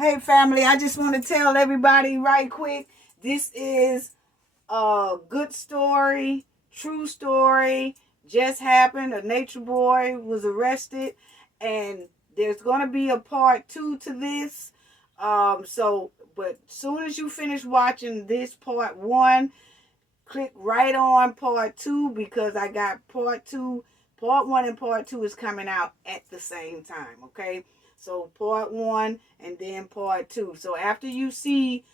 Hey family, I just want to tell everybody right quick, this is a good story, true story, just happened. A nature boy was arrested, and there's going to be a part 2 to this. But soon as you finish watching this part 1, click right on part 2 because I got part 2. Part 1 and part 2 is coming out at the same time, okay? So part 1 and then part 2. So after you see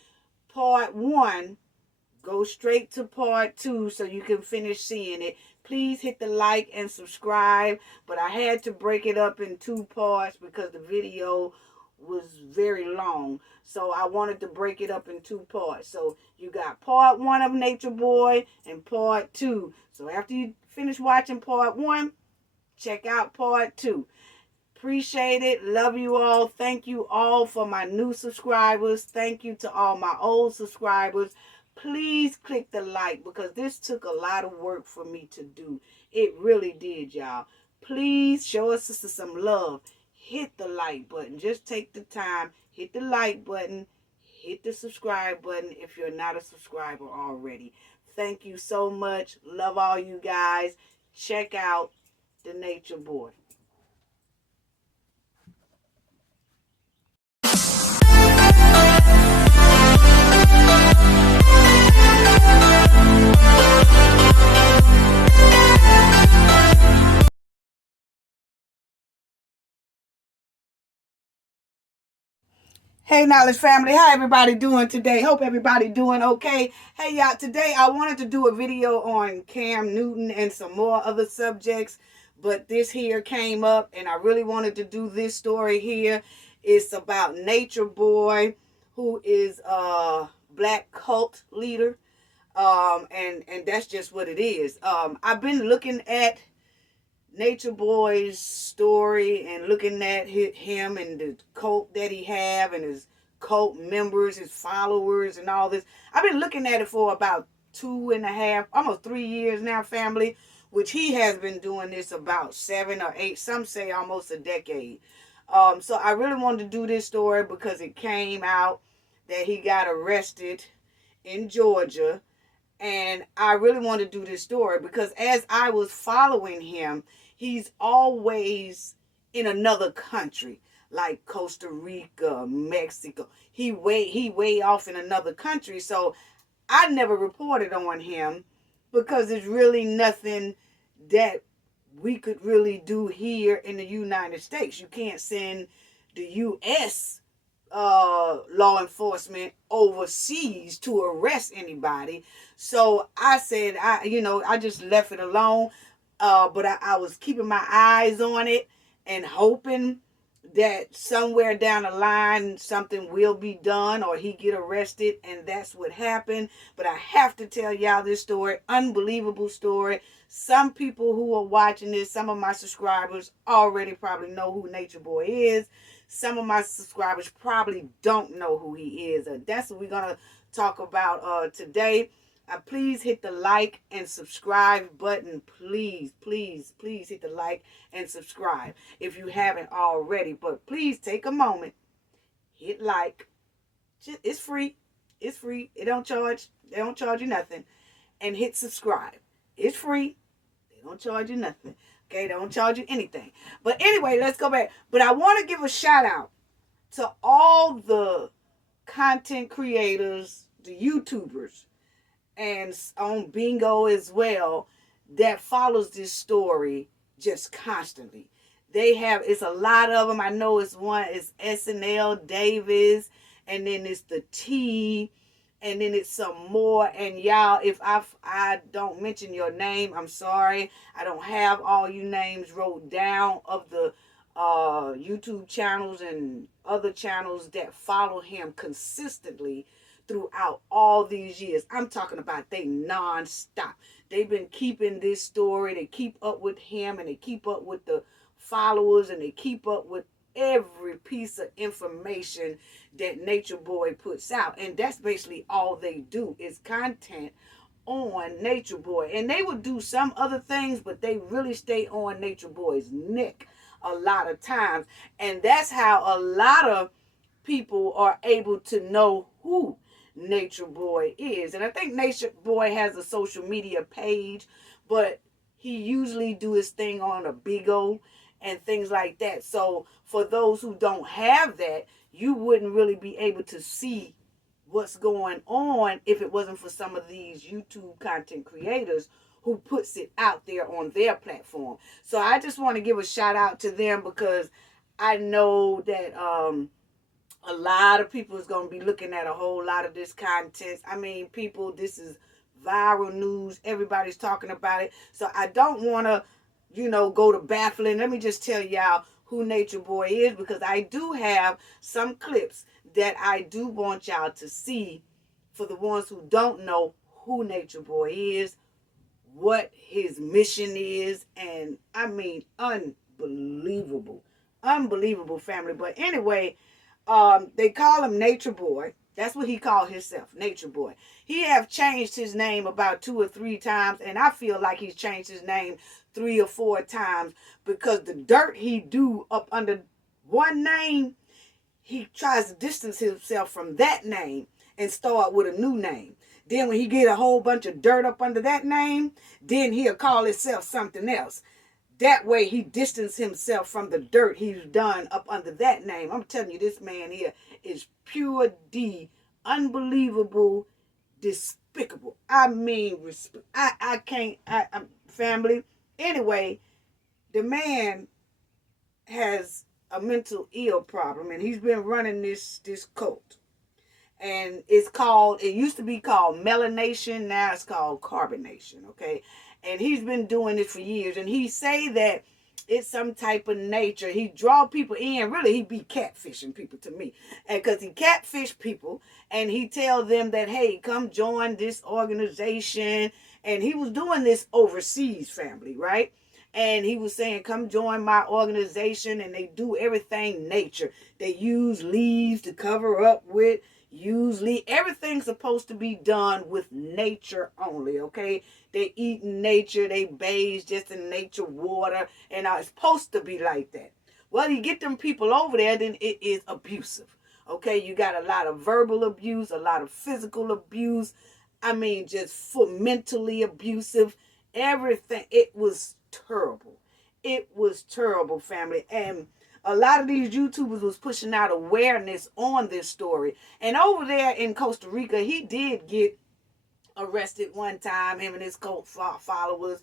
part 1, go straight to part 2 so you can finish seeing it. Please hit the like and subscribe. But I had to break it up in 2 parts because the video was very long. So I wanted to break it up in 2 parts. So you got part 1 of Nature Boy and part 2. So after you finish watching part 1, check out part 2. Appreciate it. Love you all. Thank you all for my new subscribers. Thank you to all my old subscribers. Please click the like because this took a lot of work for me to do. It really did, y'all. Please show us some love. Hit the like button. Just take the time. Hit the like button. Hit the subscribe button if you're not a subscriber already. Thank you so much. Love all you guys. Check out the Nature Boy. Hey Knowledge family, how everybody doing today? Hope everybody doing okay. Hey y'all, today I wanted to do a video on Cam Newton and some more other subjects, but this here came up and I really wanted to do this story here. It's about Nature Boy, who is a black cult leader, and that's just what it is. I've been looking at Nature Boy's story and looking at him and the cult that he have and his cult members, his followers and all this. I've been looking at it for about 2.5, almost 3 years now, family, which he has been doing this about 7 or 8, some say almost a decade. So I really wanted to do this story because it came out that he got arrested in Georgia. And I really want to do this story because as I was following him, he's always in another country, like Costa Rica, Mexico. He way off in another country. So I never reported on him because there's really nothing that we could really do here in the United States. You can't send the U.S. Law enforcement overseas to arrest anybody. So I said, I just left it alone. But I was keeping my eyes on it and hoping that somewhere down the line something will be done or he get arrested, and that's what happened. But I have to tell y'all this story, unbelievable story. Some people who are watching this, some of my subscribers already probably know who Nature Boy is. Some of my subscribers probably don't know who he is. That's what we're going to talk about today. Please hit the like and subscribe button. Please hit the like and subscribe if you haven't already. But please take a moment, hit like. It's free. It's free. It don't charge. They don't charge you nothing. And hit subscribe. It's free. They don't charge you nothing. Okay, they don't charge you anything. But anyway, let's go back. But I want to give a shout out to all the content creators, the YouTubers, and on Bingo as well, that follows this story just constantly. It's a lot of them. I know it's SNL Davis, and then it's the T, and then it's some more. And y'all, if I don't mention your name, I'm sorry. I don't have all you names wrote down of the YouTube channels and other channels that follow him consistently throughout all these years. I'm talking about they non-stop. They've been keeping this story. They keep up with him, and they keep up with the followers, and they keep up with every piece of information that Nature Boy puts out. And that's basically all they do is content on Nature Boy. And they would do some other things, but they really stay on Nature Boy's neck a lot of times. And that's how a lot of people are able to know who Nature Boy is. And I think Nature Boy has a social media page, but he usually do his thing on a Bigo and things like that. So for those who don't have that, you wouldn't really be able to see what's going on if it wasn't for some of these YouTube content creators who puts it out there on their platform. So I just want to give a shout out to them because I know that a lot of people is going to be looking at a whole lot of this content. I mean, people, this is viral news. Everybody's talking about it. So I don't want to, go to baffling. Let me just tell y'all who Nature Boy is, because I do have some clips that I do want y'all to see for the ones who don't know who Nature Boy is, what his mission is, and I mean, unbelievable. Unbelievable, family. But anyway, they call him Nature Boy. That's what he called himself, Nature Boy. He have changed his name about 2 or 3 times, and I feel like he's changed his name 3 or 4 times because the dirt he do up under one name, he tries to distance himself from that name and start with a new name. Then when he get a whole bunch of dirt up under that name, then he'll call himself something else. That way he distanced himself from the dirt he's done up under that name. I'm telling you, this man here is pure D, unbelievable, despicable. I mean, I can't, I'm family. Anyway, the man has a mental ill problem, and he's been running this cult. And it used to be called melanation, now it's called carbonation, okay? And he's been doing this for years, and he say that it's some type of nature. He draw people in, really he be catfishing people to me. And because he catfish people, and he tell them that, hey, come join this organization. And he was doing this overseas, family, right? And he was saying, come join my organization, and they do everything nature. They use leaves to cover up with. Usually everything's supposed to be done with nature only, okay? They eat in nature, they bathe just in nature water, and it's supposed to be like that. Well, you get them people over there, then it is abusive, okay? You got a lot of verbal abuse, a lot of physical abuse. I mean, just for mentally abusive, everything. It was terrible. It was terrible, family. And a lot of these YouTubers was pushing out awareness on this story. And over there in Costa Rica, he did get arrested one time, him and his cult followers.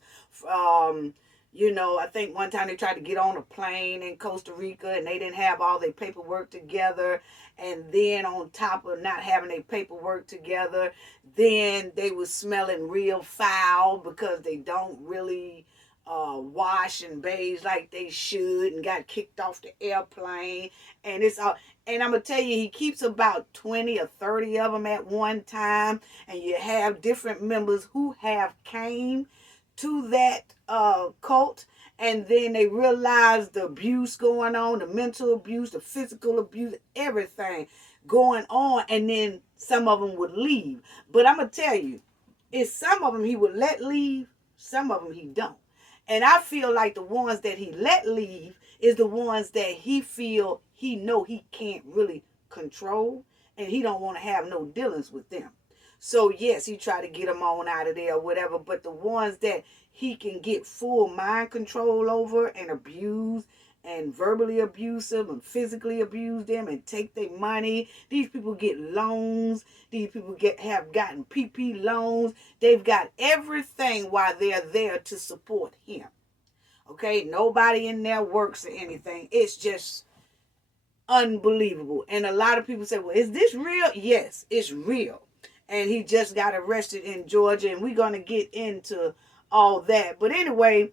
I think one time they tried to get on a plane in Costa Rica and they didn't have all their paperwork together. And then on top of not having their paperwork together, then they was smelling real foul because they don't really wash and bathe like they should, and got kicked off the airplane. And it's all, and I'm gonna tell you, he keeps about 20 or 30 of them at one time, and you have different members who have came to that cult, and then they realize the abuse going on, the mental abuse, the physical abuse, everything going on, and then some of them would leave. But I'm gonna tell you, it's some of them he would let leave, some of them he don't. And I feel like the ones that he let leave is the ones that he feel he know he can't really control, and he don't want to have no dealings with them. So yes, he tried to get them on out of there or whatever, but the ones that he can get full mind control over and abuse and verbally abusive and physically abuse them and take their money. These people get loans. These people have gotten PP loans. They've got everything while they're there to support him. Okay, nobody in there works or anything. It's just unbelievable. And a lot of people say, well, is this real? Yes, it's real. And he just got arrested in Georgia, and we're going to get into all that. But anyway,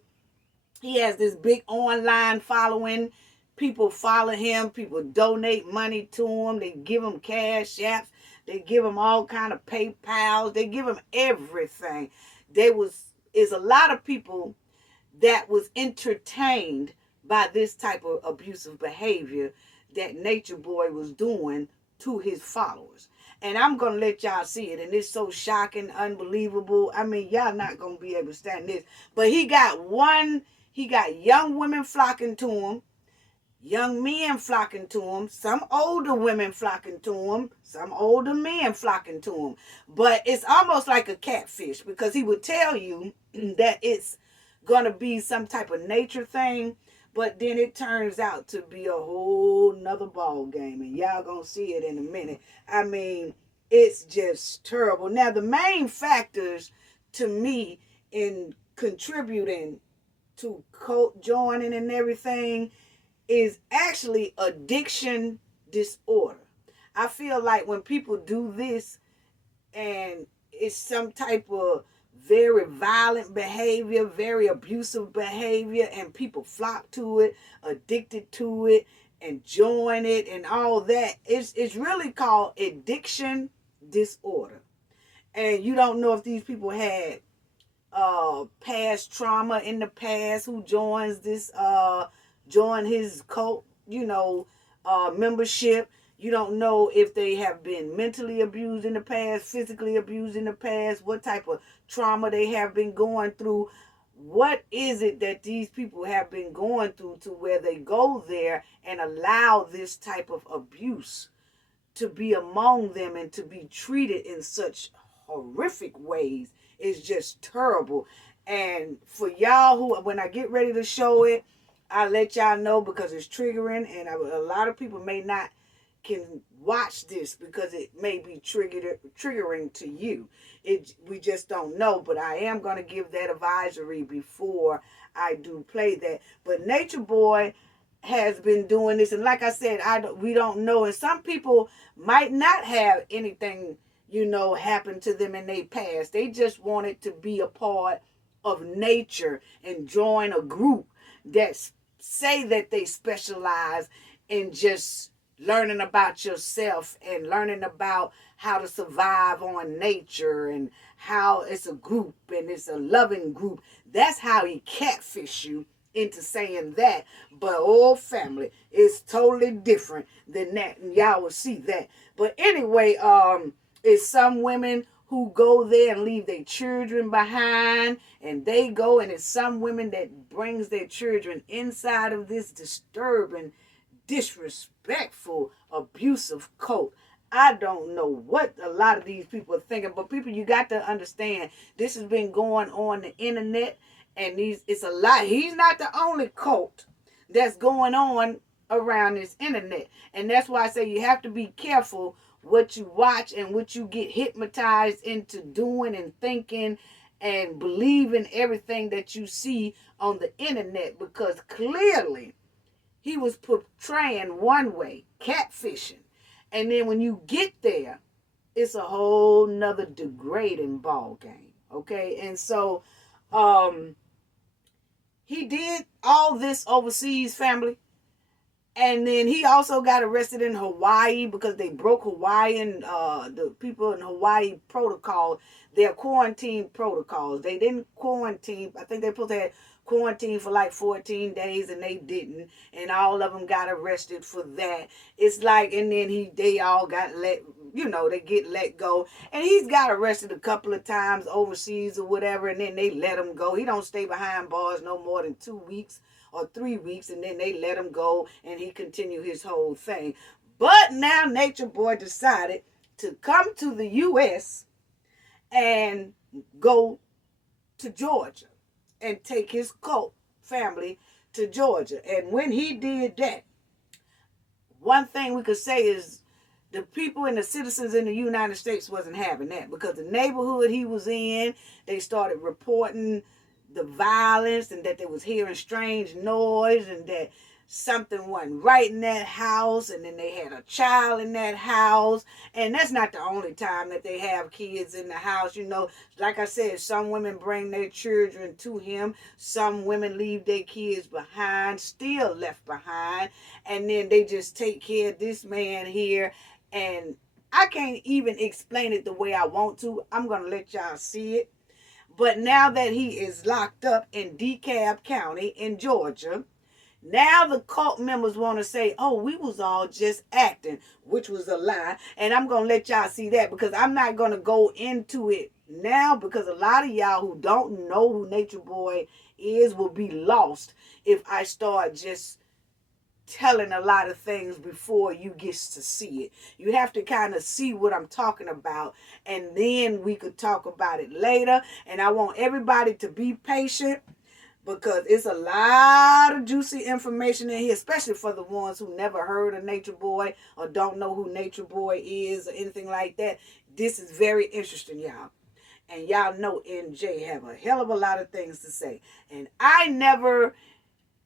he has this big online following. People follow him. People donate money to him. They give him cash apps. They give him all kind of PayPals. They give him everything. Is a lot of people that was entertained by this type of abusive behavior that Nature Boy was doing to his followers. And I'm going to let y'all see it. And it's so shocking, unbelievable. I mean, y'all not going to be able to stand this. But he got young women flocking to him. young men flocking to him, some older women flocking to him, some older men flocking to him. But it's almost like a catfish, because he would tell you that it's going to be some type of nature thing, but then it turns out to be a whole nother ball game, and y'all gonna see it in a minute. I mean, it's just terrible. Now, the main factors to me in contributing to cult joining and everything is actually addiction disorder. I feel like when people do this and it's some type of very violent behavior, very abusive behavior, and people flock to it, addicted to it, and join it and all that, it's really called addiction disorder. And you don't know if these people had past trauma in the past, who join his cult, membership. You don't know if they have been mentally abused in the past, physically abused in the past, what type of trauma they have been going through. What is it that these people have been going through to where they go there and allow this type of abuse to be among them and to be treated in such horrific ways? Is just terrible. And for y'all who, when I get ready to show it, I let y'all know, because it's triggering, and a lot of people may not can watch this because it may be triggering to you. We just don't know, but I am going to give that advisory before I do play that. But Nature Boy has been doing this, and like I said, we don't know, and some people might not have anything happen to them in their past. They just wanted to be a part of nature and join a group that say that they specialize in just learning about yourself and learning about how to survive on nature, and how it's a group and it's a loving group. That's how he catfish you into saying that. But family, it's totally different than that, and y'all will see that. But anyway, it's some women who go there and leave their children behind, and they go, and it's some women that brings their children inside of this disturbing, disrespectful, abusive cult. I don't know what a lot of these people are thinking, but people, you got to understand, this has been going on the internet, and it's a lot. He's not the only cult that's going on around this internet, and that's why I say you have to be careful what you watch and what you get hypnotized into doing and thinking and believing everything that you see on the internet, because clearly he was portraying one way, catfishing. And then when you get there, it's a whole nother degrading ball game. Okay. And so he did all this overseas, family. And then he also got arrested in Hawaii because they broke the people in Hawaii protocol, their quarantine protocols. They didn't quarantine. I think they supposed to have quarantine for like 14 days, and they didn't. And all of them got arrested for that. It's like, and then they all got they get let go. And he's got arrested a couple of times overseas or whatever, and then they let him go. He don't stay behind bars no more than 2 weeks or 3 weeks, and then they let him go, and he continued his whole thing. But now Nature Boy decided to come to the U.S. and go to Georgia and take his cult family to Georgia. And when he did that, one thing we could say is the people and the citizens in the United States wasn't having that, because the neighborhood he was in, they started reporting the violence, and that they was hearing strange noise, and that something wasn't right in that house, and then they had a child in that house. And that's not the only time that they have kids in the house. Like I said, some women bring their children to him, some women leave their kids behind, still left behind, and then they just take care of this man here. And I can't even explain it the way I want to. I'm gonna let y'all see it. But now that he is locked up in DeKalb County in Georgia, now the cult members want to say, oh, we was all just acting, which was a lie. And I'm going to let y'all see that, because I'm not going to go into it now, because a lot of y'all who don't know who Nature Boy is will be lost if I start just telling a lot of things before you get to see it. You have to kind of see what I'm talking about, and then we could talk about it later. And I want everybody to be patient, because it's a lot of juicy information in here, especially for the ones who never heard of Nature Boy or don't know who Nature Boy is or anything like that. This is very interesting, y'all. And y'all know NJ have a hell of a lot of things to say. And I never,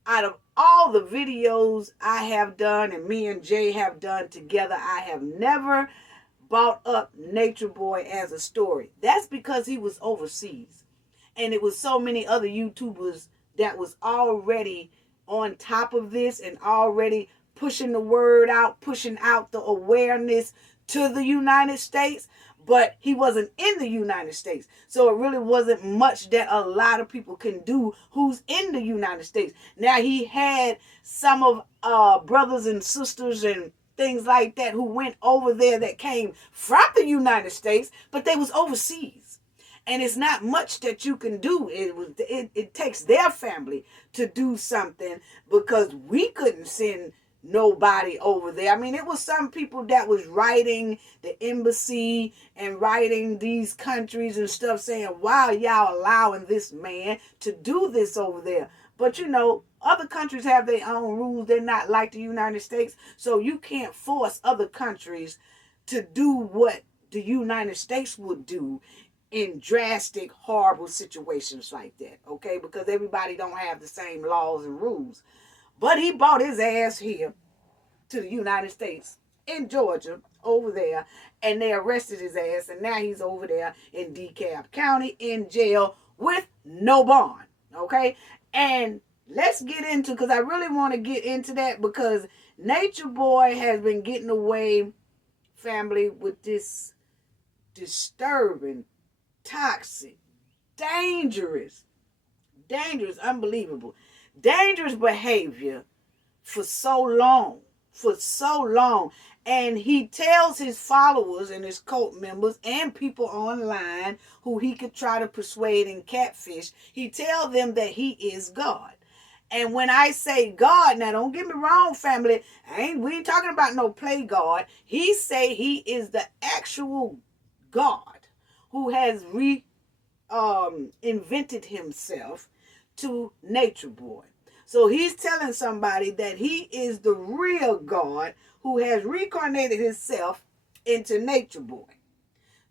out of all the videos I have done and me and Jay have done together, I have never brought up Nature Boy as a story. That's because he was overseas. And it was so many other YouTubers that was already on top of this and already pushing the word out, pushing out the awareness to the United States. But he wasn't in the United States. So it really wasn't much that a lot of people can do who's in the United States. Now, he had some of brothers and sisters and things like that who went over there that came from the United States, but they was overseas. And it's not much that you can do. It takes their family to do something, because we couldn't send nobody over there. I mean, it was some people that was writing the embassy and writing these countries and stuff saying, why are y'all allowing this man to do this over there? But you know, other countries have their own rules. They're not like the United States. So you can't force other countries to do what the United States would do in drastic, horrible situations like that, okay? Because everybody don't have the same laws and rules. But he brought his ass here to the United States, in Georgia, over there, and they arrested his ass, and now he's over there in DeKalb County in jail with no bond, okay? And let's get into, because I really want to get into that, because Nature Boy has been getting away, family, with this disturbing, toxic, dangerous, unbelievable, dangerous behavior for so long. And he tells his followers and his cult members and people online who he could try to persuade and catfish, he tells them that he is God. And when I say God, now don't get me wrong, family, we ain't talking about no play God. He say he is the actual God who has invented himself to Nature Boy. So he's telling somebody that he is the real God who has reincarnated himself into Nature Boy.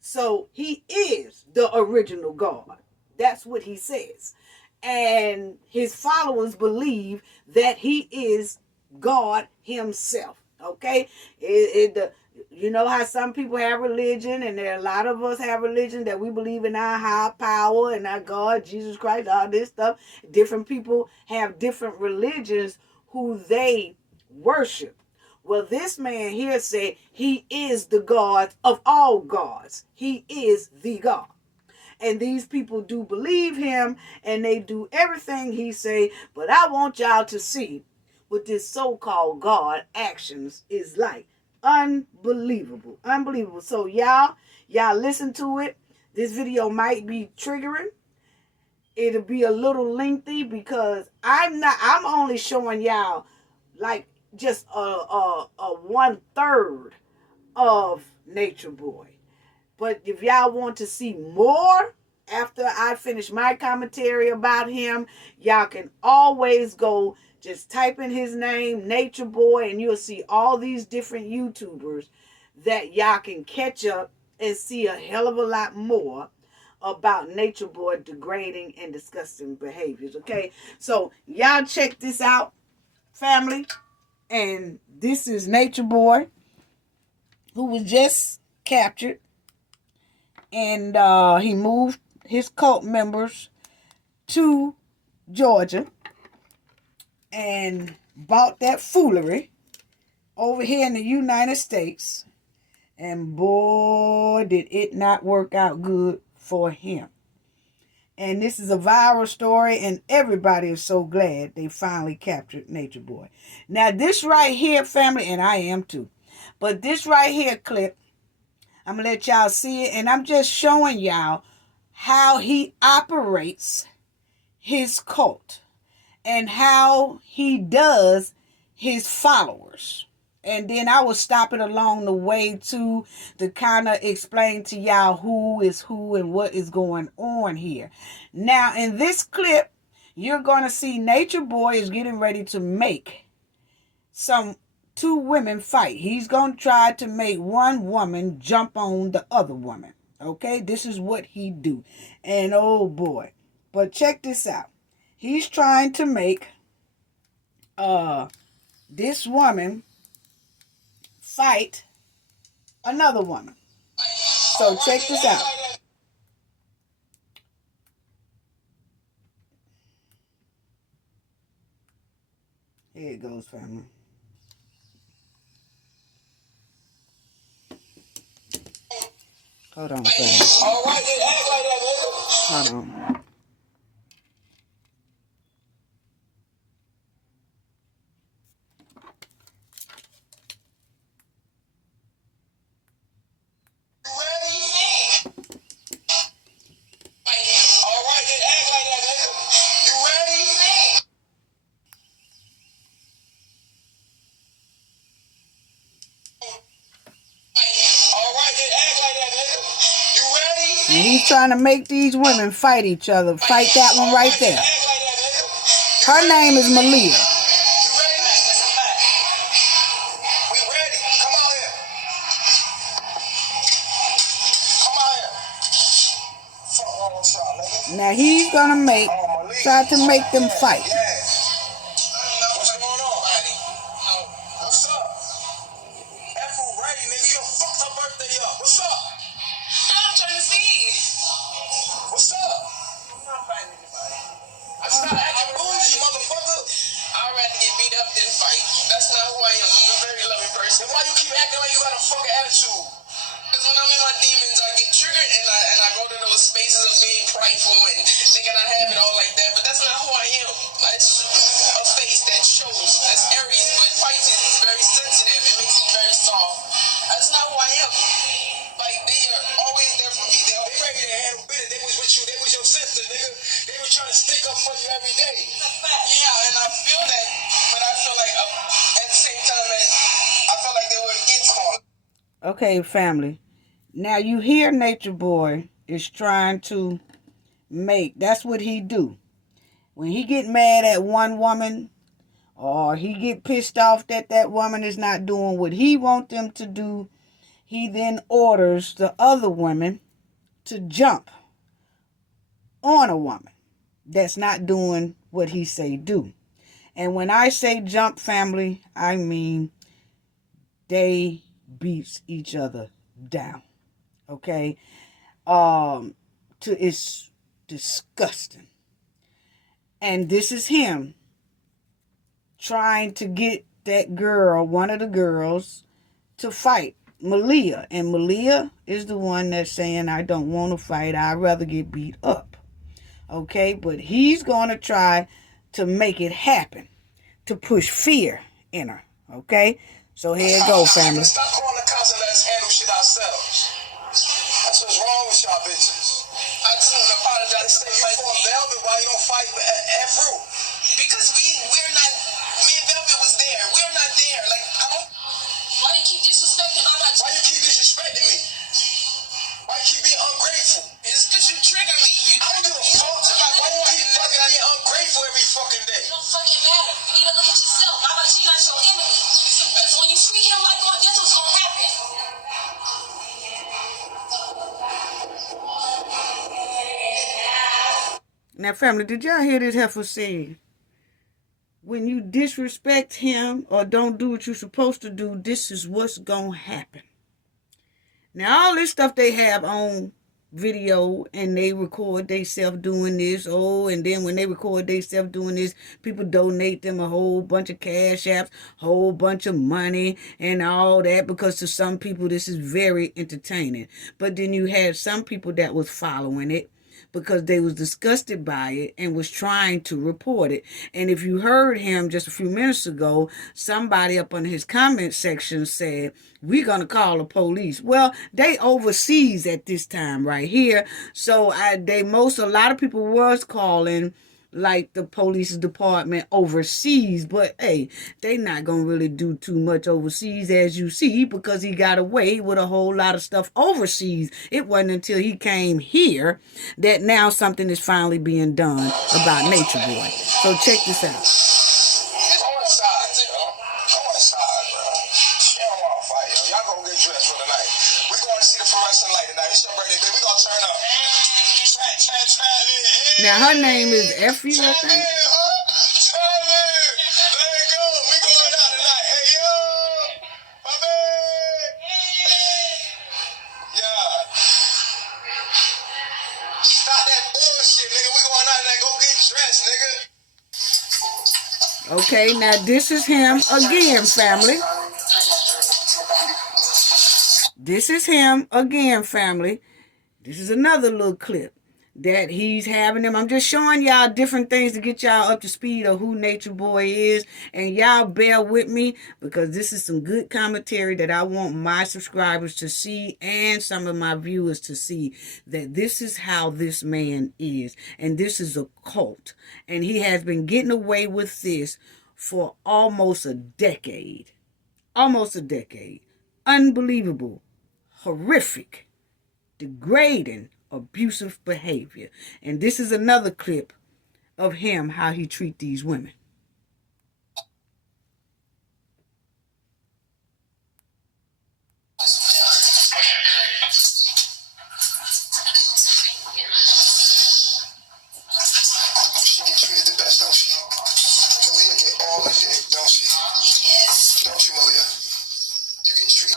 So he is the original God. That's what he says. And his followers believe that he is God himself. Okay? You know how some people have religion, and there are a lot of us have religion that we believe in our higher power and our God, Jesus Christ, all this stuff. Different people have different religions who they worship. Well, this man here said he is the God of all gods. He is the God. And these people do believe him, and they do everything he say. But I want y'all to see what this so-called God actions is like. Unbelievable. So y'all listen to it. This video might be triggering. It'll be a little lengthy, because I'm only showing y'all like just a 1/3 of Nature Boy. But if y'all want to see more after I finish my commentary about him, y'all can always go, just type in his name, Nature Boy, and you'll see all these different YouTubers that y'all can catch up and see a hell of a lot more about Nature Boy degrading and disgusting behaviors, okay? So y'all check this out, family. And this is Nature Boy, who was just captured. And he moved his cult members to Georgia and bought that foolery over here in the United States. And boy, did it not work out good for him. And this is a viral story, and everybody is so glad they finally captured Nature Boy. Now, this right here, family, and I am too, but this right here clip, I'm going to let y'all see it, and I'm just showing y'all how he operates his cult and how he does his followers. And then I will stop it along the way too to kind of explain to y'all who is who and what is going on here. Now, in this clip, you're going to see Nature Boy is getting ready to make two women fight. He's going to try to make one woman jump on the other woman. Okay, this is what he do. And oh boy. But check this out. He's trying to make this woman fight another woman. So check this out. Here it goes, family. Hold on, family. All right, then act like that, nigga. Hold on. And he's trying to make these women fight each other. Fight that one right there. Her name is Malia. Now he's gonna try to make them fight. Why you keep acting like you got a fucking attitude? Because when I'm in my demons, I get triggered and I go to those spaces of being prideful and thinking I have it all like that. But that's not who I am. It's a face that shows. That's Aries, but Pisces is very sensitive. It makes me very soft. That's not who I am. Like, they are always there for me. They ready to handle business. They was with you. They was your sister, nigga. They were trying to stick up for you every day. Yeah, and I feel that, but I feel like at the same time that I felt like they were against calling. Okay, family. Now you hear Nature Boy is trying to that's what he do. When he get mad at one woman or he get pissed off that that woman is not doing what he want them to do, he then orders the other women to jump on a woman that's not doing what he say do. And when I say jump, family, I mean they beats each other down. Okay? It's disgusting. And this is him trying to get that girl, one of the girls, to fight Malia. And Malia is the one that's saying, I don't want to fight. I'd rather get beat up. Okay? But he's going to try to make it happen, to push fear in her. Okay? So here it go, family. Stop calling the cops and let us handle shit ourselves. That's what's wrong with y'all bitches. I just want to apologize. They say you fought Velvet while you don't fight at Fruit. Because we're not, me and Velvet was there. We're not there. Like, I don't. Why you keep disrespecting my body? Why you keep disrespecting me? Why you keep being ungrateful? It's because you trigger me. I don't give a fuck about why you keep fucking being ungrateful every fucking day. It don't fucking matter. You need to look at yourself. My body, not your enemy. Because when you treat him like one, guess what's gonna happen? Now, family, did y'all hear this heifer say? When you disrespect him or don't do what you're supposed to do, this is what's going to happen. Now, all this stuff they have on video and they record themselves doing this. Oh, and then when they record themselves doing this, people donate them a whole bunch of cash apps, whole bunch of money and all that, because to some people this is very entertaining. But then you had some people that was following it because they was disgusted by it and was trying to report it. And if you heard him just a few minutes ago, somebody up on his comment section said, we're going to call the police. Well, they overseas at this time right here. So a lot of people was calling like the police department overseas. But hey, they not gonna really do too much overseas, as you see, because he got away with a whole lot of stuff overseas. It wasn't until he came here that now something is finally being done about Nature Boy. So check this out. Now her name is Effie, I think. Okay, now this is him again, family. This is him again, family. This is another little clip that he's having them. I'm just showing y'all different things to get y'all up to speed of who Nature Boy is. And y'all bear with me because this is some good commentary that I want my subscribers to see and some of my viewers to see, that this is how this man is. And this is a cult. And he has been getting away with this for almost a decade. Almost a decade. Unbelievable. Horrific. Degrading, abusive behavior. And this is another clip of him, how he treat these women. She get treated the best, don't she? Malia get all the dick, don't she? Yes. Don't you, Malia? You get treated.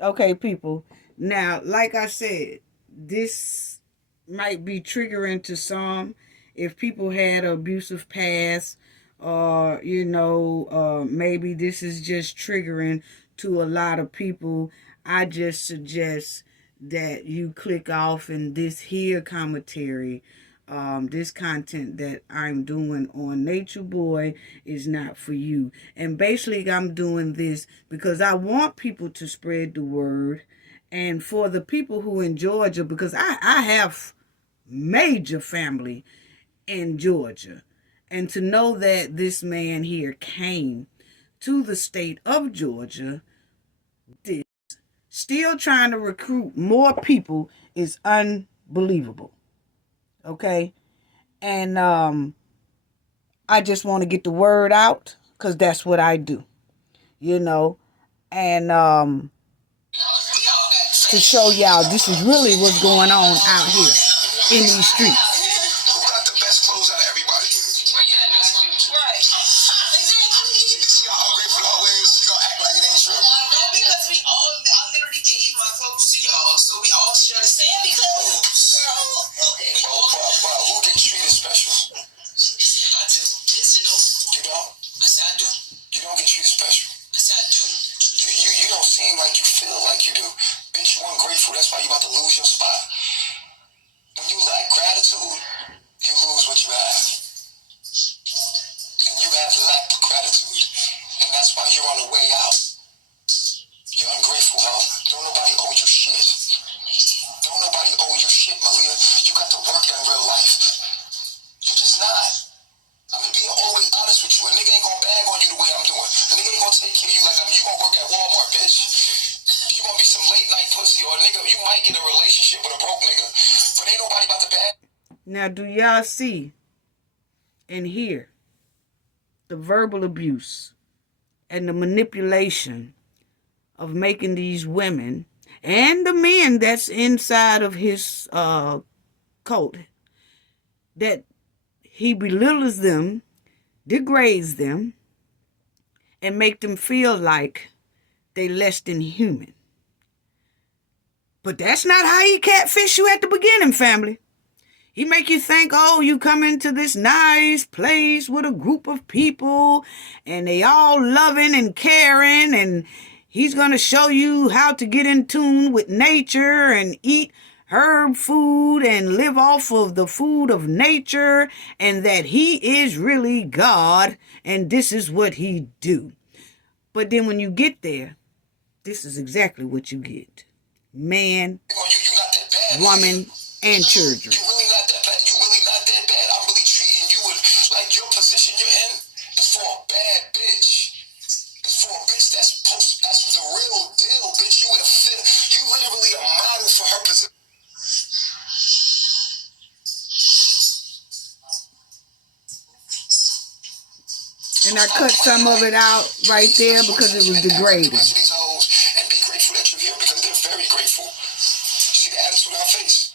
Okay, people. Now, like I said, this might be triggering to some. If people had an abusive past, or, maybe this is just triggering to a lot of people, I just suggest that you click off and this here commentary, this content that I'm doing on Nature Boy is not for you. And basically I'm doing this because I want people to spread the word, and for the people who in Georgia, because I have major family in Georgia, and to know that this man here came to the state of Georgia, this still trying to recruit more people is unbelievable. Okay? And I just want to get the word out because that's what I do. And to show y'all this is really what's going on out here in these streets. That's why you about to lose your spot. When you lack gratitude, you might get a relationship with a broke nigga, but ain't nobody about to bad. Now, do y'all see and hear the verbal abuse and the manipulation of making these women and the men that's inside of his cult, that he belittles them, degrades them, and make them feel like they less than human. But that's not how he catfish you at the beginning, family. He make you think, oh, you come into this nice place with a group of people and they all loving and caring, and he's going to show you how to get in tune with nature and eat herb food and live off of the food of nature, and that he is really God and this is what he do. But then when you get there, this is exactly what you get. Man, woman, and children. You really not that bad. You really not that bad. I'm really treating you with, like, your position you're in is for a bad bitch. It's for a bitch that's the real deal, bitch. You literally a model for her position. And I cut some of it out right there because it was degrading. And be grateful that you're here because they're very grateful. See the attitude on her face.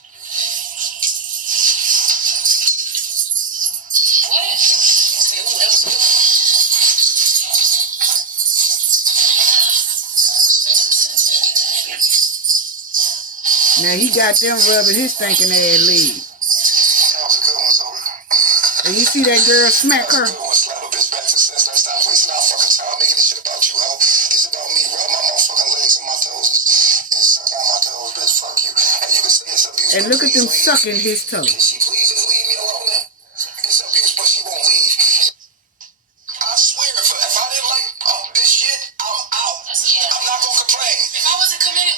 Now he got them rubbing his stinking ass leg. That was a good one, Zoe. And you see that girl smack her? Slap a bitch back to sense. Let's stop wasting our fucking time making this shit about you, ho. It's about me. Rub my motherfucking legs and my toes and suck on my toes, bitch. Fuck you. And you can say it's abuse. And look at them sucking his toes. Can she please just leave me alone then? It's abuse, but she won't leave. I swear, if I didn't like this shit, I'm out. I'm not gonna complain. If I wasn't committed,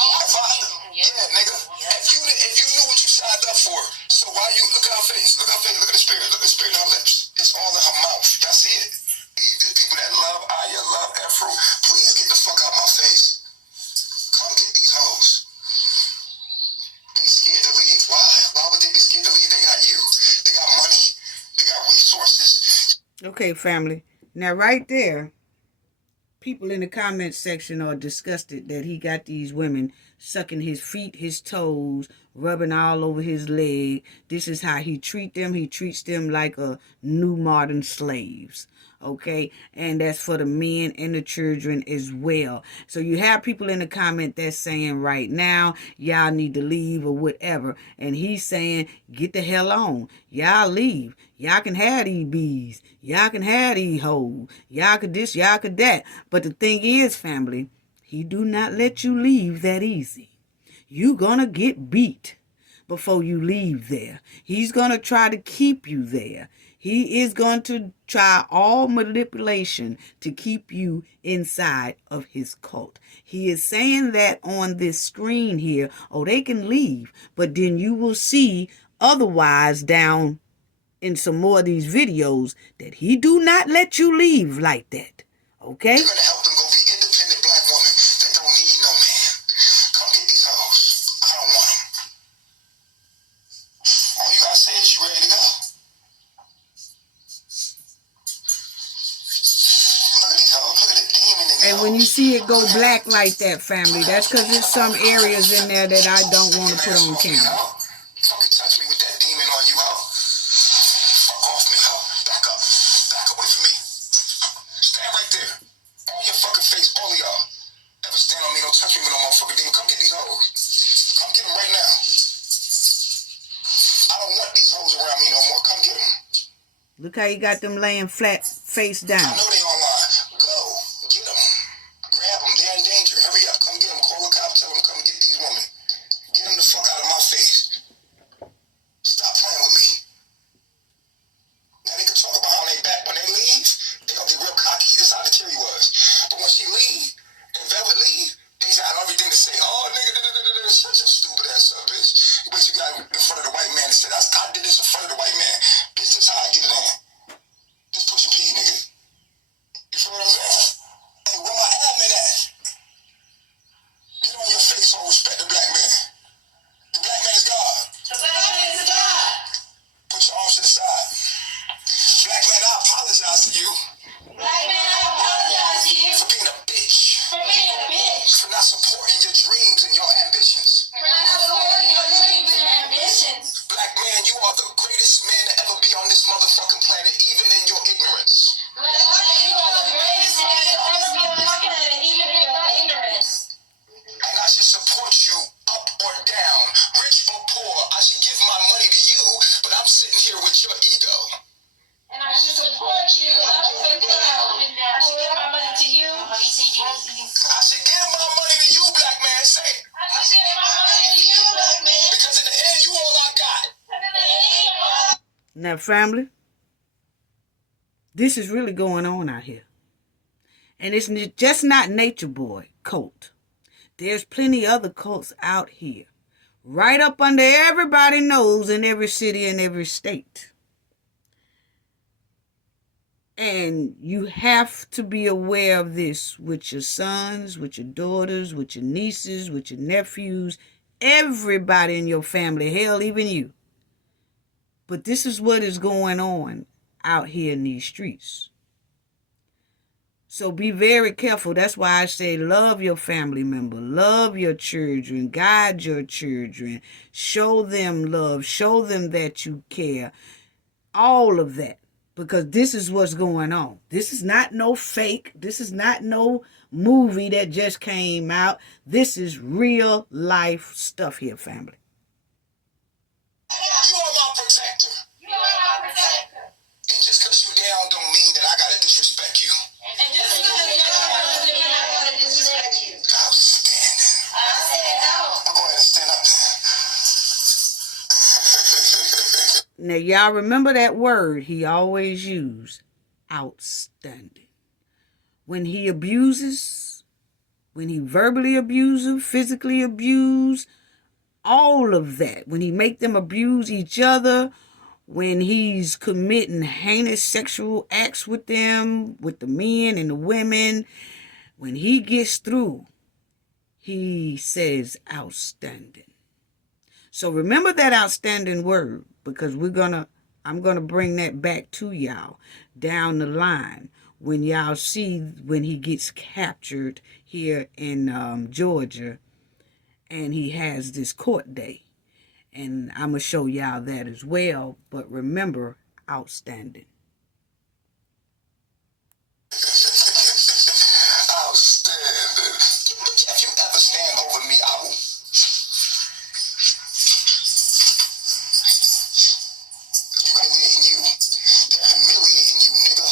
Yeah, nigga. If you knew what you signed up for, so why you look at her face, look at her face, look at the spirit in her lips. It's all in her mouth. Y'all see it? There's people that love Aya, love Afro. Please get the fuck out my face. Come get these hoes. They scared to leave. Why? Why would they be scared to leave? They got you. They got money. They got resources. Okay, family. Now right there, people in the comment section are disgusted that he got these women sucking his feet, his toes, rubbing all over his leg. This is how he treat them. He treats them like a new modern slaves. Okay, and that's for the men and the children as well. So you have people in the comment that's saying right now, y'all need to leave or whatever. And he's saying, get the hell on. Y'all leave. Y'all can have these bees. Y'all can have these hoes. Y'all could this, y'all could that. But the thing is, family, he do not let you leave that easy. You gonna get beat before you leave there. He's gonna try to keep you there. He is going to try all manipulation to keep you inside of his cult. He is saying that on this screen here, oh, they can leave, but then you will see otherwise down in some more of these videos that he do not let you leave like that. Okay? You're gonna help them go be independent black women that don't need no man. Come get these hoes. I don't want them. All you gotta say is you ready to go. And when you see it go black like that, family, that's because there's some areas in there that I don't want to put on camera. Fucking touch me with that demon on you, ho. Fuck off me, ho. Back up. Back away from me. Stand right there. On your fucking face, all of y'all. Never stand on me, don't touch me with no motherfucking demon. Come get these hoes. Come get them right now. I don't want these hoes around me no more. Come get them. Look how you got them laying flat face down. I know they online. Go. Get them. Grab them. They're in danger. Hurry up. Come get them. Call the cop. Tell them come get these women. Get them the fuck out of my face. Stop playing with me. Now they can talk about how they back. When they leave, they're going to be real cocky. This is how the Terry was. But when she leave, and Velvet leave, they got everything to say. Oh, nigga, shut your stupid ass up, bitch. Wait, you got in front of the white man and said, I did this in front of the white man. Bitch, this is how I get it on. Just push your pee, nigga. Now, family, this is really going on out here. And it's just not Nature Boy cult. There's plenty other cults out here. Right up under everybody's nose in every city and every state. And you have to be aware of this with your sons, with your daughters, with your nieces, with your nephews, everybody in your family, hell, even you. But this is what is going on out here in these streets. So be very careful. That's why I say love your family member, love your children, guide your children, show them love, show them that you care, all of that. Because this is what's going on. This is not no fake. This is not no movie that just came out. This is real life stuff here, family. You are my protector. You are my protector. And just because you down don't mean that I gotta disrespect you. And just because you down don't mean I gotta disrespect you. Outstanding. I said no. I'm going to stand up there. Now, y'all remember that word he always used, outstanding. When he abuses, when he verbally abuses, physically abuses, all of that. When he make them abuse each other, when he's committing heinous sexual acts with them, with the men and the women, when he gets through, he says outstanding. So remember that outstanding word, because I'm gonna bring that back to y'all down the line when y'all see when he gets captured here in Georgia and he has this court day. And I'm gonna show y'all that as well. But remember, outstanding. Outstanding. If you ever stand over me, I will. Humiliating you. They're humiliating you, nigga.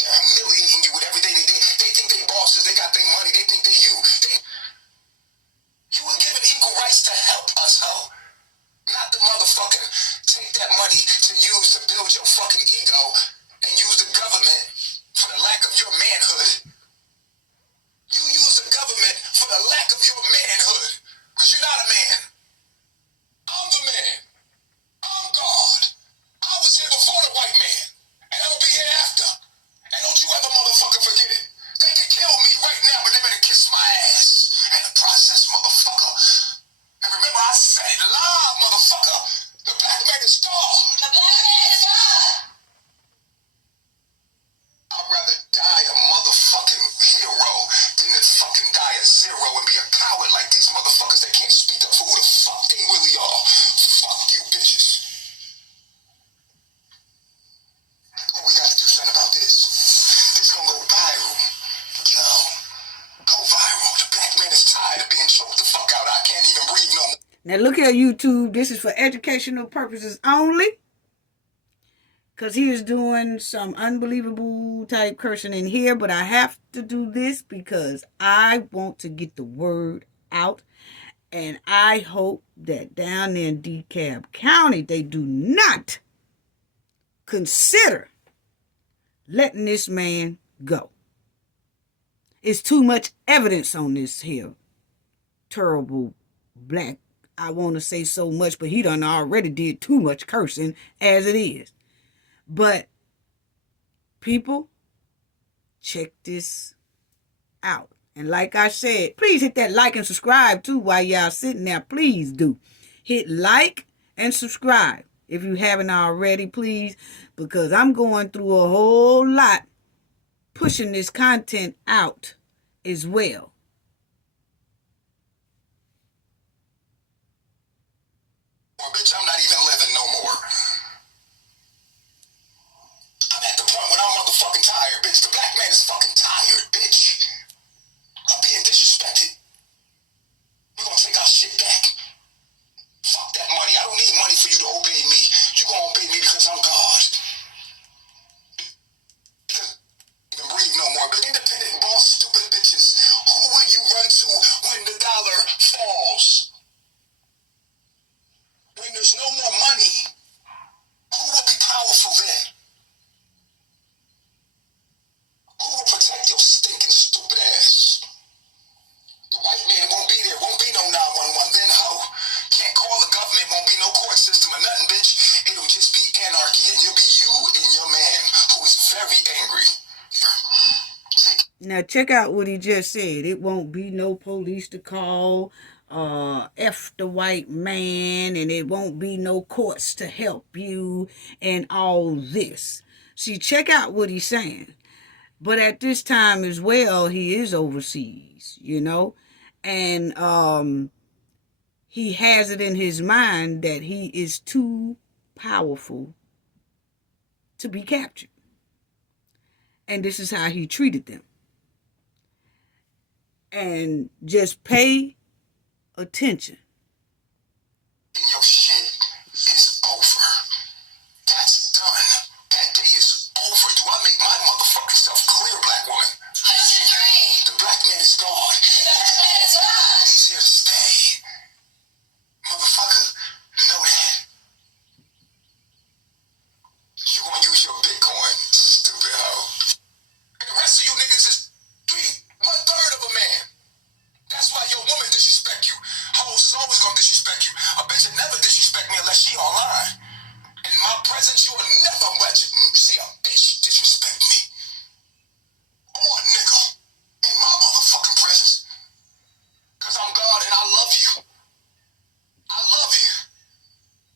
They're humiliating you with everything they did. They think they bosses. They got their money. They think they you. You were given equal rights to help us, ho. Not the motherfucking take that money to use to build your fucking ego and use the government for the lack of your manhood. You use the government for the lack of your manhood. Because you're not a man. I'm the man. I'm God. I was here before the white man. And I will be here after. And don't you ever motherfucking forget it. They can kill me right now, but they better kiss my ass. And the process, motherfucker. And remember, I said it live, motherfucker. The black man is God. The black man is God. I'd rather die a motherfucking hero than to fucking die a zero and be a coward like these motherfuckers that can't speak up for who the fuck they really are. Fuck you, bitches. Well, we got to do something about this. This gonna go viral. Yo, go viral. The black man is tired of being choked the fuck out. I can't even breathe no more. Now look here, YouTube. This is for educational purposes only. Because he is doing some unbelievable type cursing in here. But I have to do this because I want to get the word out. And I hope that down there in DeKalb County, they do not consider letting this man go. It's too much evidence on this here terrible black. I want to say so much, but he done already did too much cursing as it is. But people, check this out. And like I said, please hit that like and subscribe too while y'all sitting there. Please do. Hit like and subscribe if you haven't already, please. Because I'm going through a whole lot pushing this content out as well. Bitch, I'm not even living no more. I'm at the point when I'm motherfucking tired, bitch. The black man is fucking tired, bitch. I'm being disrespected. We're gonna take our shit back. Fuck that money. I don't need money for you to obey me. You gonna obey me because I'm God. Because I can't breathe no more. But independent boss, stupid bitches. Who will you run to when the dollar falls? When there's no more money? Who will very angry. Now check out what he just said. It won't be no police to call, F the white man, and it won't be no courts to help you, and all this. See, check out what he's saying. But at this time as well, he is overseas, you know, and he has it in his mind that he is too powerful to be captured. And this is how he treated them. And just pay attention. Your shit is over. That's done. That day is over. Do I make my motherfucking self clear, black woman? 103. The black man is gone. The black man is gone. He's here to stay. Motherfucker, know that. You gonna use your Bitcoin, stupid hoe. The rest of you niggas is 1/3 of a man. That's why your woman disrespect you. Hoes is always gonna disrespect you. A bitch will never disrespect me unless she online. In my presence, you will never see a bitch disrespect me. Or a nigga. In my motherfucking presence. Cause I'm God and I love you. I love you.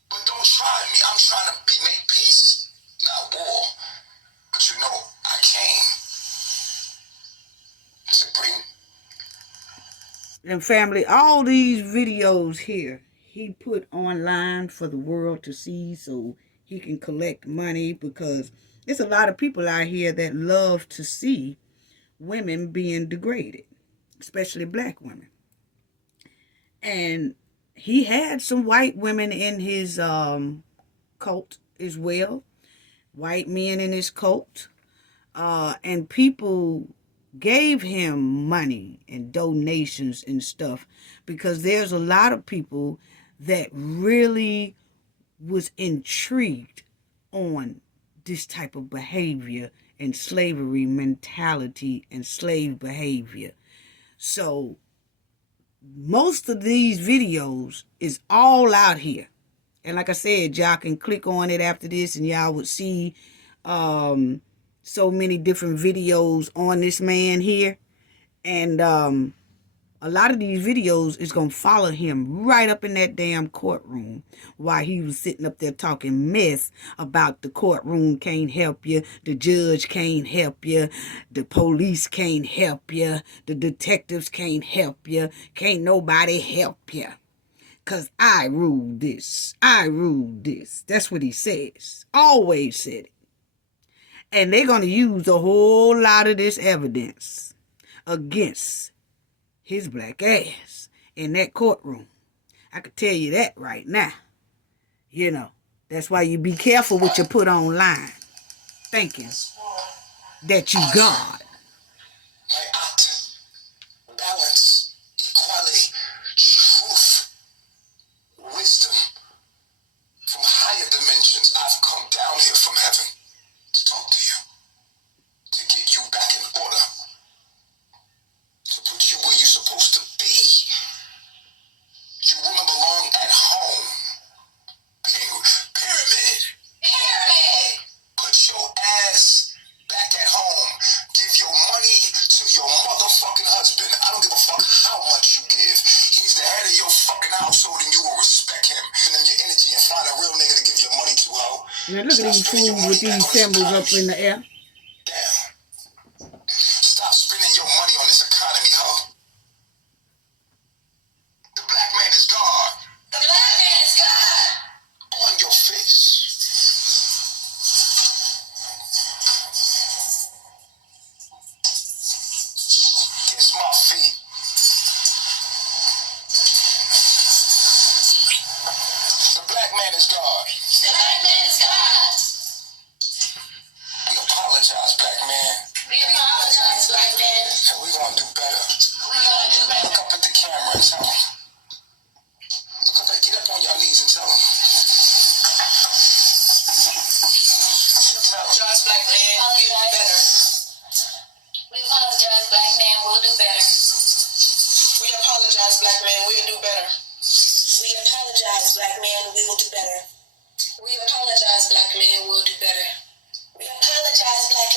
But don't try me. I'm trying to make peace, not war. But you know, I came to bring. And family, all these videos here, he put online for the world to see so he can collect money, because there's a lot of people out here that love to see women being degraded, especially black women. And he had some white women in his cult as well, white men in his cult, and people gave him money and donations and stuff, because there's a lot of people that really was intrigued on this type of behavior and slavery mentality and slave behavior. So most of these videos is all out here. And like I said, y'all can click on it after this and y'all would see so many different videos on this man here. And a lot of these videos is going to follow him right up in that damn courtroom while he was sitting up there talking mess about the courtroom can't help you, the judge can't help you, the police can't help you, the detectives can't help you, can't nobody help you. Because I rule this. I rule this. That's what he says. Always said it. And they're going to use a whole lot of this evidence against his black ass in that courtroom. I could tell you that right now. You know, that's why you be careful what you put online, thinking that you God. My act, balance, equality, truth, wisdom, from higher dimensions. I've come down here from heaven to talk to you, to get you back in order, to put you where you're supposed to be. You women belong at home. Pyramid. Put your ass back at home. Give your money to your motherfucking husband. I don't give a fuck how much you give. He's the head of your fucking household and you will respect him. And then your energy and find a real nigga to give your money to, ho. Now look at these fools with these symbols up in the air. Damn. Stop spending your money on this economy, ho. The black man is God. The black man is God. On your face. Kiss my feet. The black man is God. The black man is God. We apologize, black man. We apologize, black man. And we're gonna do better. We're gonna do better. Look up at the camera and tell them. Look up, get up on your knees and tell them. Apologize, black man. We'll do better. We apologize, black man. We'll do better. We apologize, black man. We'll do better. We apologize, black man. We will do better. We apologize, black man. We'll do better. We apologize, black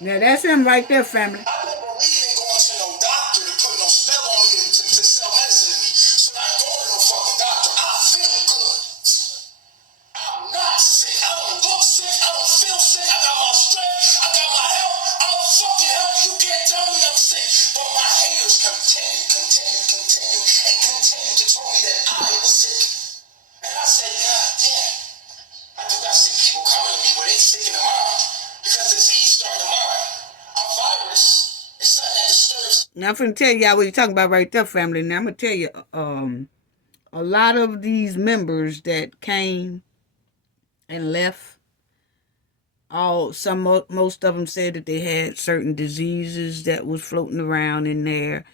Now that's him right there, family. I don't believe in going to no doctor to put no spell on me to sell medicine to me. So I don't go to no fucking doctor. I feel good. I'm not sick. I don't look sick. I don't feel sick. I got my strength. I got my health. I'm fucking healthy. You can't tell me I'm sick. But my haters continue to tell me that I was sick. And I said, God damn. I do got sick people coming to me where they sick in the mind. Because disease start in the mind. A virus is something that disturbs. Now I'm finna tell y'all what you're talking about right there, family. Now I'm gonna tell you, a lot of these members that came and left, most of them said that they had certain diseases that was floating around in there,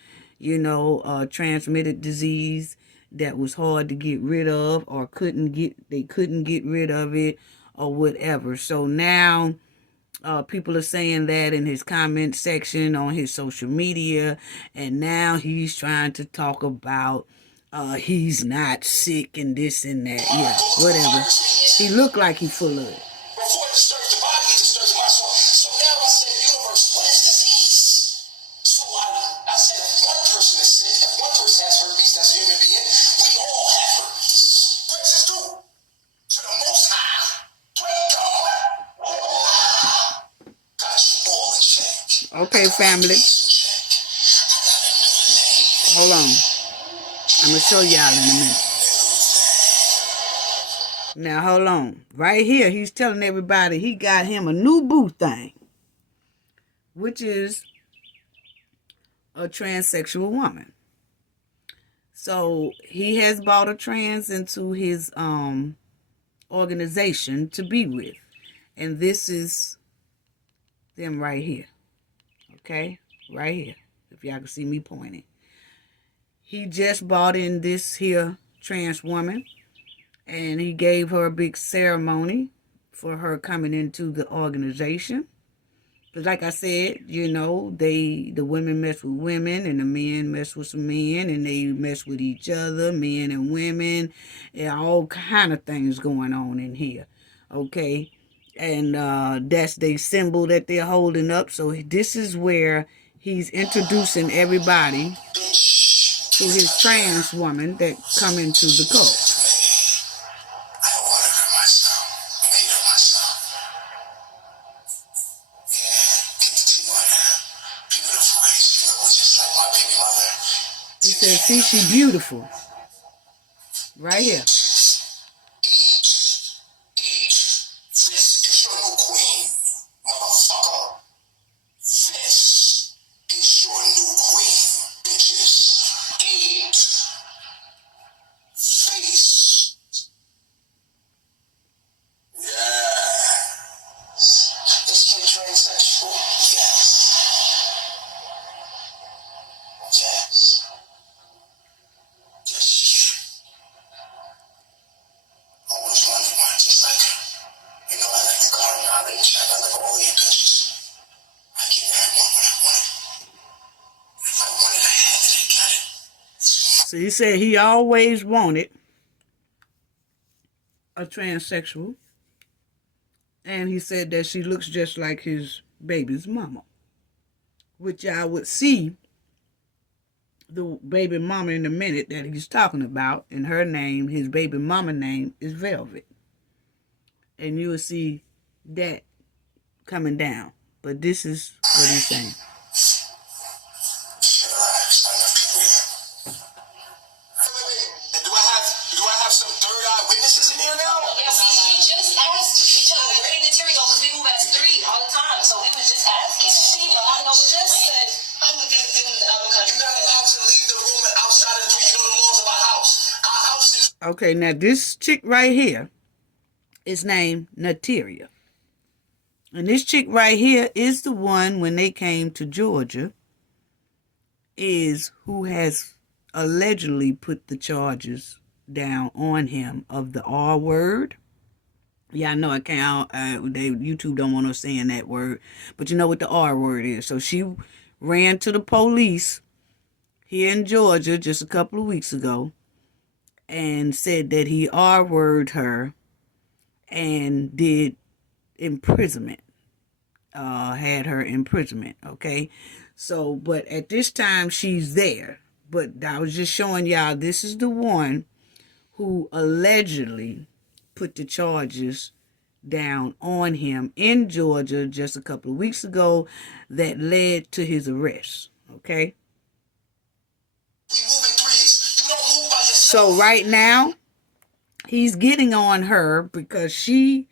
transmitted disease that was hard to get rid of, or they couldn't get rid of it, or whatever. So now people are saying that in his comment section on his social media, and now he's trying to talk about he's not sick and this and that. Yeah, whatever. He looked like he full of it. Before it disturbs the body, it disturbs my soul. So now I said, universe, what is disease? So I said, if one person is sick, if one person has herpes, that's a human being, we all have herpes. Praises due to the Most High. Pray God. Got you all in check. Okay, family. Hold on. I'm going to show y'all in a minute. Now, hold on. Right here, he's telling everybody he got him a new boo thing, which is a transsexual woman. So he has brought a trans into his organization to be with. And this is them right here. Okay? Right here. If y'all can see me pointing. He just brought in this here trans woman, and he gave her a big ceremony for her coming into the organization. Because like I said, the women mess with women, and the men mess with some men, and they mess with each other, men and women, and all kind of things going on in here. Okay? And that's the symbol that they're holding up. So this is where he's introducing everybody to his trans woman that come into the cult. He said, see, she beautiful. Right here. So he said he always wanted a transsexual. And he said that she looks just like his baby's mama. Which I would see the baby mama in a minute that he's talking about. And her name, his baby mama name, is Velvet. And you will see that coming down. But this is what he's saying. Okay, now this chick right here is named Nateria. And this chick right here is the one, when they came to Georgia, is who has allegedly put the charges down on him of the R word. Yeah, I know I can't, YouTube don't want us saying that word, but you know what the R word is. So she ran to the police here in Georgia just a couple of weeks ago and said that he R-worded her and did imprisonment had her imprisonment. Okay, so but at this time she's there. But I was just showing y'all this is the one who allegedly put the charges down on him in Georgia just a couple of weeks ago that led to his arrest. Okay. So right now, he's getting on her because she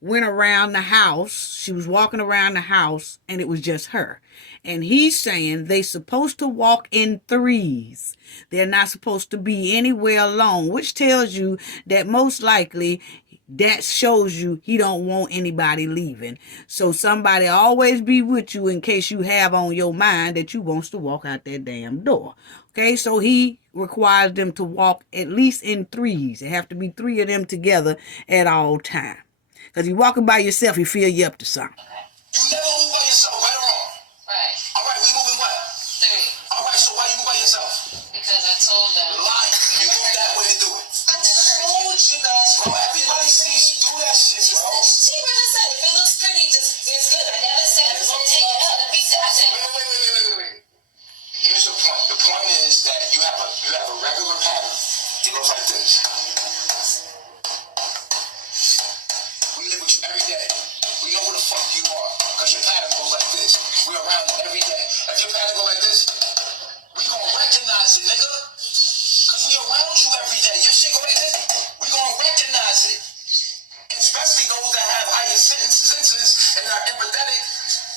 went around the house. She was walking around the house and it was just her. And he's saying they supposed to walk in threes. They're not supposed to be anywhere alone, which tells you that most likely that shows you he don't want anybody leaving. So somebody always be with you in case you have on your mind that you wants to walk out that damn door. Okay, so he requires them to walk at least in threes. It have to be 3 of them together at all times. Because you walking by yourself, he feel you up to something. You never move by yourself, right or wrong? Right. All right, we moving what? 3. All right, so why you move by yourself? Because I told them. Lying. You move that way to do it. I told you guys. Bro, everybody sees you do that shit, bro. She just said if it looks pretty, just it's good. I never said it was take it up. I said. Wait. Here's the point. The point is that you have a regular pattern. It goes like this. We live with you every day. We know who the fuck you are. Because your pattern goes like this. We're around you every day. If your pattern go like this, we gonna recognize it, nigga. Because we around you every day. Your shit go like this, we gonna recognize it. Especially those that have higher senses and are empathetic.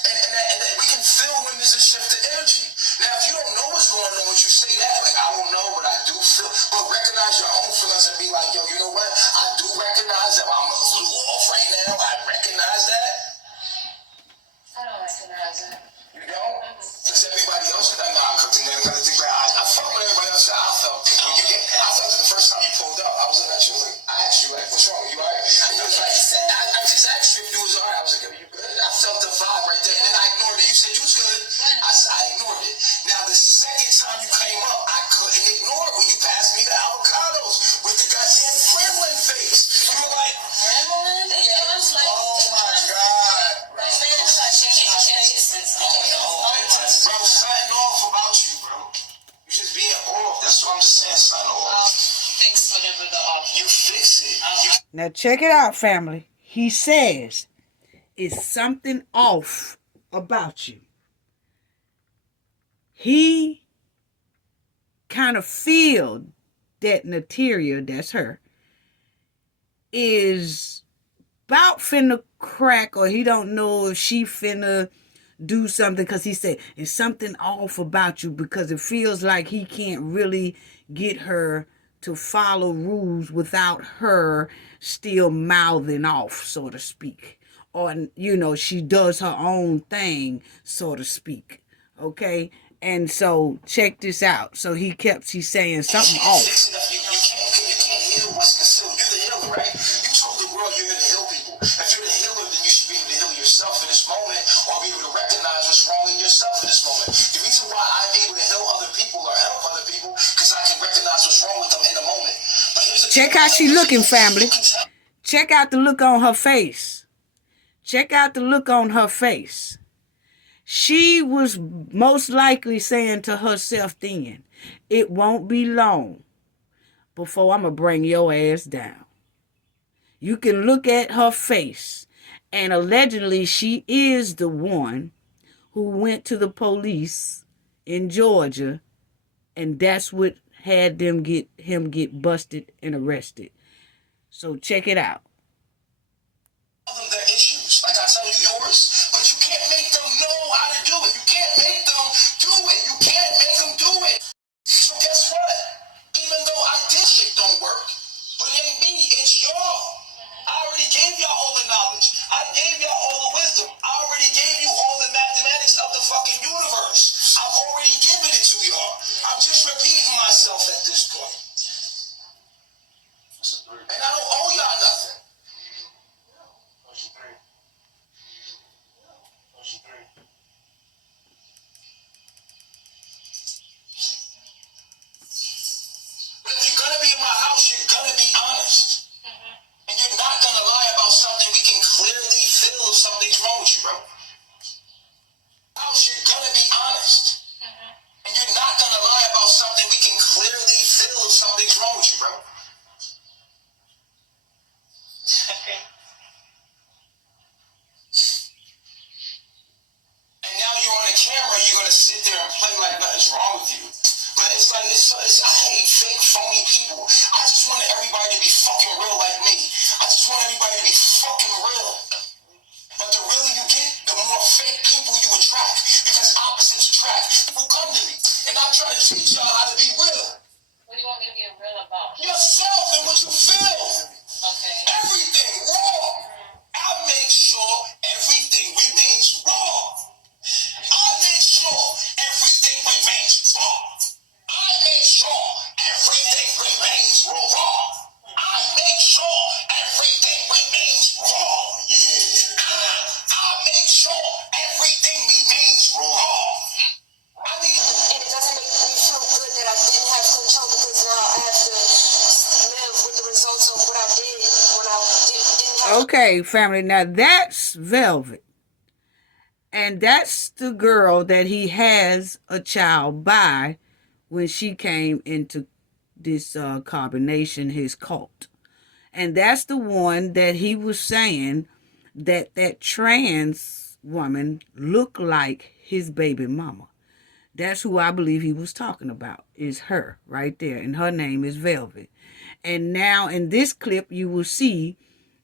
And that we can feel when there's a shift of energy. Now, if you don't know what's going on, you say that. Like, I don't know, but I do feel. But recognize your own feelings and be like, yo, you know what? I do recognize that I'm a little off right now. I recognize that. I don't recognize it. You don't? Because everybody else is like, nah, I'm cooking there. I felt what everybody else said. I felt it the first time you pulled up. I was looking at you, like, I asked you, like, what's wrong? You all right? And you was like, I just asked you if you was all right. I was like, are you good? I felt the vibe right there. And then I ignored it. You said you was good. I ignored it. Now, the second time you came up, I couldn't ignore it when you passed me the avocados with the goddamn gremlin face. You were like, gremlin? Yeah, I was like, oh my God. Bro, something off about you, bro. You just being off. That's what I'm just saying, something off. Fix whatever the off. You fix it. Now check it out, family. He says it's something off about you. He kind of feel that Natalia, that's her, is about finna crack, or he don't know if she finna do something, because he said it's something off about you, because it feels like he can't really get her to follow rules without her still mouthing off, so to speak. Or, you know, she does her own thing, so to speak. Okay? And so, check this out. So he's saying something off. You can't heal what's concealed. You're the healer, right? You told the world you're here to heal people. If you're the healer, then you should be able to heal yourself in this moment, or be able to recognize what's wrong in yourself in this moment. The reason why I'm able to heal other people or help other people, because I can recognize what's wrong with them in the moment. Check how she looking, family. Check out the look on her face. Check out the look on her face. She was most likely saying to herself then, it won't be long before I'm going to bring your ass down. You can look at her face, and allegedly she is the one who went to the police in Georgia, and that's what had them get busted and arrested. So check it out. Their issues, like I tell you yours, but you can't make them know how to do it. You can't make them do it. You can't make them do it. So guess what? Even though I did shit don't work, but it ain't me, it's y'all. I already gave y'all all the knowledge. I gave y'all all the wisdom. I already gave you all the mathematics of the fucking universe. I've already given it to y'all. I'm just repeating myself at this point. And I don't owe y'all nothing. hate fake, phony people. I just wanted everybody to be fucking real like me. I just want everybody to be fucking real. But the realer you get, the more fake people you attract. Because opposites attract. People come to me. And I'm trying to teach y'all how to be real. What do you want me to be real about? Yourself and what you feel. Okay. Everything raw. I make sure everything remains raw. I make sure everything remains raw. I make sure everything remains raw. I make sure everything remains raw. Yeah. I make sure everything remains raw. I mean, And it doesn't make me feel good that I didn't have control because now I have to live with the results of what I did when I didn't have. Okay, family, now that's Velvet. And that's the girl that he has a child by when she came into this combination, his cult. And that's the one that he was saying that trans woman looked like his baby mama. That's who I believe he was talking about, is her right there. And her name is Velvet. And now in this clip, you will see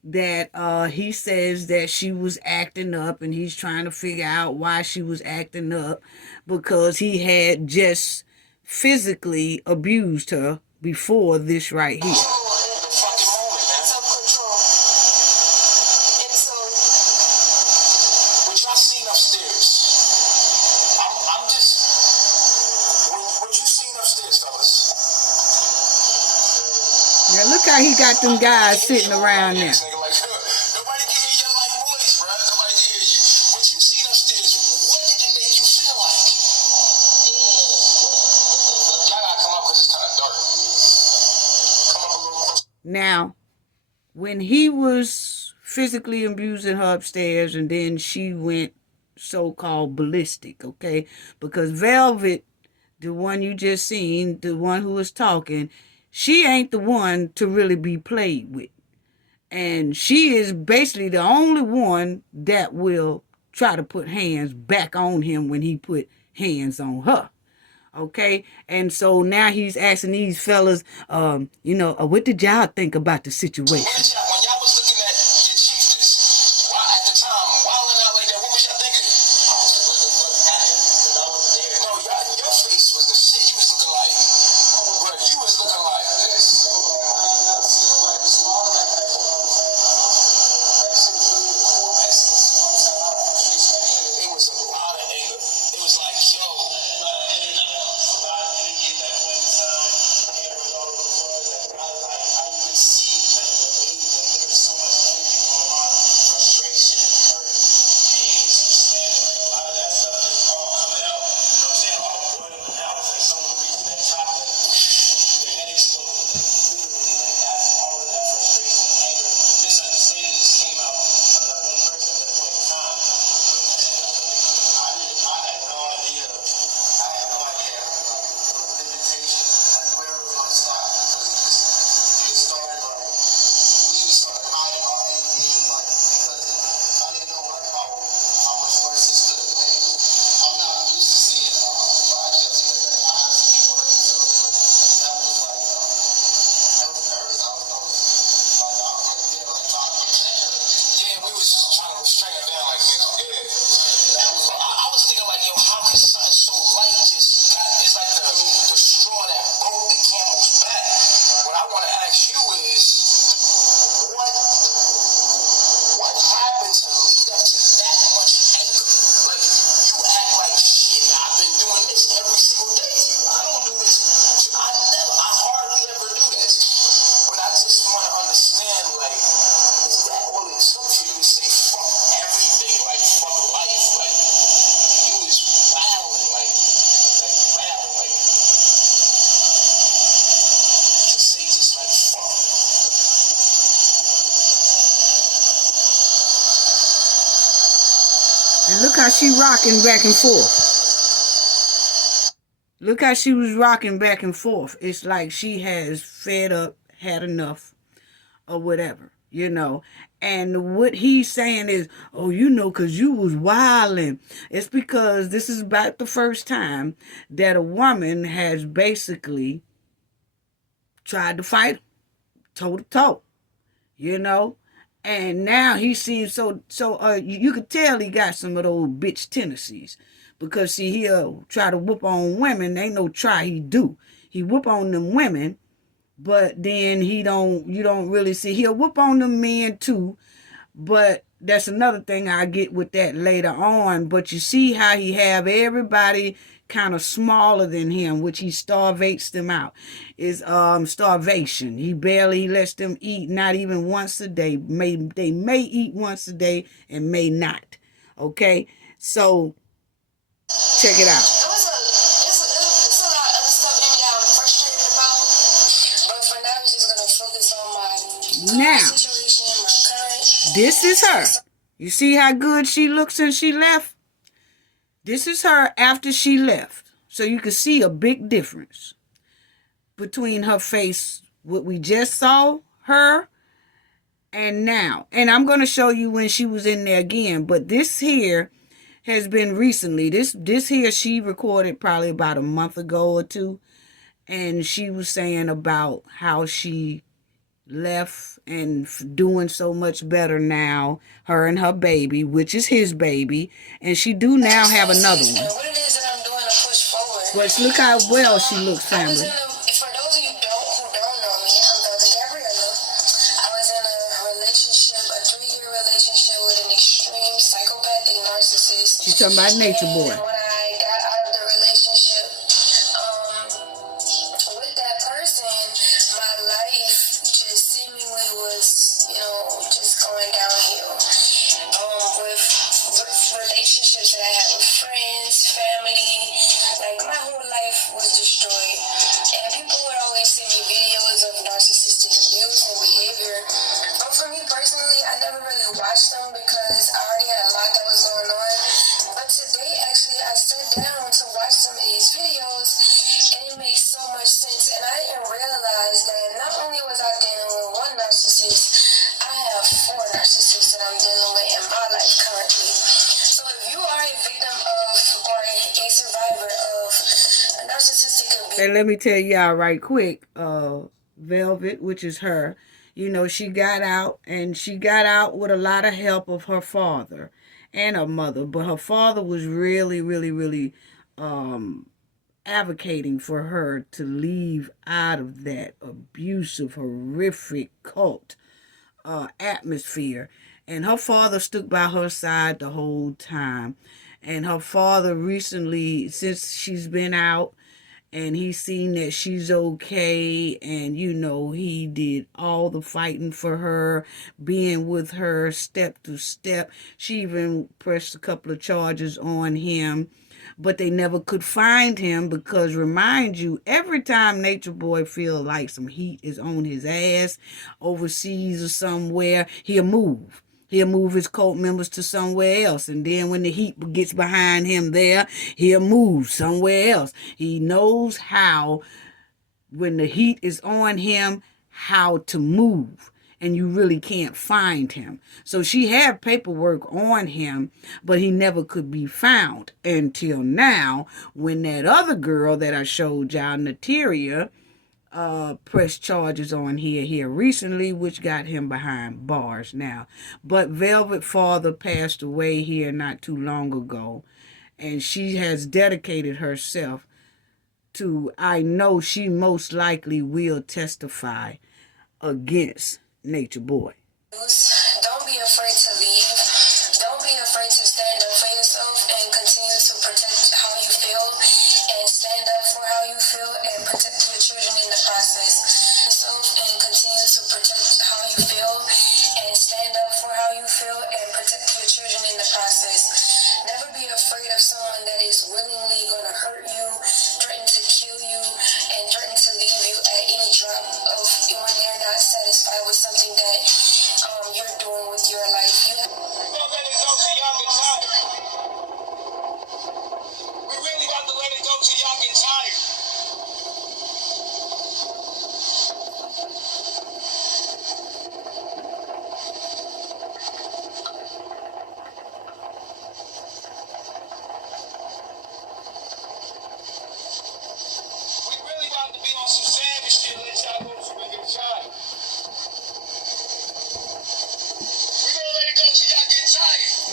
that he says that she was acting up, and he's trying to figure out why she was acting up, because he had just physically abused her before this right here. Now look how he got them guys sitting around there. Nobody can hear your light voice, bro. Nobody can hear you. What you seen upstairs, what did it make you feel like? Y'all gotta come up because it's kind of dark. Come up a little closer. Now, when he was physically abusing her upstairs, and then she went so-called ballistic, okay? Because Velvet, the one you just seen, the one who was talking, she ain't the one to really be played with. And she is basically the only one that will try to put hands back on him when he put hands on her. Okay? And so now he's asking these fellas, what did y'all think about the situation? When y'all was looking at your chiefess, at the time, wilding out like that, what was y'all thinking? No, your face was the shit. You was looking like, bro, you was looking like. It was a lot of anger. It was like, yo. And look how she rocking back and forth. Look how she was rocking back and forth. It's like she has fed up, had enough, or whatever, And what he's saying is, because you was wilding. It's because this is about the first time that a woman has basically tried to fight him, toe to toe, and now he seems you could tell he got some of those bitch tendencies, because see, he'll try to whoop on women. Ain't no try he do. He whoop on them women, but then you don't really see, he'll whoop on them men too. But that's another thing, I get with that later on. But you see how he have everybody kind of smaller than him, which he starvates them out. Is starvation. He barely lets them eat, not even once a day. They may eat once a day and may not. Okay, so check it out. It's a lot of other stuff in there I'm frustrated about, but for now, I'm just gonna focus on my Now, situation, my current. this is her. You see how good she looks since she left? This is her after she left. So you can see a big difference between her face, what we just saw her, and now. And I'm going to show you when she was in there again. But this here has been recently. This here she recorded probably about a month ago or two. And she was saying about how she left and doing so much better now, her and her baby, which is his baby, and she do now have another one. And what it is that I'm doing to push forward. But look how well she looks, family. For those of you who don't know me, I'm Velvet Gabriella. I was in a relationship, a 3-year relationship with an extreme psychopathic narcissist. She's talking about Nature Boy. And when I got out of the relationship with that person, my life just seemingly was, just going downhill. With relationships that I had with friends, family, like my whole life was destroyed. And people would always send me videos of narcissistic abuse and behavior. But for me personally, I never really watched them because I already had a lot that was going on. But today, actually, I sat down to watch some of these videos, and it makes so much sense. And I didn't realize that not only was I dealing with one narcissist, I have 4 narcissists that I'm dealing with in my life currently. So if you are a victim of or a survivor of a narcissistic abuse, And let me tell y'all right quick, Velvet, which is her, she got out, and she got out with a lot of help of her father and her mother. But her father was really, really, really advocating for her to leave out of that abusive, horrific cult atmosphere. And her father stuck by her side the whole time. And her father recently, since she's been out, and he's seen that she's okay, and he did all the fighting for her, being with her step to step. She even pressed a couple of charges on him, but they never could find him, because remind you, every time Nature Boy feel like some heat is on his ass overseas or somewhere, he'll move. He'll move his cult members to somewhere else. And then when the heat gets behind him there, he'll move somewhere else. He knows how, when the heat is on him, how to move. And you really can't find him. So she had paperwork on him, but he never could be found until now, when that other girl that I showed y'all, Nateria, pressed charges on here recently, which got him behind bars now. But Velvet father passed away here not too long ago, and she has dedicated herself to, I know she most likely will testify against Nature Boy. don't be afraid to leave. Don't be afraid to stand up for yourself and continue to protect how you feel, and stand up for how you feel and protect your children in the process. Yourself and continue to protect how you feel and stand up for how you feel and protect your children in the process. Never be afraid of someone that is willingly going to hurt you, threaten to kill you, and threaten to leave you at any drop of when they're not satisfied with something that you're doing with your life. We're gonna let it go till y'all get tired. We really got to let it go till y'all get tired. We really about to be on some savage shit. Let y'all go to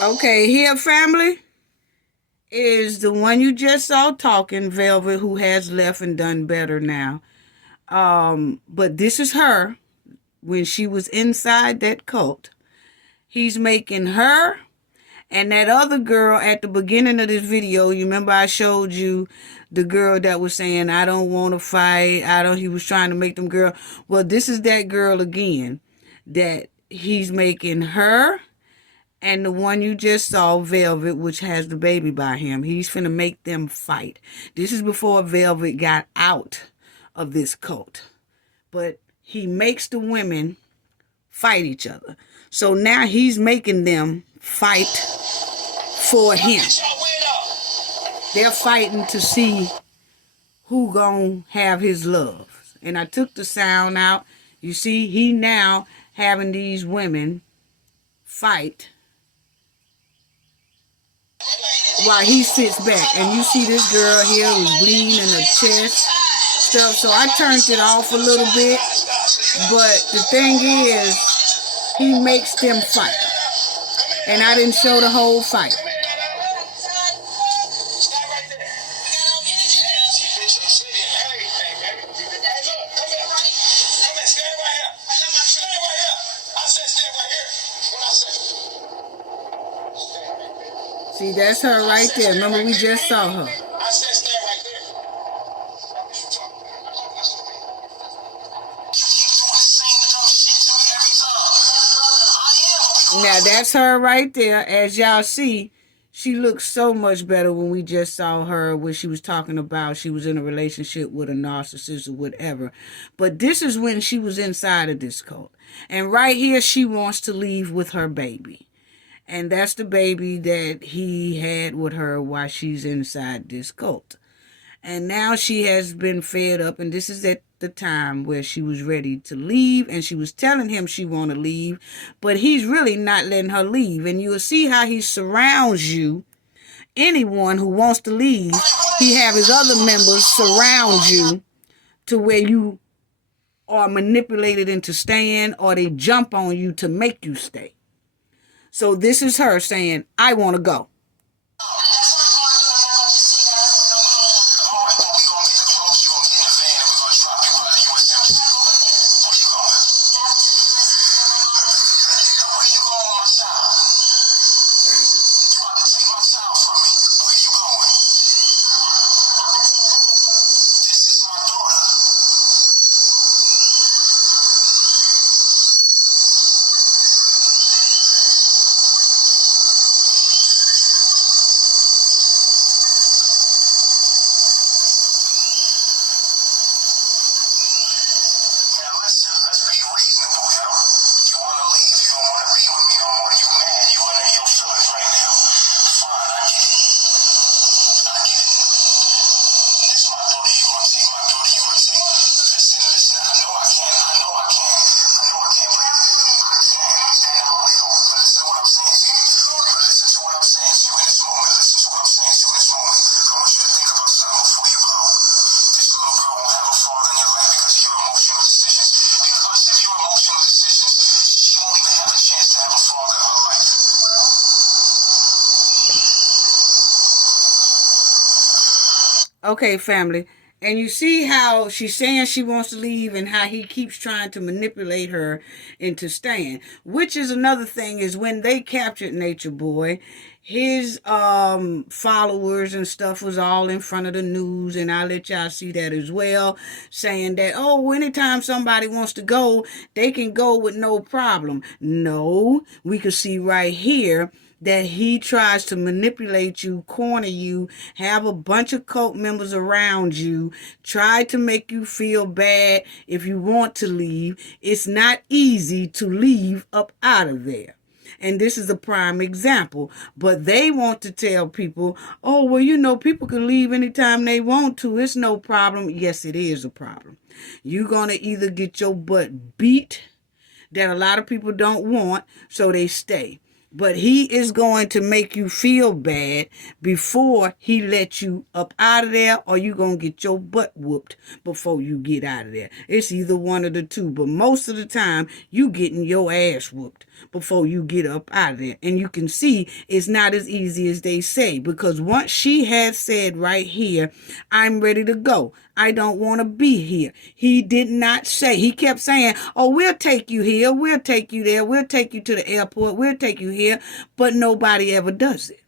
Okay, here, family, is the one you just saw talking, Velvet, who has left and done better now. But this is her when she was inside that cult. He's making her and that other girl at the beginning of this video. You remember I showed you the girl that was saying, I don't want to fight. He was trying to make them girl. Well, this is that girl again that he's making her and the one you just saw, Velvet, which has the baby by him. He's finna make them fight. This is before Velvet got out of this cult. But he makes the women fight each other. So now he's making them fight for him. They're fighting to see who gonna have his love. And I took the sound out. You see, he now having these women fight while he sits back. And you see this girl here who's bleeding in her chest stuff. So I turned it off a little bit. But the thing is, he makes them fight. And I didn't show the whole fight. See, that's her right there. Remember, we just saw her. Now, that's her right there. As y'all see, she looks so much better when we just saw her when she was talking about she was in a relationship with a narcissist or whatever. But this is when she was inside of this cult. And right here, she wants to leave with her baby. And that's the baby that he had with her while she's inside this cult. And now she has been fed up, and this is at the time where she was ready to leave, and she was telling him she want to leave, but he's really not letting her leave. And you'll see how he surrounds you. Anyone who wants to leave, he have his other members surround you to where you are manipulated into staying, or they jump on you to make you stay. So this is her saying, I want to go. Okay, family. And you see how she's saying she wants to leave and how he keeps trying to manipulate her into staying. Which is another thing is when they captured Nature Boy, his followers and stuff was all in front of the news, and I'll let y'all see that as well, saying that, oh, anytime somebody wants to go, they can go with no problem. No, we can see right here that he tries to manipulate you, corner you, have a bunch of cult members around you, try to make you feel bad if you want to leave. It's not easy to leave up out of there. And this is a prime example. But they want to tell people, oh, well, you know, people can leave anytime they want to. It's no problem. Yes, it is a problem. You're going to either get your butt beat that a lot of people don't want, so they stay. But he is going to make you feel bad before he lets you up out of there, or you going to get your butt whooped before you get out of there. It's either one of the two. But most of the time, you getting your ass whooped before you get up out of there. And you can see it's not as easy as they say. Because once she has said right here, I'm ready to go. I don't want to be here. He did not say. He kept saying, oh, we'll take you here. We'll take you there. We'll take you to the airport. We'll take you here. But nobody ever does it.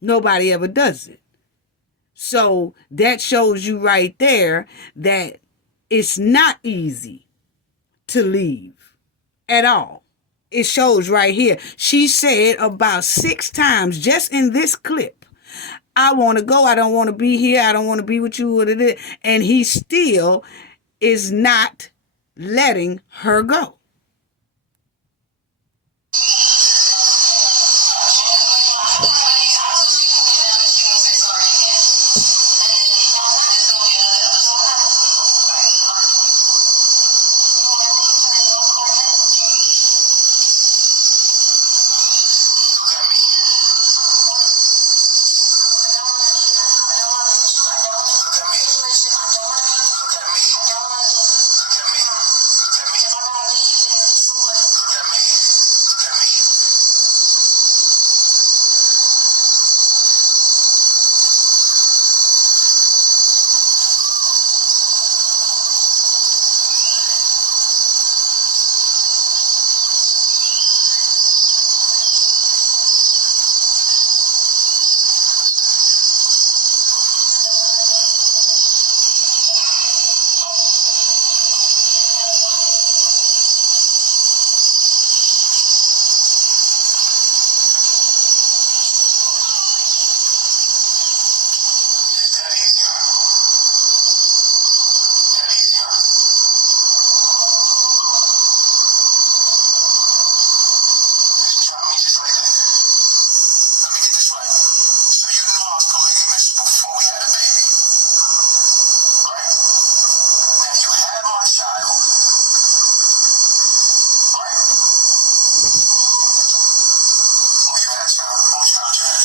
Nobody ever does it. So that shows you right there that it's not easy to leave at all. It shows right here. She said about 6 times just in this clip, I want to go. I don't want to be here. I don't want to be with you. And he still is not letting her go.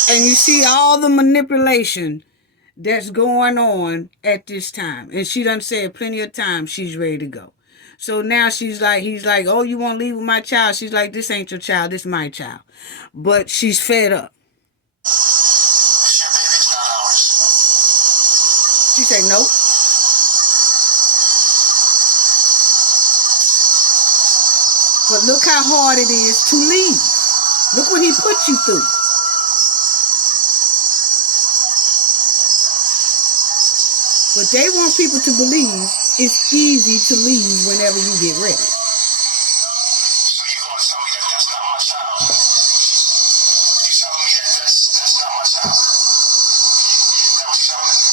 And you see all the manipulation that's going on at this time. And she done said plenty of times she's ready to go. So now he's like, oh, you want to leave with my child? She's like, this ain't your child, this is my child. But she's fed up. It's your baby, it's not ours. She said, nope. But look how hard it is to leave. Look what he put you through. But they want people to believe it's easy to leave whenever you get ready. So you gonna tell me that that's not my child? You telling me that that's not my child? That what you telling me?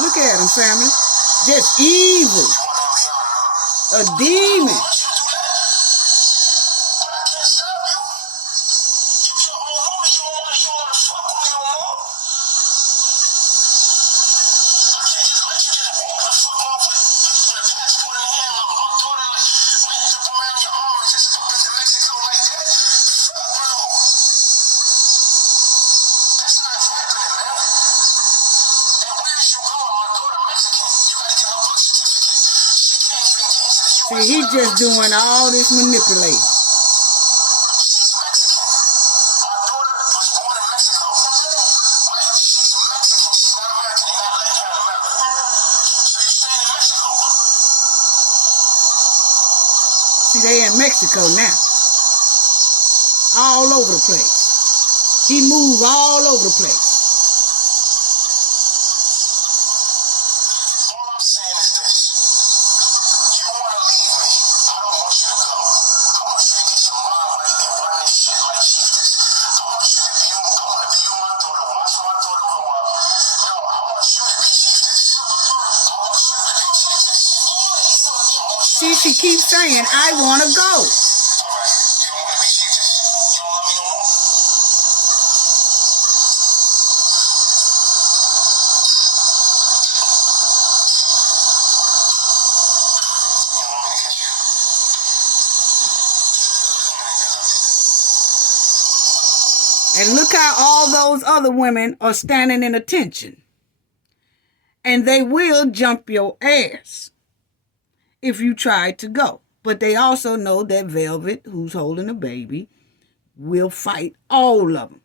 Look at him, family. Just evil. A demon. See, he just doing all this manipulating. See, they in Mexico now. All over the place. He moved all over the place. See, she keeps saying, I want to go. And look how all those other women are standing in attention. And they will jump your ass if you try to go. But they also know that Velvet, who's holding a baby, will fight all of them.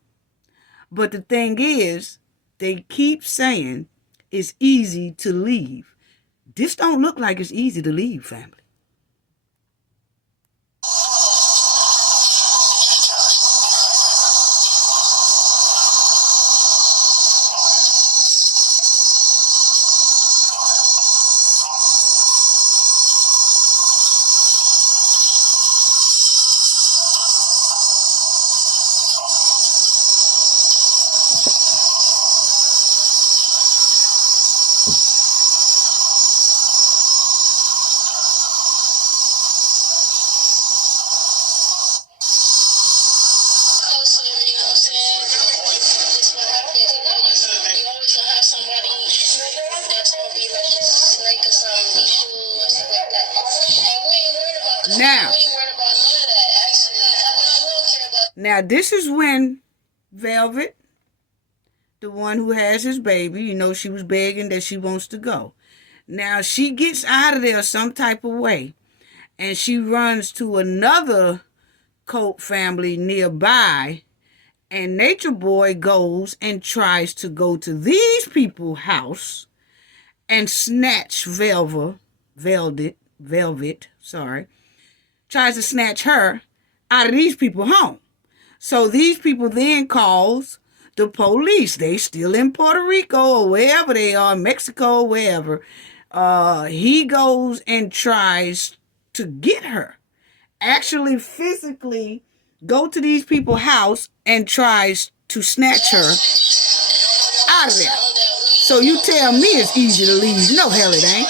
But the thing is, they keep saying it's easy to leave. This don't look like it's easy to leave, family. Now, this is when Velvet, the one who has his baby, you know, she was begging that she wants to go. Now, she gets out of there some type of way, and she runs to another cult family nearby, and Nature Boy goes and tries to go to these people's house and snatch Velvet, tries to snatch her out of these people's home. So these people then calls the police. They still in Puerto Rico or wherever they are, Mexico, wherever. He goes and tries to get her. Actually, physically go to these people's house and tries to snatch her out of there. So you tell me it's easy to leave. No, hell it ain't.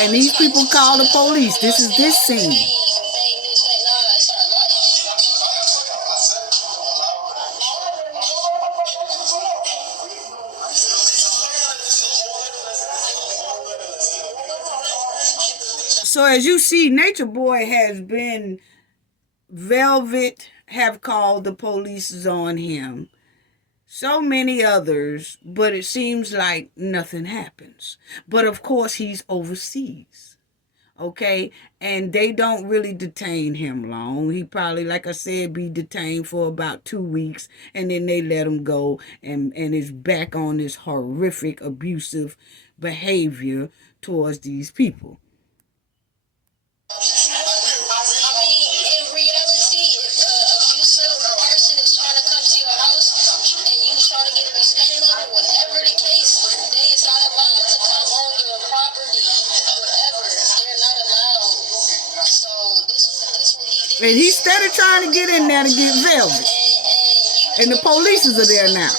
And these people call the police. This is this scene. So as you see, Nature Boy has been, Velvet have called the police on him. So many others, but it seems like nothing happens. But of course, he's overseas, okay? And they don't really detain him long. He probably, like I said, be detained for about 2 weeks, and then they let him go and is back on this horrific, abusive behavior towards these people. And he started trying to get in there to get Velvet. And the police are there now.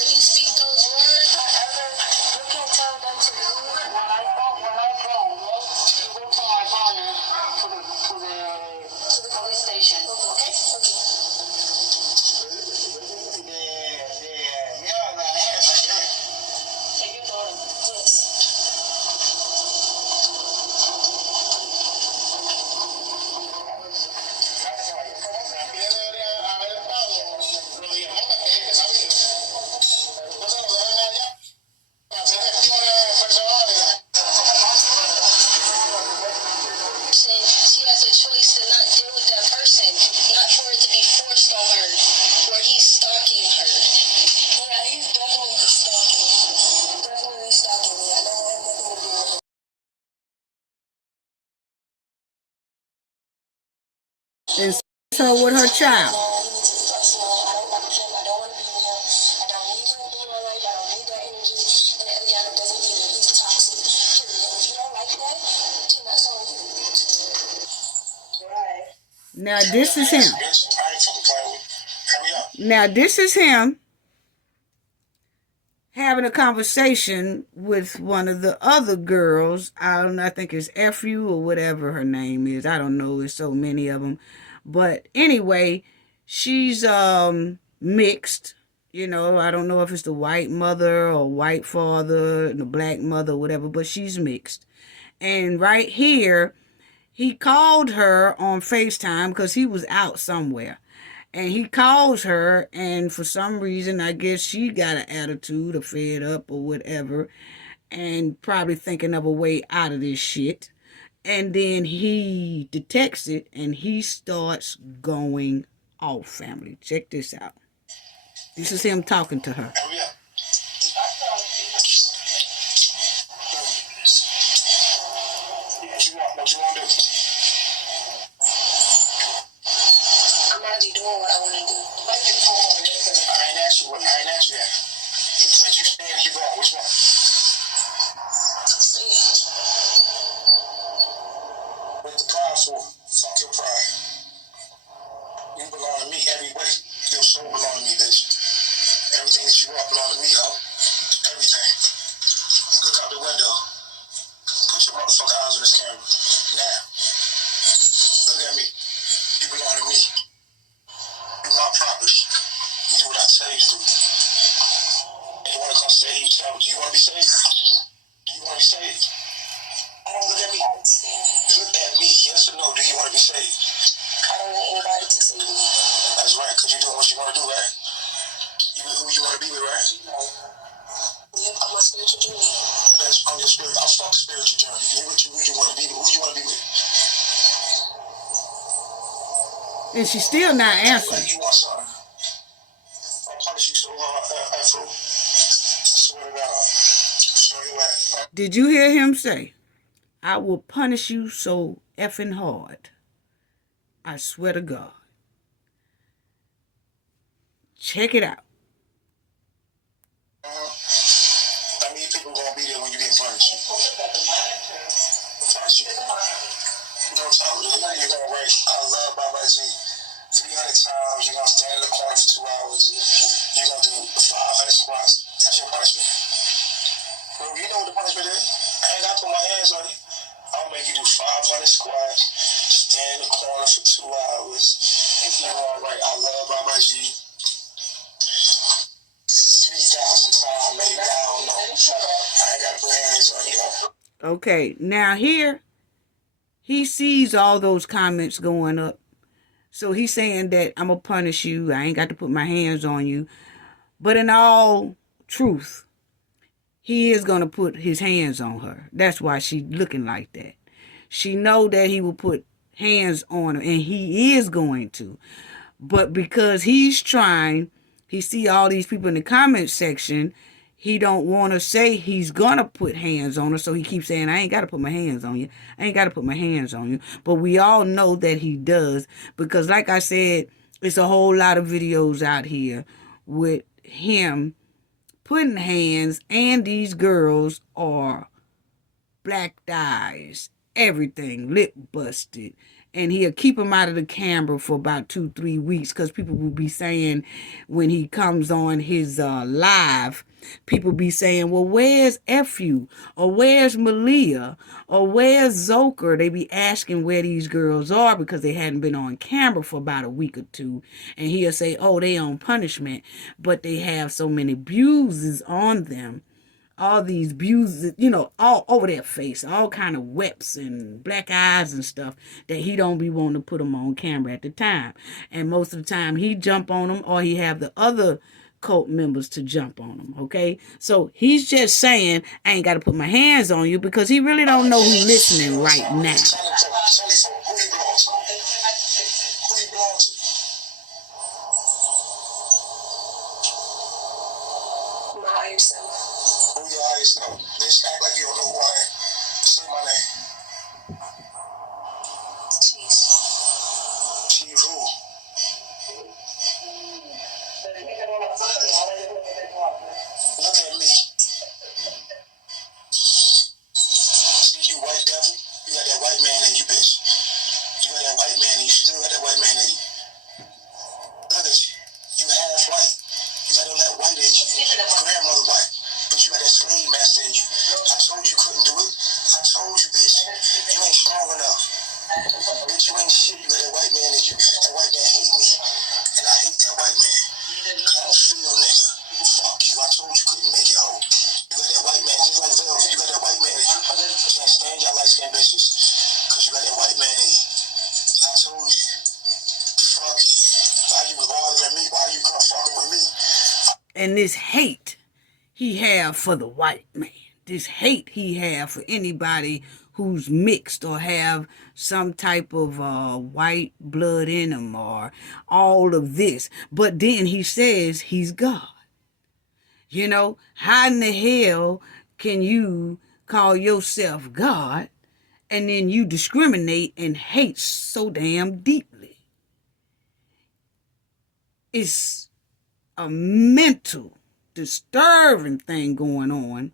And her with her child. Now this is him. Now this is him having a conversation with one of the other girls. I don't know, I think it's FU or whatever her name is. I don't know. There's so many of them. But anyway, she's mixed. You know, I don't know if it's the white mother or white father, the black mother, whatever, but she's mixed. And right here, he called her on FaceTime because he was out somewhere. And he calls her, and for some reason, I guess she got an attitude or fed up or whatever, and probably thinking of a way out of this shit. And then he detects it, and he starts going off, family. Check this out. This is him talking to her. What you want to do? I'm already doing what I want to do. I ain't asked you that. But you saying you going, which one? What's the pride for? Fuck your pride. You belong to me every way. Your soul belong to me, bitch. Everything that you want belong to me, ho. Everything. Look out the window. Put your motherfucking eyes on this camera. Now. Look at me. You belong to me. You my property. You do what I tell you to. You want to come save you? Tell me. Do you want to be saved? Do you want to be saved? Look at me. Look at me. Yes or no? Do you want to be saved? I don't want anybody to save me. That's right, because you're doing what you want to do, right? You know who you want to be with, right? Yep, I'm a spiritual journey. That's on your spirit. I'll start the spiritual journey. You know who you want to be with. Who you want to be with? And she's still not answering. Like you want something. I'll punish you so hard, Afro. Swear to God. Show your ass. Did you hear him say, I will punish you so effing hard. I swear to God. Check it out. I mean, people gonna be there when you get punished. Punish you. You know what I'm saying? You're gonna write, I love Baba G 300 times. You're gonna stand in the corner for 2 hours. You're gonna do 500 squats. That's your punishment. Well, you know what the punishment is? I ain't gotta put my hands on you. I'll make you do 500 squats. Stand in the corner for 2 hours. You're gonna write, I love Baba G 3,000 times, maybe. I don't know. I ain't gotta put hands on you. Okay, now here, he sees all those comments going up. So he's saying that I'm going to punish you. I ain't got to put my hands on you. But in all truth, he is going to put his hands on her. That's why she's looking like that. She know that he will put hands on her, and he is going to. But because he's trying, he see all these people in the comment section, he don't want to say he's going to put hands on her, so he keeps saying, I ain't got to put my hands on you. I ain't got to put my hands on you. But we all know that he does, because like I said, it's a whole lot of videos out here with him putting hands, and these girls are black eyes, everything, lip busted, and he'll keep him out of the camera for about 2-3 weeks, because people will be saying when he comes on his live, people be saying, well, where's Fu, or where's Malia, or where's Zoker? They be asking where these girls are because they hadn't been on camera for about a week or two, and he'll say, oh, they on punishment, but they have so many bruises on them, all these bruises, all over their face, all kind of webs and black eyes and stuff, that he don't be wanting to put them on camera at the time. And most of the time he jump on them, or he have the other cult members to jump on them, okay? So he's just saying, I ain't got to put my hands on you, because he really don't know who's listening right now. Bitch, act like you don't know who I am. Say my name. Chief. Chief who? Look at me. See you, white devil? You got that white man in you, bitch. You got that white man in you. Still got that white man in you. Look at you. You half white. You got all that white in you. Grandmother white. But you got that slave master in you. I told you couldn't do it. I told you, bitch. You ain't strong enough. Bitch, you ain't shit. You got that white man in you. That white man hate me. And I hate that white man. I don't feel, nigga. Fuck you. I told you couldn't make it home. You got that white man. Just like Velvet. You got that white man in you. You can't stand y'all light-skinned bitches. Because you got that white man in you. I told you. Fuck you. Why you bothering me? Why you come fucking with me? And this hate he have for the white man, this hate he have for anybody who's mixed or have some type of white blood in him, or all of this. But then he says he's God. How in the hell can you call yourself God and then you discriminate and hate so damn deeply? It's a mental disturbing thing going on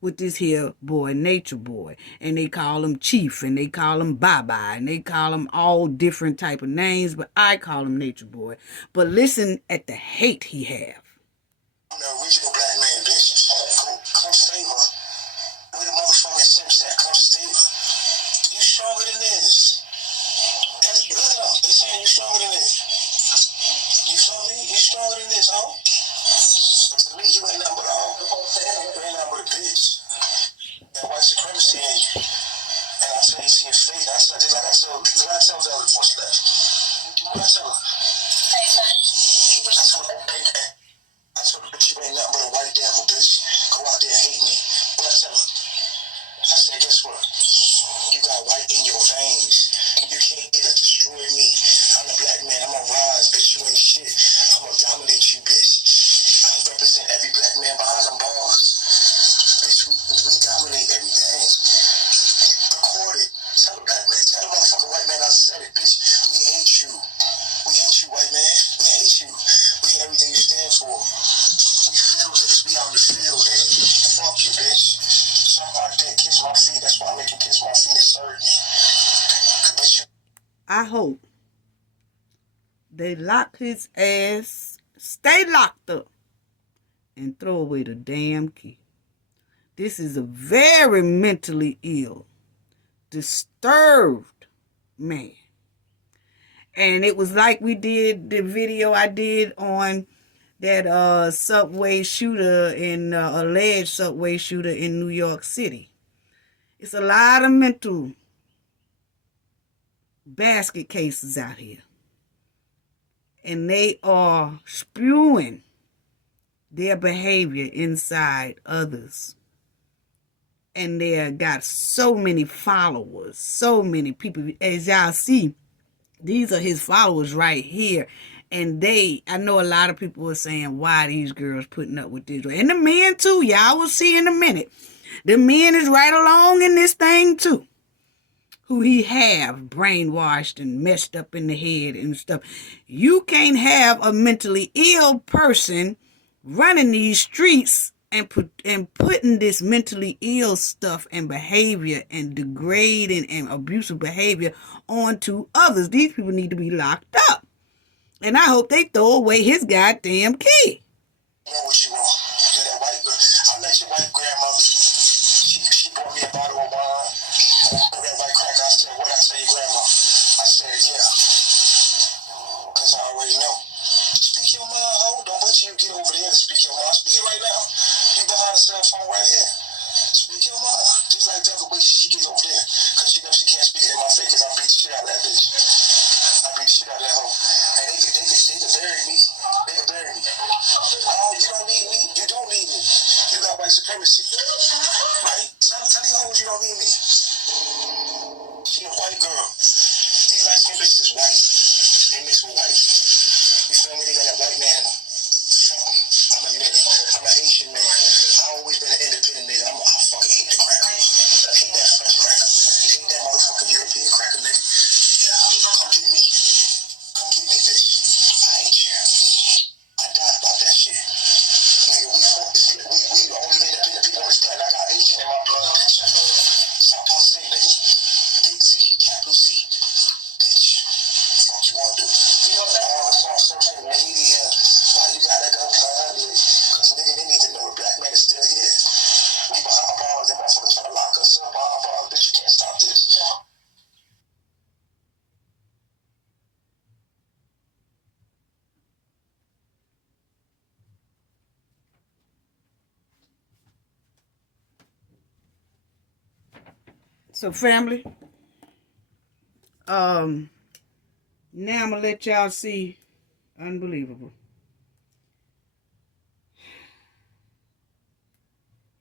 with this here boy, Nature Boy. And they call him Chief, and they call him Bye-Bye, and they call him all different type of names, but I call him Nature Boy. But listen at the hate he have. I'm the original black man, bitch. Come save her. We're the motherfucking Sims that come save her. You stronger than this. Look at them. They saying you stronger than this. You feel me? You stronger than this, huh? To me, you ain't nothing but you ain't nothing but a bitch. That white supremacy in you. And I tell you, see your face. I said, just like I told Zelda before she left. What I tell her? I told her, bitch, you ain't nothing but a white devil, bitch. Go out there and hate me. What I tell her? I said, guess what? You got white in your veins. You can't destroy me. I'm a black man. I'm gonna rise, bitch. You ain't shit. I'm gonna dominate you, bitch. I represent every black man behind them bars. Bitch, we dominate everything. Record it. Tell the black man, tell the motherfucking white man I said it, bitch. We hate you. We hate you, white man. We hate you. We hate everything you stand for. We feel niggas. We out in the field, nigga. Fuck you, bitch. Suck my dick, kiss my feet. That's why I make you kiss my feet and serve me. I hope they lock his ass, stay locked up, and throw away the damn key. This is a very mentally ill, disturbed man. And it was like we did the video I did on that subway shooter alleged subway shooter in New York City. It's a lot of mental basket cases out here. And they are spewing their behavior inside others. And they got so many followers, so many people. As y'all see, these are his followers right here. And I know a lot of people are saying, why these girls putting up with this? And the men too, y'all will see in a minute. The men is right along in this thing too, who he have brainwashed and messed up in the head and stuff. You can't have a mentally ill person running these streets and putting this mentally ill stuff and behavior and degrading and abusive behavior onto others. These people need to be locked up. And I hope they throw away his goddamn key. You know what you want. You're that white girl. I met your white grandmother. She brought me a bottle of wine. That white crack. I said, what I tell you, grandma? I said, yeah. Because I already know. Speak your mind, ho. Don't wait till you get over there to speak your mind. Speak it right now. You behind the cell phone right here. Speak your mind. Just like Devil, wait till she gets over there. Because she knows she can't speak it in my face because I beat the shit out of that bitch. I beat the shit out of that hoe. And they could bury me. They could bury me. Oh, you don't need me. You don't need me. You got white supremacy. Right? Tell these hoes you don't need me. She a white girl. These light-skinned bitches is white. They mix with white. You feel me? They got that white man. Fuck 'em. I'm a nigga. I'm an Asian nigga. I always been an independent nigga. I fucking hate the cracker. I hate that French cracker. I hate that motherfucking European cracker, nigga. Yeah, come get me. Come get me, bitch. I hate you. I died about that shit. Nigga, we the only independent people on this planet. I got Asian in my blood, bitch. Stop saying, nigga. Big Z, capital Z. Bitch. What you wanna do? You know that? All this on social media. Why you gotta go public? Cause nigga, they need to know the black man is still here. We behind bars. Them motherfuckers trying to lock us up behind bars. Bitch, you can't stop this. So family, now I'm gonna let y'all see unbelievable.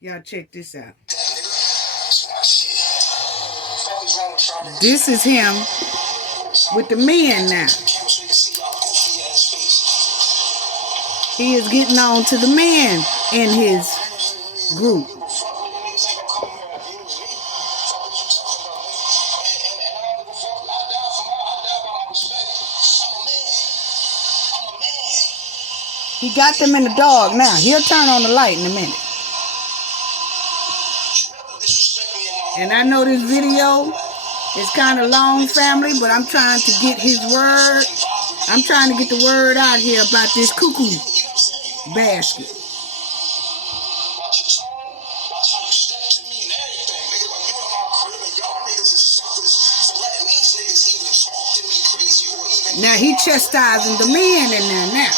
Y'all check this out. This is him with the men now. He is getting on to the men in his group. He got them in the dog now. He'll turn on the light in a minute. And I know this video is kind of long, family, but I'm trying to get his word. I'm trying to get the word out here about this cuckoo basket. Now he chastising the men in there now.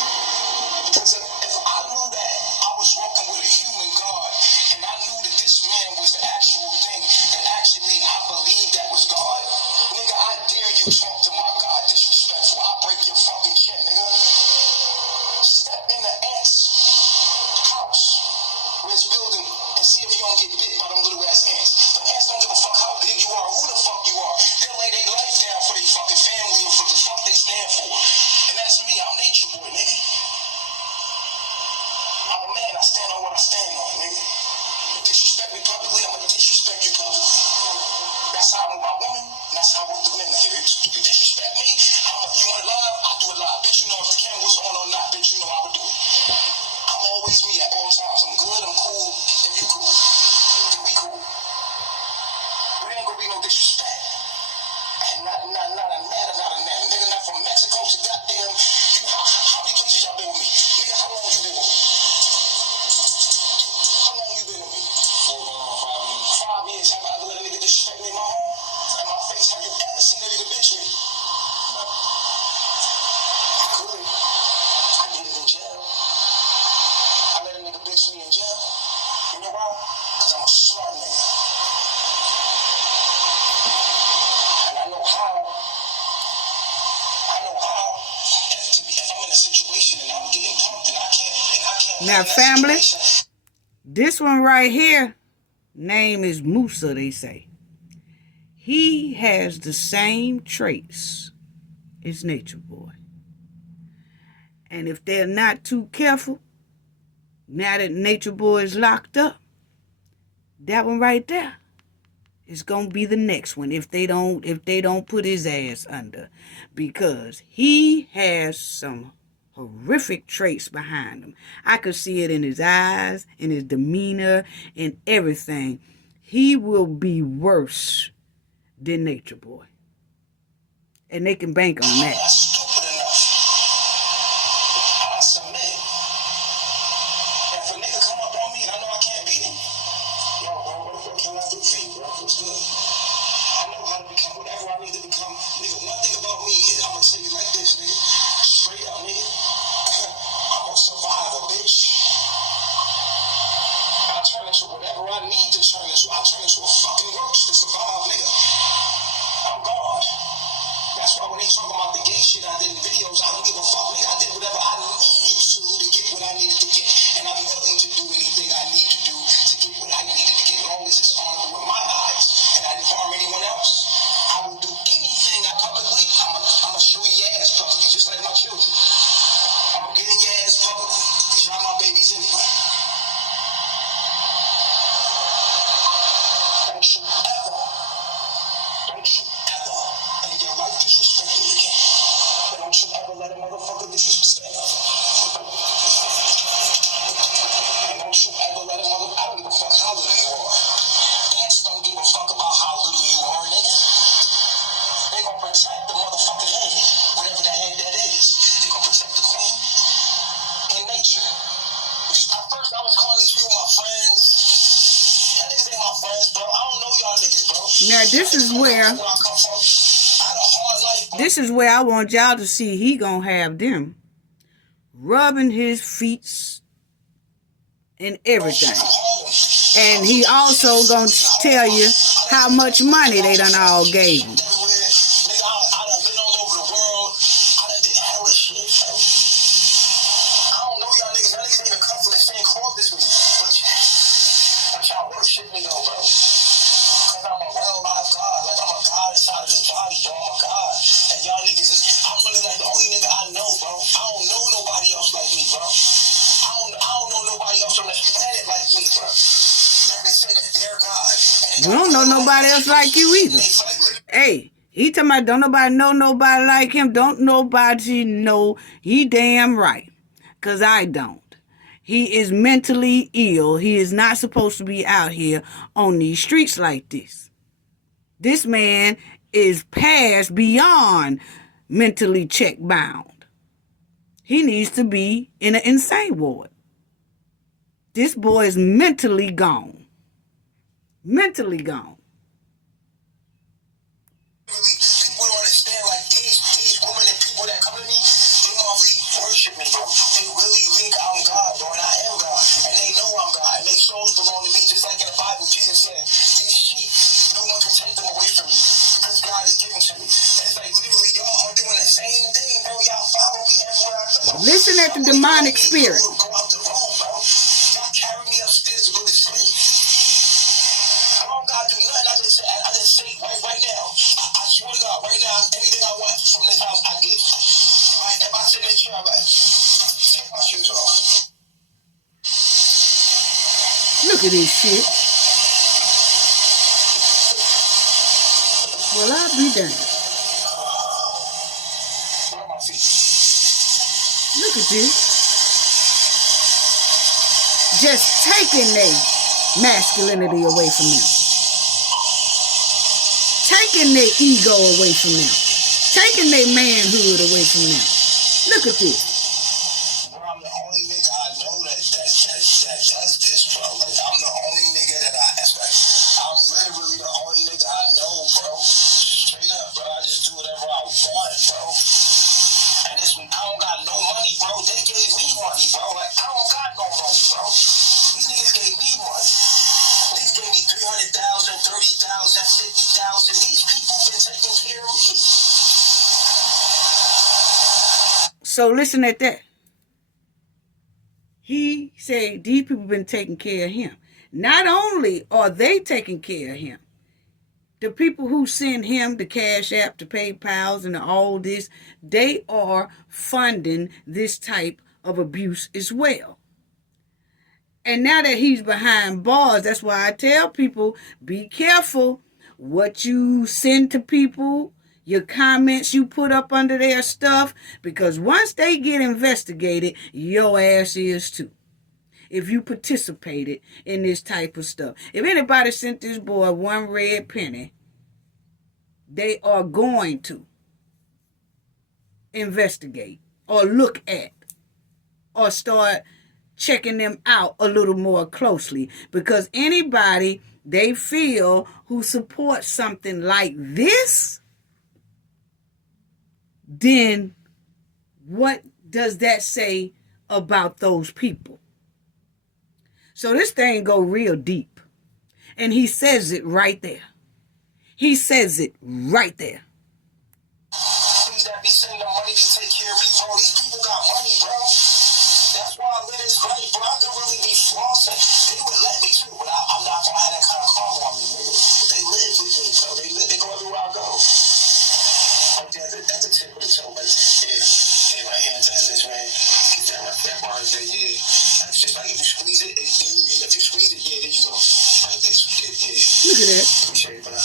Now, family, this one right here, name is Musa, they say. He has the same traits as Nature Boy. And if they're not too careful, now that Nature Boy is locked up, that one right there is gonna be the next one if they don't put his ass under, because he has some horrific traits behind him. I could see it in his eyes, in his demeanor, in everything. He will be worse than Nature Boy. And they can bank on that. Stupid enough. I submit. If a nigga come up on me and I know I can't beat him, yo, bro, what can I do for you, bro? What's good? I know how to become whatever I need to become. Nigga, one thing about me is I'm gonna tell you like this, nigga. Straight up, nigga. I'm a survivor, bitch. I turn into whatever I need to turn into. I turn into a fucking roach to survive, nigga. I'm God. That's why when they talk about the gay shit I did in videos, I don't give a fuck, nigga. I did whatever I needed to get what I needed to get. And I'm willing to do anything I need to do to get what I needed to get, as long as it's honorable with my eyes and I didn't harm anyone else. I will do anything I publicly. I'm gonna show your ass publicly, just like my children. I'm gonna get in your ass publicly, because y'all my babies anyway. Don't you ever in your life disrespect me again. Don't you ever let a motherfucker disrespect me. And don't you ever let a motherfucker, I don't give a fuck how little you are. Ants don't give a fuck about how little you are, nigga. They gonna protect the motherfucking head, whatever the head that is. They gonna protect the queen in nature. At first I was calling these people my friends. Y'all niggas ain't my friends, bro. I don't know y'all niggas, bro. Now this is where I want y'all to see he gonna have them rubbing his feet and everything. And he also gonna tell you how much money they done all gave him. We don't know nobody else like you either. Hey, he talking about don't nobody know nobody like him. Don't nobody know. He damn right. Because I don't. He is mentally ill. He is not supposed to be out here on these streets like this. This man is past beyond mentally check bound. He needs to be in an insane ward. This boy is mentally gone. Mentally gone. People don't understand, like, these women and people that come to me, they don't really worship me, bro. They really think I'm God, bro, and I am God. And they know I'm God. And they souls belong to me, just like in the Bible, Jesus said, these sheep, no one can take them away from me, because God is giving to me. And it's like, literally, y'all are doing the same thing, bro. Y'all follow me everywhere I go. Listen at the demonic spirit. Go out the room, bro. Y'all carry me upstairs to go to sleep. I don't gotta do nothing. I just say right now. I swear to God, right now, anything I want from this house, I get. Right? If I sit in this chair, I'm like, take my shoes off. Look at this shit. Well, I'll be done. Where are my feet? Look at this. Just taking their masculinity away from them. Taking their ego away from them. Taking their manhood away from them. Look at this. Bro, I'm the only nigga I know that does this, bro. Like, I'm the only nigga that I'm literally the only nigga I know, bro. Straight up, bro. I just do whatever I want, bro. And I don't got no money, bro. They gave me money, bro. Like, I don't got no money, bro. These niggas gave me money. Niggas gave me 300,000, 30,000, 50,000. These people been taking care of me. So listen at that. He said these people been taking care of him. Not only are they taking care of him, the people who send him the Cash App, the PayPals, and all this, they are funding this type of abuse as well. And now that he's behind bars, that's why I tell people, be careful what you send to people. your comments you put up under their stuff, because once they get investigated, your ass is too. If you participated in this type of stuff. If anybody sent this boy one red penny, they are going to investigate or look at or start checking them out a little more closely, because anybody they feel who supports something like this, then what does that say about those people? So this thing go real deep, and he says it right there. He says it right there. That be sending them money to take care of me, bro. These people got money, bro. That's why I live this life, bro. I could really be flossing. They would let me too, but I'm not gonna have that kind of karma on me, nigga. They live with me, so they go everywhere I go. Like that's the tip of the toe, but yeah, right here in Texas, man. Get that part right there, yeah. It's just like if you squeeze it, yeah, there you go. Like this, yeah. Look at that. Appreciate it, but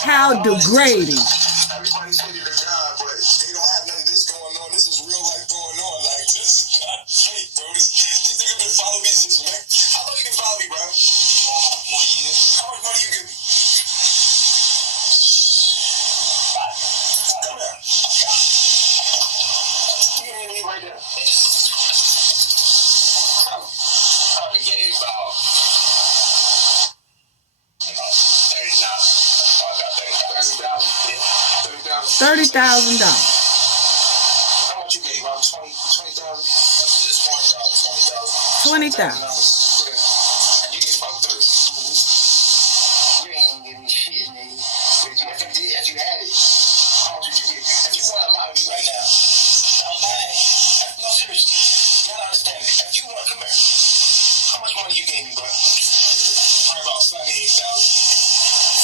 how degrading. Everybody say they're God, but they don't have none of this going on. This is real life going on. Like, this is not fake, bro. These niggas been following me since, man. How long you been following me, bro? More years. How much money you give me? Come here. You can hear me right there. Probably gave about 30 now. $30,000. How much you gave? About 20,000? Just 20,000. 20,000. And you gave about 30. You ain't even give me shit, nigga. If you had it, how much would you give? If you want a lot of me right now, I'm lying. No, seriously. You gotta understand. If you want, come here. How much money you gave me, bro? Probably about 78,000.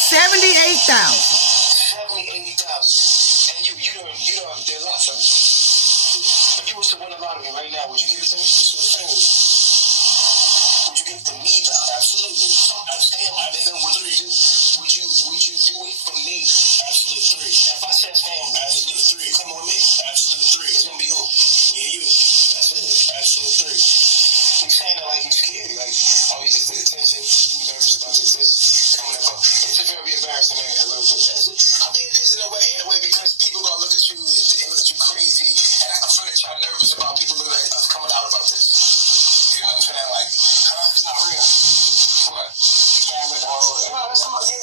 78,000. 80,000. And you don't did a lot for me. If you was to win a lot of me right now, would you give it to me? This was the thing. Would you give it to me, though? Absolutely. Damn, my nigga, would you do it for me? Absolute 3. If I said family, absolute 3. Come on, me. Absolute 3. It's gonna be who? Me and you. That's it. Absolute 3. He's saying that like he's scared. Like, oh, he just did attention. He's nervous about this coming up. It's a very embarrassing, man, a little bit. I mean, it is in a way, because people gonna look at you and look at you crazy, and I feel that y'all nervous about people looking at us coming out about this. You know what I'm saying? Like, it's not real. What? Yeah,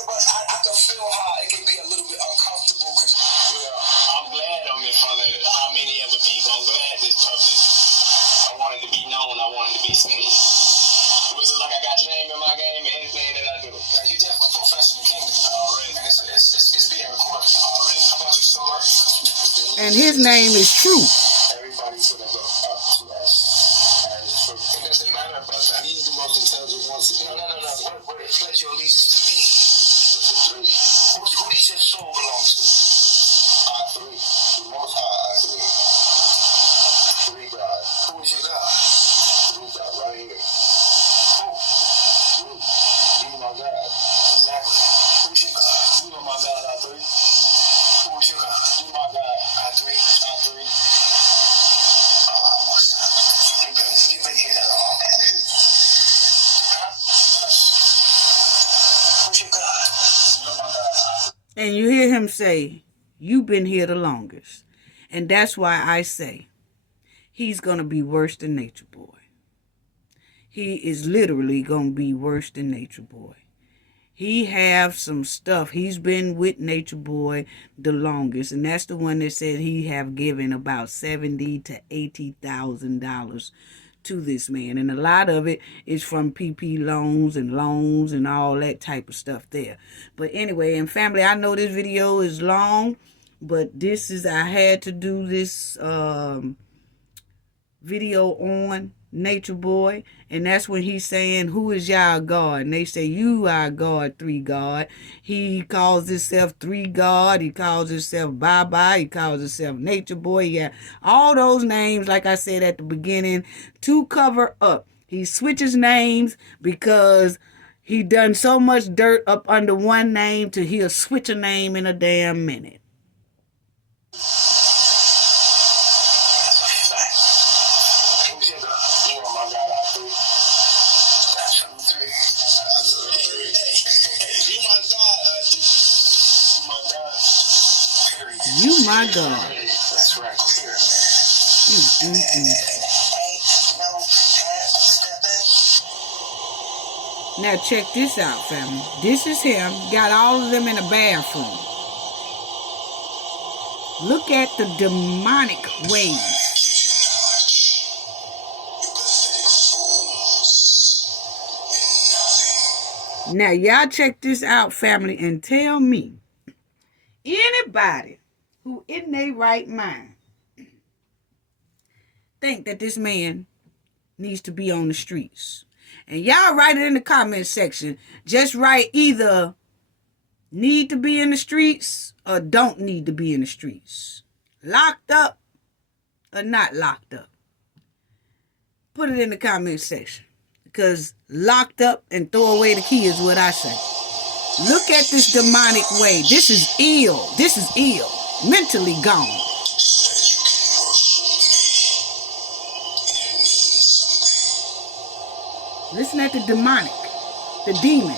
but I can feel how it can be a little bit uncomfortable, because I'm glad I'm in front of how many other people. I'm glad this public. I wanted to be known. I wanted to be seen. It was like I got shame in my game and anything that I do. Now, you definitely professing the kingdom already. And it's being recorded already. How about you, sir? And his name is True. Everybody's gonna go up to us as true. It doesn't matter, but he's the most intelligent one. No. What pledge your allegiance to me? Who does your soul belong to? I3. The most high I3. 3 God. Who is your God? 3 God right here. Who? You my God. Exactly. Who's your God? You know my God, I3. Who is your God? You my God, I3. Oh, son. You've been here that long. Huh? Who's your God? You know my God. And you hear him say, you've been here the longest. And that's why I say, he's going to be worse than Nature Boy. He is literally going to be worse than Nature Boy. He have some stuff. He's been with Nature Boy the longest, and that's the one that said he have given about $70,000 to $80,000 to this man, and a lot of it is from PP loans and all that type of stuff there. But anyway, and family, I know this video is long, but I had to do this video on Nature Boy, and that's when he's saying, who is y'all God? And they say, you are God, 3 God. He calls himself 3 God. He calls himself Bye. He calls himself Nature Boy. Yeah, all those names, like I said at the beginning, to cover up. He switches names because He done so much dirt up under one name till he'll switch a name in a damn minute. You my God. That's right. Now check this out, family. This is him. Got all of them in a bathroom. Look at the demonic ways. Now y'all check this out, family, and tell me, anybody who in their right mind think that this man needs to be on the streets. And y'all write it in the comment section. Just write either need to be in the streets or don't need to be in the streets. Locked up or not locked up. Put it in the comment section. Because locked up and throw away the key is what I say. Look at this demonic way. This is ill. This is ill. Mentally gone. Listen at the demonic, the demon.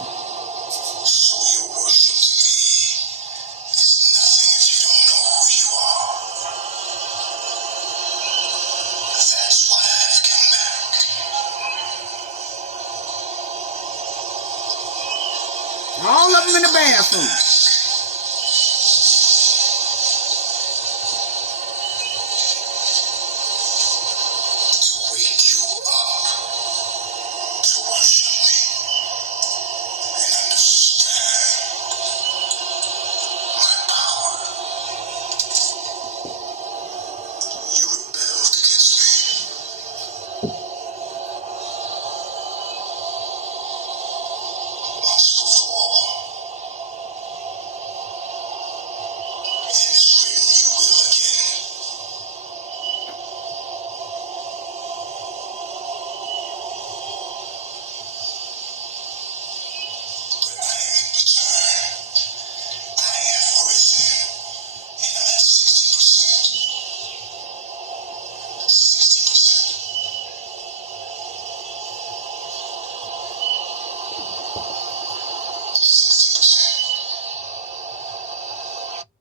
All of them in the bathroom.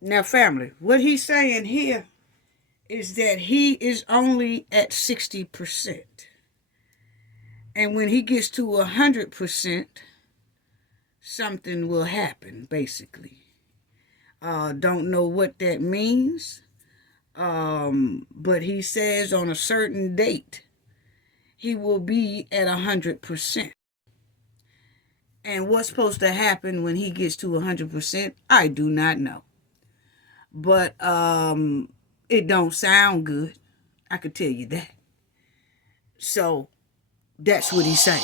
Now, family, what he's saying here is that he is only at 60%. And when he gets to 100%, something will happen, basically. Don't know what that means. But he says on a certain date, he will be at 100%. And what's supposed to happen when he gets to 100%, I do not know. But it don't sound good. I could tell you that. So that's what he's saying.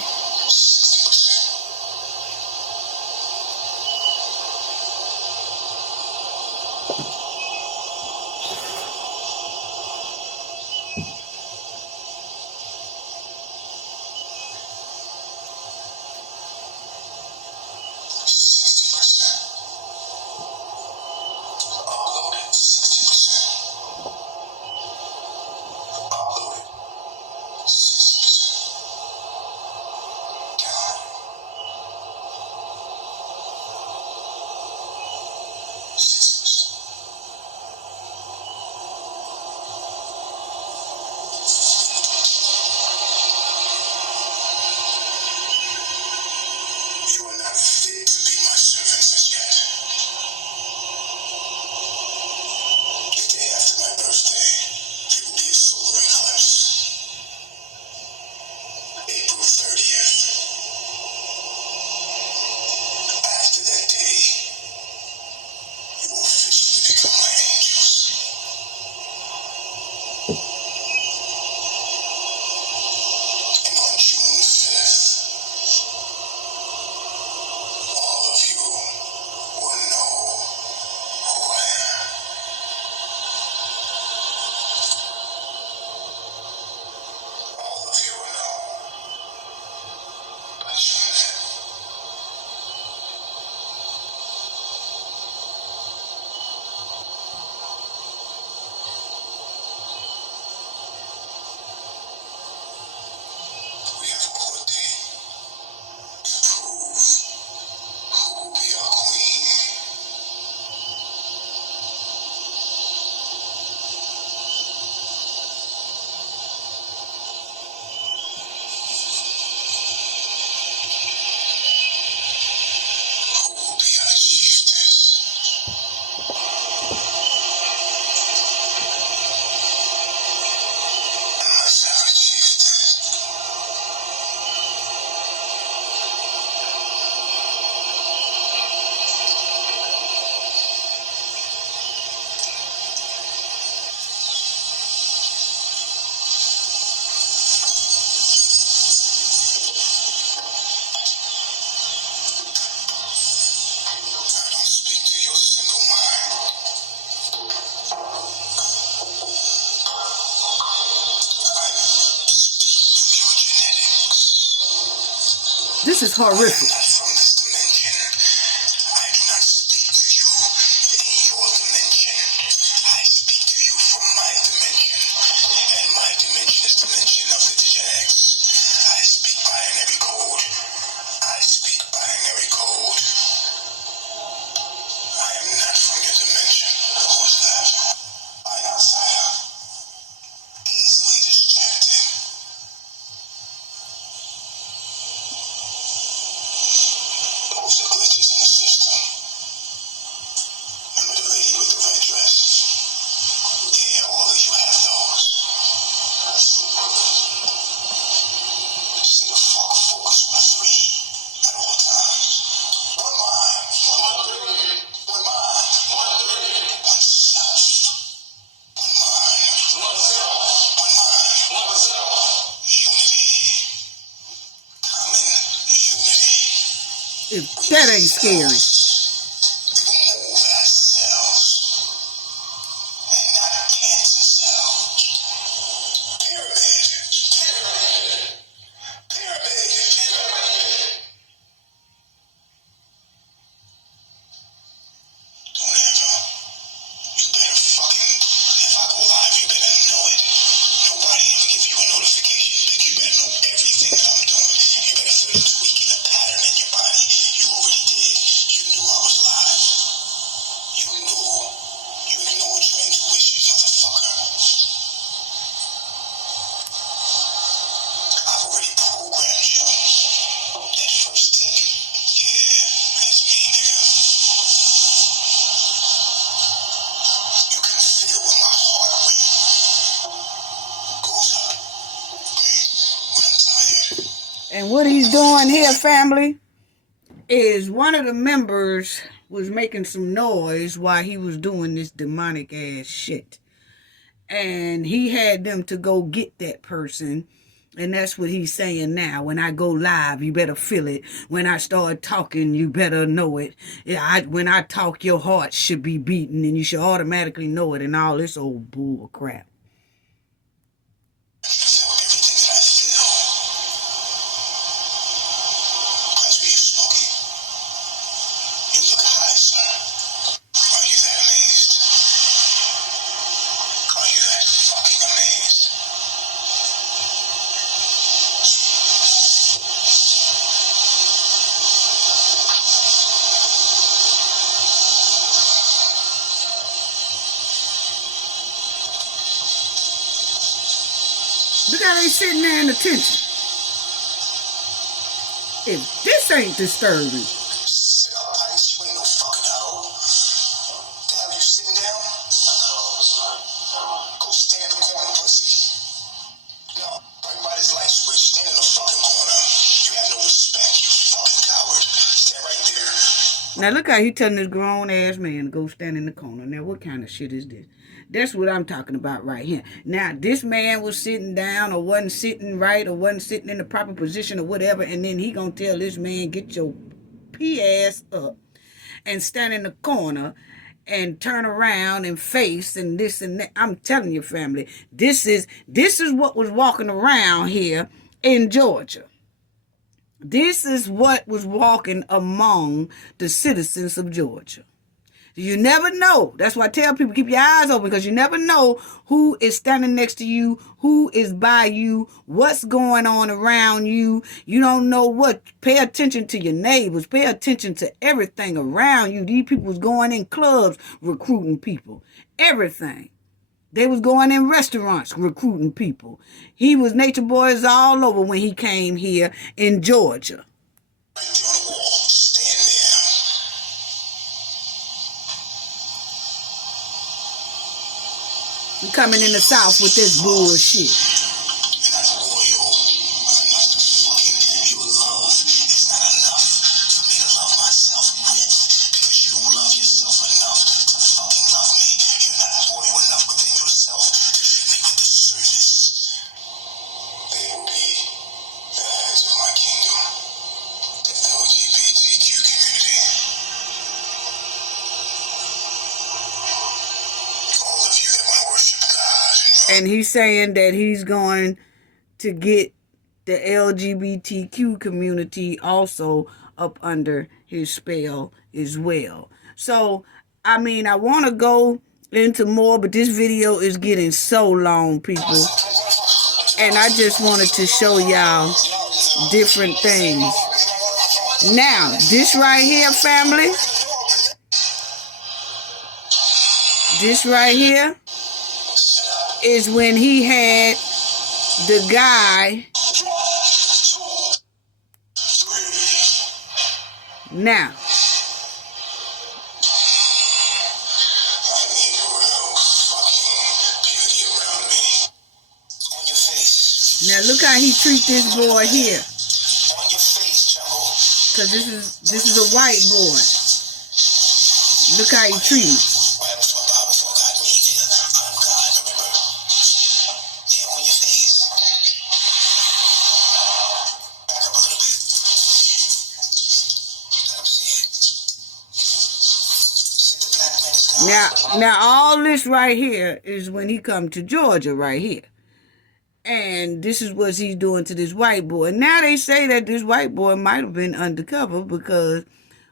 This is horrific. If that ain't scary. And what he's doing here, family, is one of the members was making some noise while he was doing this demonic ass shit. And he had them to go get that person. And that's what he's saying now. When I go live, you better feel it. When I start talking, you better know it. When I talk, your heart should be beating and you should automatically know it and all this old bull crap. Look how they sitting there in attention. If this ain't disturbing. Sit up, Pikes. You ain't no fucking hoe. Damn, you sitting down? Go stand in the corner, pussy. No, right by this light switch. Stand in the fucking corner. You have no respect, you fucking coward. Stand right there. Now look how he telling this grown ass man to go stand in the corner. Now what kind of shit is this? That's what I'm talking about right here. Now, this man was sitting down or wasn't sitting right or wasn't sitting in the proper position or whatever, and then he gonna tell this man, get your pee ass up and stand in the corner and turn around and face and this and that. I'm telling you, family, this is what was walking around here in Georgia. This is what was walking among the citizens of Georgia. You never know. That's why I tell people, keep your eyes open, because you never know who is standing next to you, who is by you, what's going on around you. You don't know what. Pay attention to your neighbors. Pay attention to everything around you. These people was going in clubs recruiting people. Everything. They was going in restaurants recruiting people. He was nature boys all over when he came here in Georgia. You coming in the South with this bullshit. And he's saying that he's going to get the LGBTQ community also up under his spell as well. So, I mean, I want to go into more, but this video is getting so long, people. And I just wanted to show y'all different things. Now, this right here, family, this right here is when he had the guy. Now, look how he treat this boy here. Cause this is a white boy. Look how he treat him. Now all this right here is when he come to Georgia right here. And this is what he's doing to this white boy. Now they say that this white boy might have been undercover because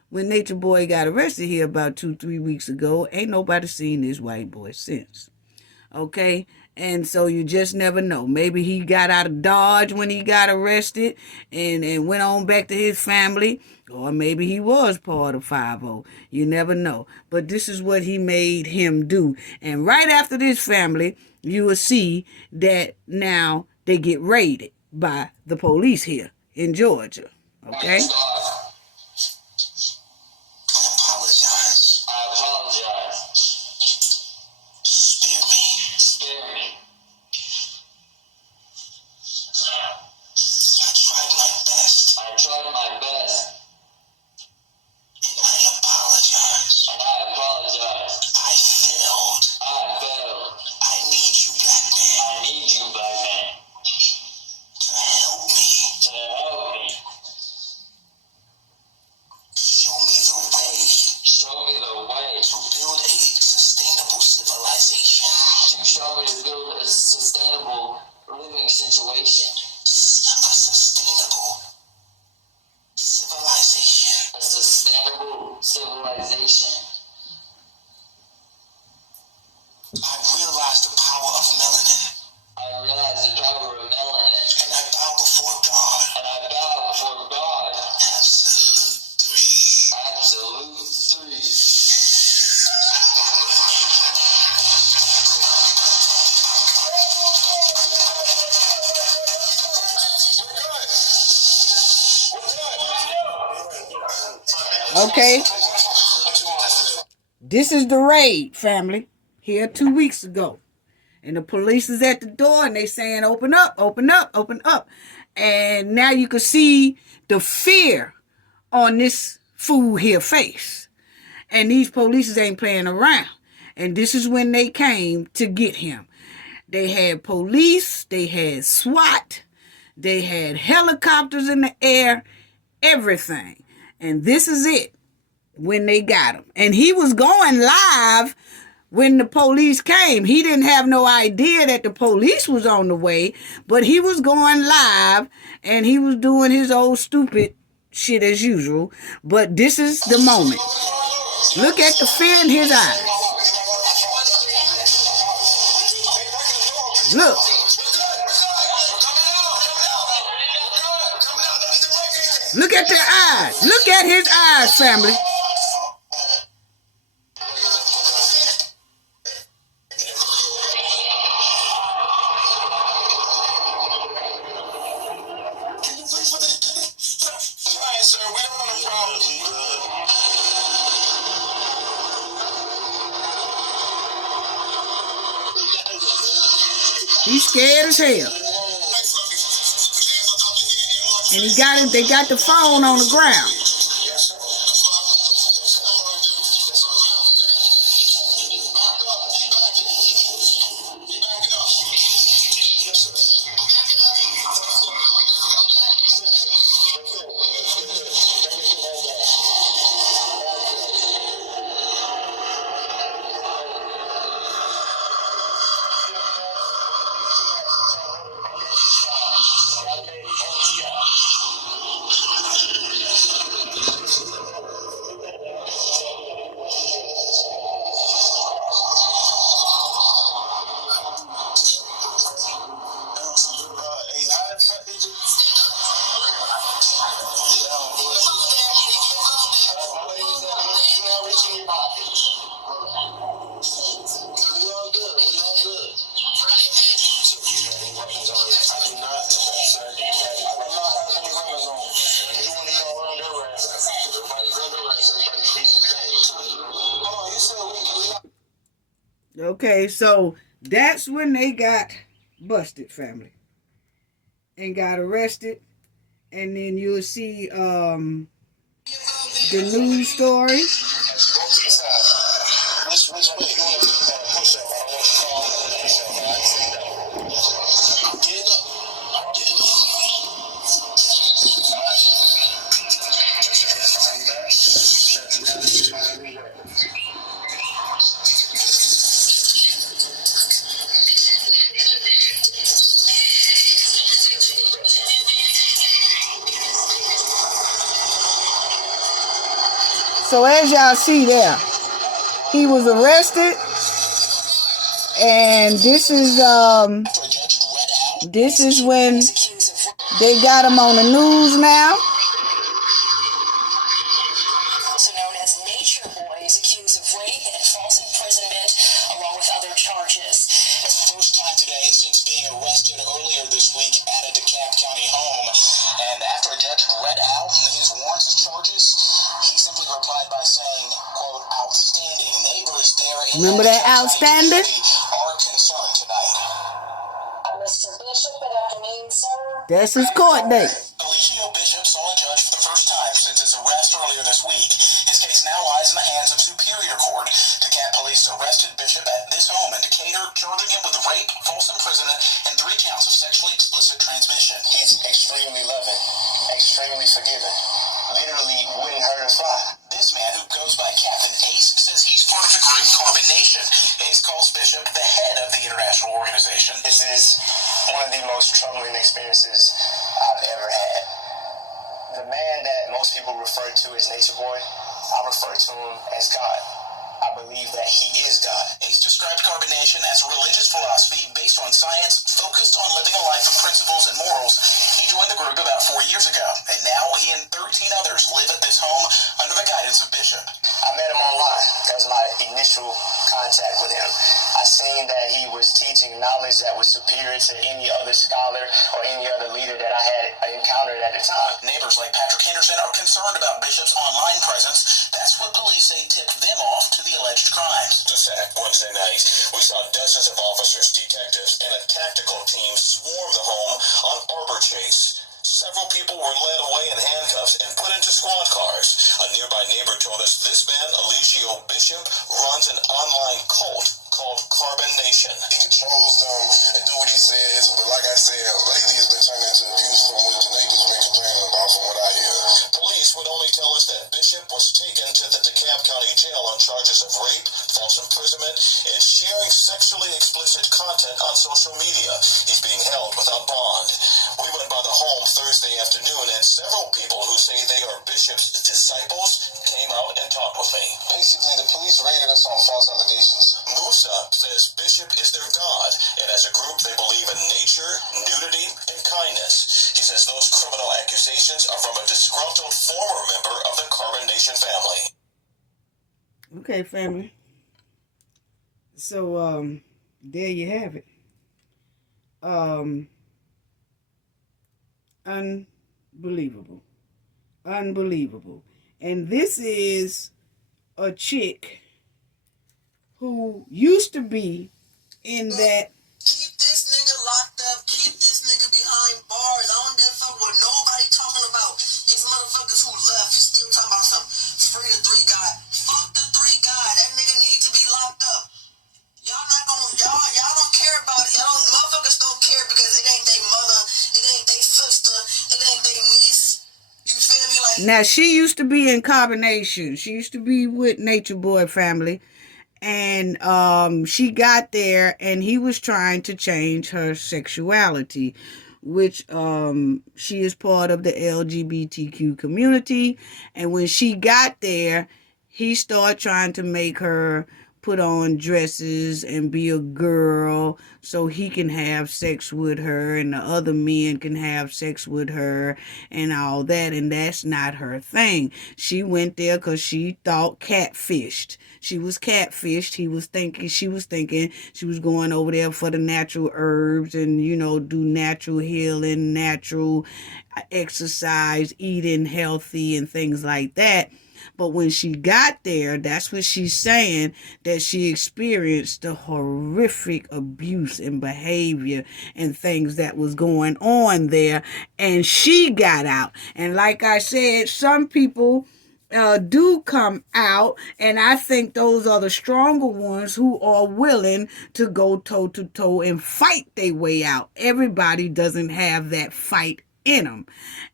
when Nature Boy got arrested here about 2-3 weeks ago, ain't nobody seen this white boy since. Okay? And so you just never know. Maybe he got out of Dodge when he got arrested and went on back to his family. Or maybe he was part of 5-0. You never know. But this is what he made him do. And right after this, family, you will see that now they get raided by the police here in Georgia. Okay? Situation. A sustainable civilization. A sustainable civilization. I realize the power of melanin. I realize the power of melanin. And I bow before God. And I bow before God. Absolute three. Absolute three. Okay. This is the raid, family, here 2 weeks ago. And the police is at the door and they saying, open up, open up, open up. And now you can see the fear on this fool here face. And these police ain't playing around. And this is when they came to get him. They had police, they had SWAT, they had helicopters in the air, everything. And this is it when they got him. And he was going live when the police came. He didn't have no idea that the police was on the way, but he was going live and he was doing his old stupid shit as usual. But this is the moment. Look at the fear in his eyes. Look. Look at their eyes. Look at his eyes, family. He's scared as hell. And he got it, they got the phone on the ground. Okay, so that's when they got busted, family, and got arrested. And then you'll see the news story. So as y'all see there, he was arrested, and this is when they got him on the news now. Also known as Nature Boy, is accused of rape and false imprisonment, along with other charges. It's the first time today since being arrested earlier this week at a DeKalb County home. And after a judge read out his warrants, his charges, he simply replied by saying, quote, outstanding. Neighbors there in Remember that outstanding? are concerned tonight. Mr. Bishop, good afternoon, sir. That's his court date. Eligio Bishop saw a judge for the first time since his arrest earlier this week. His case now lies in the hands of Superior Court. DeKalb police arrested Bishop at this home in Decatur, charging him with rape, false imprisonment, and 3 counts of sexually explicit transmission. He's extremely loving, extremely forgiving. Literally wouldn't hurt a fly. This man, who goes by Captain Ace, says he's part of the group Carbon Nation. Ace calls Bishop the head of the international organization. This is one of the most troubling experiences I've ever had. The man that most people refer to as Nature Boy, I refer to him as God. I believe that he is God. Ace described Carbon Nation as a religious philosophy based on science, focused on living a life of principles and morals. He joined the group about 4 years ago, and now he and 13 others live at this home under the guidance of Bishop. I met him online. That was my initial contact with him. I seen that he was teaching knowledge that was superior to any other scholar or any other leader that I had encountered at the time. Neighbors like Patrick Henderson are concerned about Bishop's online presence. That's what police say tipped them off to the alleged crimes. Just Wednesday night, we saw dozens of officers, detectives, and a tactical team swarm the home on Arbor Chase. Several people were led away in handcuffs and put into squad cars. A nearby neighbor told us this man, Eligio Bishop, runs an online cult called Carbon Nation. He controls them and do what he says, but like I said, lately it's been turning into abuse from what the neighbors been complaining about from what I hear. Police would only tell us that Bishop was taken to the DeKalb County Jail on charges of rape, false imprisonment, and sharing sexually explicit content on social media. He's being held without bond. We went by the home Thursday afternoon, and several people who say they are Bishop's disciples came out and talked with me. Basically, the police raided us on false allegations. Musa says Bishop is their God, and as a group, they believe in nature, nudity, and kindness. He says those criminal accusations are from a disgruntled former member of the Carbon Nation family. Okay, family. So, there you have it. Unbelievable. Unbelievable. And this is a chick who used to be in that. Keep this nigga locked up. Keep this nigga behind bars. I don't give a fuck what nobody talking about. It's motherfuckers who left still talking about something. Free the 3 guy. Fuck the 3 guy. That nigga need to be locked up. Y'all not gonna, y'all don't care about it. Motherfuckers don't care because it ain't their mother, it ain't their sister, it ain't their niece. You feel me? Like, Now, she used to be in combination. She used to be with Nature Boy family. And she got there, and he was trying to change her sexuality, which she is part of the LGBTQ community. And when she got there, he started trying to make her put on dresses and be a girl so he can have sex with her and the other men can have sex with her and all that. And that's not her thing. She went there because she thought catfished. She was catfished. She was thinking she was going over there for the natural herbs and, do natural healing, natural exercise, eating healthy and things like that. But when she got there, that's what she's saying, that she experienced the horrific abuse and behavior and things that was going on there. And she got out. And like I said, some people do come out, and I think those are the stronger ones who are willing to go toe to toe and fight their way out. Everybody doesn't have that fight in them,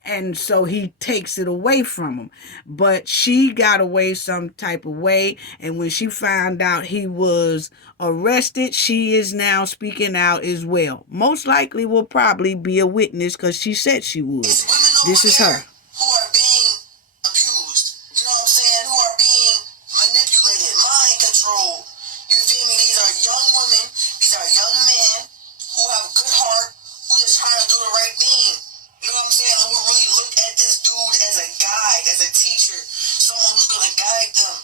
and so he takes it away from him. But she got away some type of way, and when she found out he was arrested, she is now speaking out as well. Most likely will probably be a witness because she said she would. This is her. Who are being abused, you know what I'm saying, who are being manipulated, mind controlled. You feel me? These are young women, these are young men who have a good heart, who just trying to do the right thing. You know what I'm saying? Who really look at this dude as a guide, as a teacher, someone who's gonna guide them.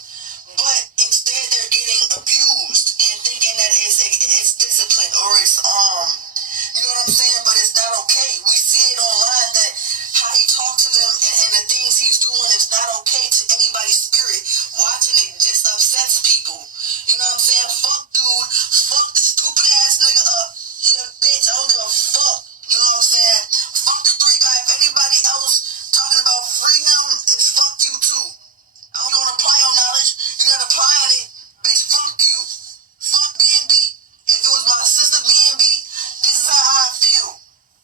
But instead they're getting abused and thinking that it's discipline or it's you know what I'm saying? But it's not okay. We see it online that how he talked to them and the things he's doing is not okay to anybody's spirit. Watching it just upsets people. You know what I'm saying? Fuck dude. Fuck the stupid ass nigga up. He a bitch. I don't give a fuck. You know what I'm saying? Fuck the three guy. If anybody else talking about free him, it's fuck you too. I don't want to apply your knowledge. You're not applying it. Bitch, fuck you. Fuck B&B. If it was my sister B&B, this is how I feel.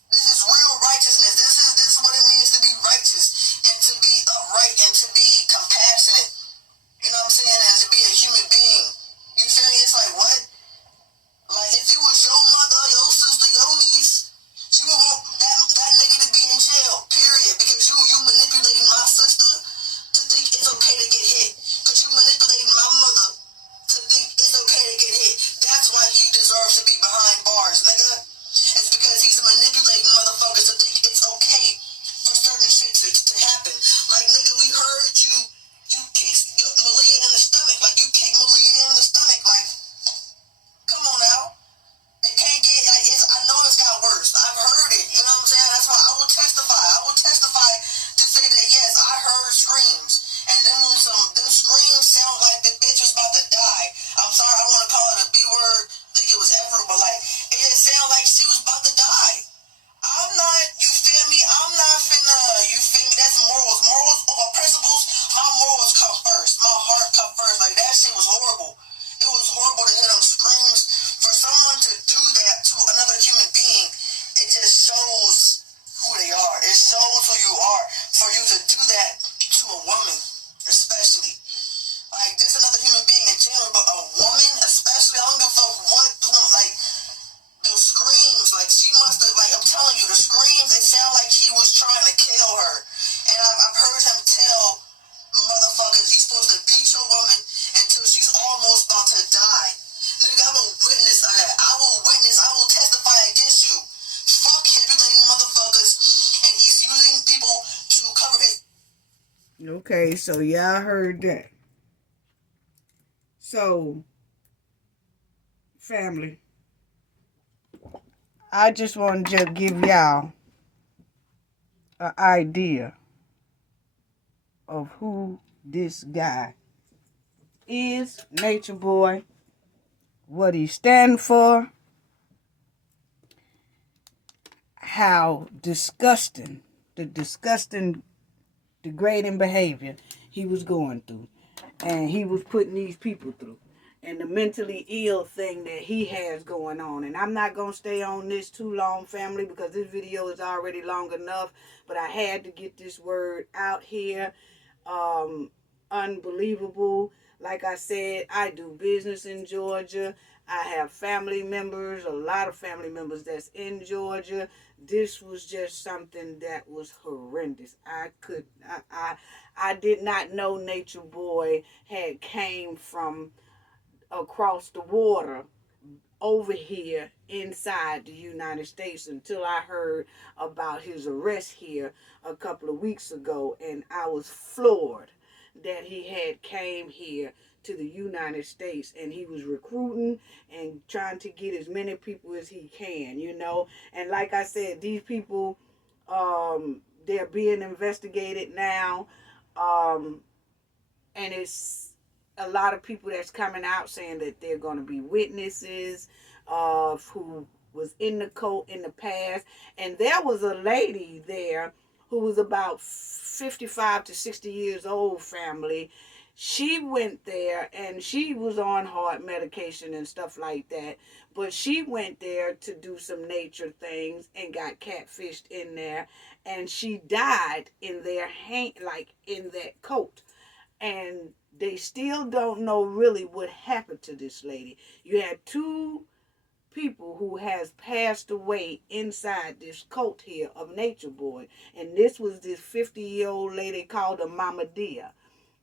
This is real righteousness. This is what it means to be righteous and to be upright and to be compassionate. You know what I'm saying? And to be a human being. You feel me? It's like, what? Like, if it was your mother, your sister, your niece, you would want that nigga to be in jail, period. Because you manipulating my sister to think it's okay to get hit. Because you manipulating my mother to think it's okay to get hit. That's why he deserves to be behind bars, nigga. It's because he's manipulating motherfuckers to think it's okay for certain shit to happen. Like, nigga, we heard you kicked Malia in the stomach. Like, you kicked Malia in the stomach. Like, come on now. It can't get, like, I know it's got worse. I've heard it. You know what I'm saying? That's why I will testify. I will testify to say that, yes, I heard screams. And them screams sound like the bitch was about to die. I'm sorry, I want to call it a B word. I think it was ever, but, like, it just sounded like she was about to die. I'm not, you feel me? I'm not finna, you feel me? That's morals. Morals over principles. My morals come first. My heart come first. Like, that shit was horrible. It was horrible to hear them screams. For someone to do that to another human being, it just shows who they are. It shows who you are. For you to do that to a woman, especially. Like, just another human being in general, but a woman especially, I don't give a fuck what, like, those screams, like, she must have, like, I'm telling you, the screams, it sounded like he was trying to kill her. And I've heard him tell motherfuckers, you're supposed to beat your woman until she's almost about to die. Nigga, I'm a witness of that. I will testify against you. Fuck manipulating motherfuckers, and he's using people to cover his... Okay, so y'all heard that. So, family, I just want to just give y'all an idea of who this guy is, Nature Boy, what he stands for, how disgusting, degrading behavior he was going through, and he was putting these people through, and the mentally ill thing that he has going on. And I'm not going to stay on this too long, family, because this video is already long enough, but I had to get this word out here. Unbelievable. Like I said, I do business in Georgia. I have family members, a lot of family members that's in Georgia. This was just something that was horrendous. I did not know Nature Boy had came from across the water over here inside the United States until I heard about his arrest here a couple of weeks ago, and I was floored that he had came here to the United States, and he was recruiting and trying to get as many people as he can, you know. And like I said, these people, they're being investigated now. and it's a lot of people that's coming out saying that they're going to be witnesses of who was in the cult in the past. And there was a lady there who was about 55 to 60 years old, family. She went there and she was on heart medication and stuff like that. But she went there to do some nature things and got catfished in there. And she died in their hand, like in that coat. And they still don't know really what happened to this lady. You had two people who has passed away inside this cult here of Nature Boy. And this was this 50-year-old lady called a Mama Dia.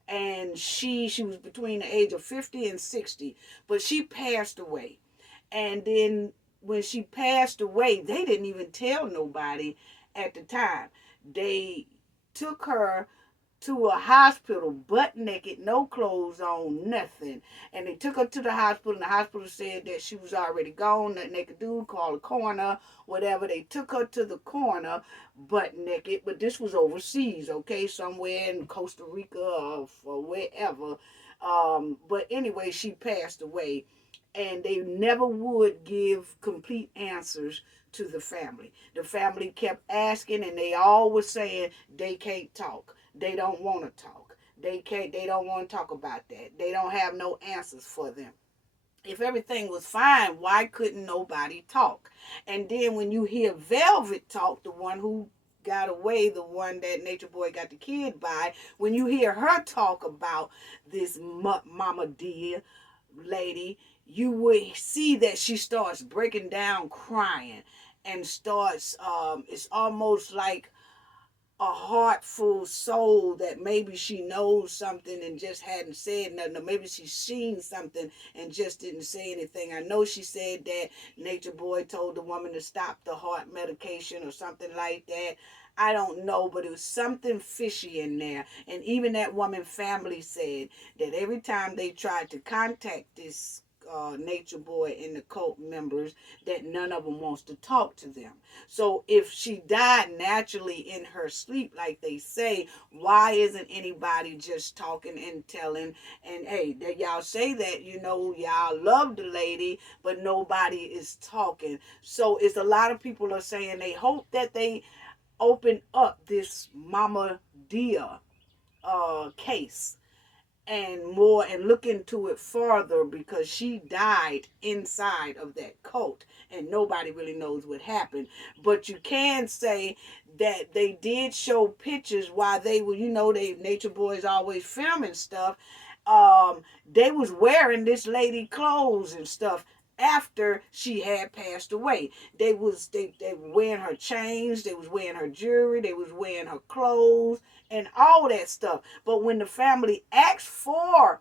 And she was between the age of 50 and 60, but she passed away. And then when she passed away, they didn't even tell nobody at the time. They took her to a hospital, butt naked, no clothes on, nothing. And they took her to the hospital, and the hospital said that she was already gone, nothing they could do, call a coroner, whatever. They took her to the coroner, butt naked, but this was overseas, okay, somewhere in Costa Rica or wherever. But anyway, she passed away, and they never would give complete answers to the family. The family kept asking, and they all were saying they can't talk. They don't want to talk. They don't want to talk about that. They don't have no answers for them. If everything was fine, why couldn't nobody talk? And then when you hear Velvet talk, the one who got away, the one that Nature Boy got the kid by, when you hear her talk about this Mama Dia lady, you would see that she starts breaking down crying and starts, it's almost like a heartful soul that maybe she knows something and just hadn't said nothing, or maybe she's seen something and just didn't say anything. I know she said that Nature Boy told the woman to stop the heart medication or something like that. I don't know, but it was something fishy in there. And even that woman family said that every time they tried to contact this Nature Boy and the cult members, that none of them wants to talk to them. So if she died naturally in her sleep, like they say, why isn't anybody just talking and telling? And hey, y'all say that, y'all love the lady, but nobody is talking. So it's a lot of people are saying they hope that they open up this Mama Dia case and more and look into it further, because she died inside of that cult and nobody really knows what happened. But you can say that they did show pictures while they were, they Nature Boys always filming stuff. They was wearing this lady clothes and stuff after she had passed away. They were wearing her chains, they was wearing her jewelry, they was wearing her clothes and all that stuff. But when the family asked for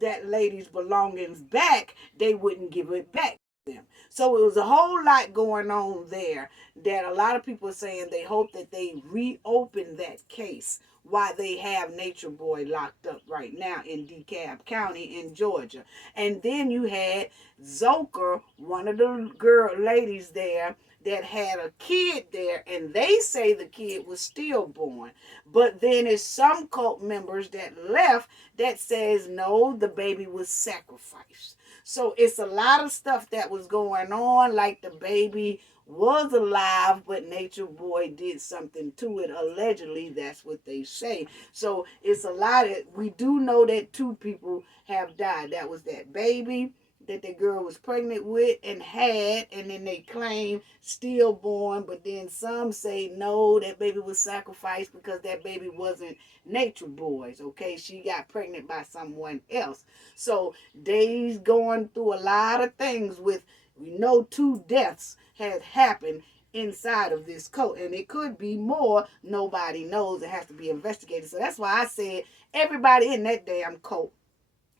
that lady's belongings back, they wouldn't give it back to them. So it was a whole lot going on there that a lot of people are saying they hope that they reopen that case while they have Nature Boy locked up right now in DeKalb County in Georgia. And then you had Zoker, one of the ladies there, that had a kid there, and they say the kid was stillborn. But then there's some cult members that left that says no, the baby was sacrificed. So it's a lot of stuff that was going on, like the baby was alive, but Nature Boy did something to it. Allegedly, that's what they say. So it's a lot of, we do know that 2 people have died. That was that baby that the girl was pregnant with and had, and then they claim stillborn, but then some say no, that baby was sacrificed because that baby wasn't Nature Boy's, okay? She got pregnant by someone else. So they's going through a lot of things with, 2 deaths had happened inside of this cult, and it could be more. Nobody knows. It has to be investigated. So that's why I said everybody in that damn cult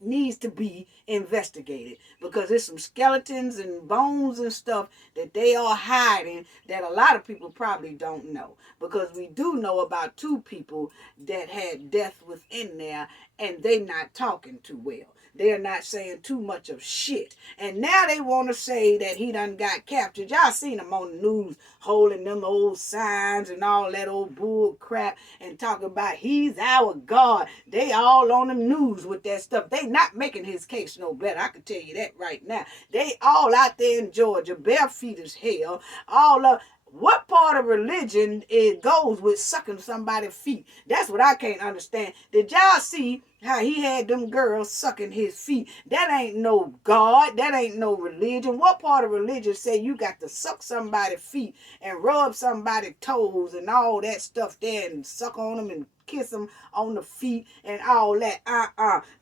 needs to be investigated, because there's some skeletons and bones and stuff that they are hiding that a lot of people probably don't know, because we do know about 2 people that had death within there, and they not talking too well. They're not saying too much of shit. And now they want to say that he done got captured. Y'all seen him on the news holding them old signs and all that old bull crap and talking about he's our God. They all on the news with that stuff. They not making his case no better. I can tell you that right now. They all out there in Georgia, bare feet as hell. All of what part of religion it goes with sucking somebody's feet? That's what I can't understand. Did y'all see how he had them girls sucking his feet? That ain't no God. That ain't no religion. What part of religion say you got to suck somebody's feet and rub somebody's toes and all that stuff there and suck on them and kiss them on the feet and all that?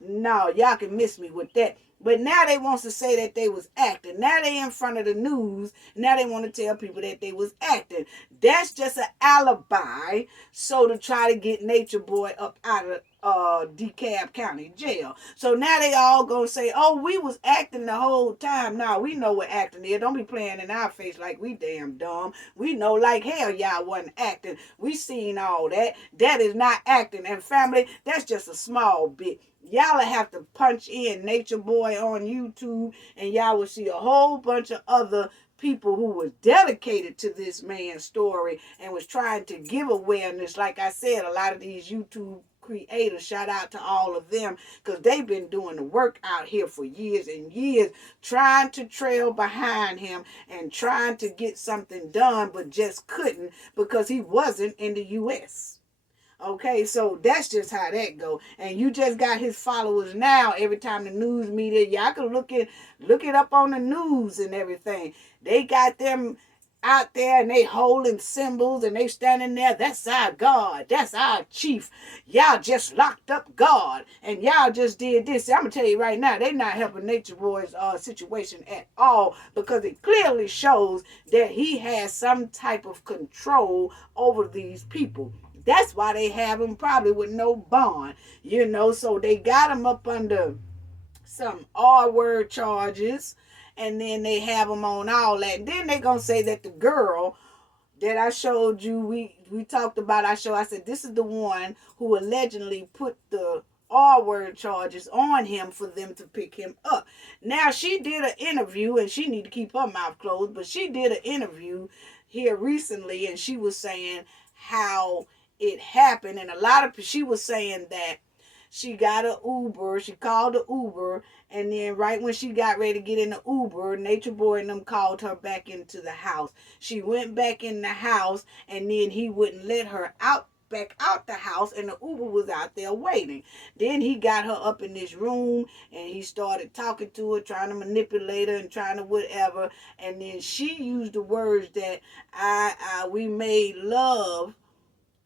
No, y'all can miss me with that. But now they wants to say that they was acting. Now they in front of the news. Now they want to tell people that they was acting. That's just an alibi so to try to get Nature Boy up out of DeKalb County Jail. So now they all gonna say, oh, we was acting the whole time. Now we know what acting is. Don't be playing in our face like we damn dumb. We know like hell y'all wasn't acting. We seen all that. That is not acting. And family, that's just a small bit. Y'all have to punch in Nature Boy on YouTube and y'all will see a whole bunch of other people who was dedicated to this man's story and was trying to give awareness. Like I said, a lot of these YouTube creators, shout out to all of them, because they've been doing the work out here for years and years, trying to trail behind him and trying to get something done, but just couldn't because he wasn't in the U.S. Okay, so that's just how that go. And you just got his followers now. Every time the news media, y'all can look it up on the news and everything. They got them out there and they holding symbols and they standing there. That's our God. That's our chief. Y'all just locked up God. And y'all just did this. I'm going to tell you right now, they not helping Nature Boy's situation at all, because it clearly shows that he has some type of control over these people. That's why they have him probably with no bond, so they got him up under some R-word charges, and then they have him on all that. And then they going to say that the girl that I showed you, we talked about, I said, this is the one who allegedly put the R-word charges on him for them to pick him up. Now, she did an interview, and she need to keep her mouth closed, but she did an interview here recently, and she was saying how it happened. And she was saying that she got an Uber, she called the Uber, and then right when she got ready to get in the Uber, Nature Boy and them called her back into the house. She went back in the house, and then he wouldn't let her back out the house, and the Uber was out there waiting. Then he got her up in this room and he started talking to her, trying to manipulate her and trying to whatever. And then she used the words that we made love.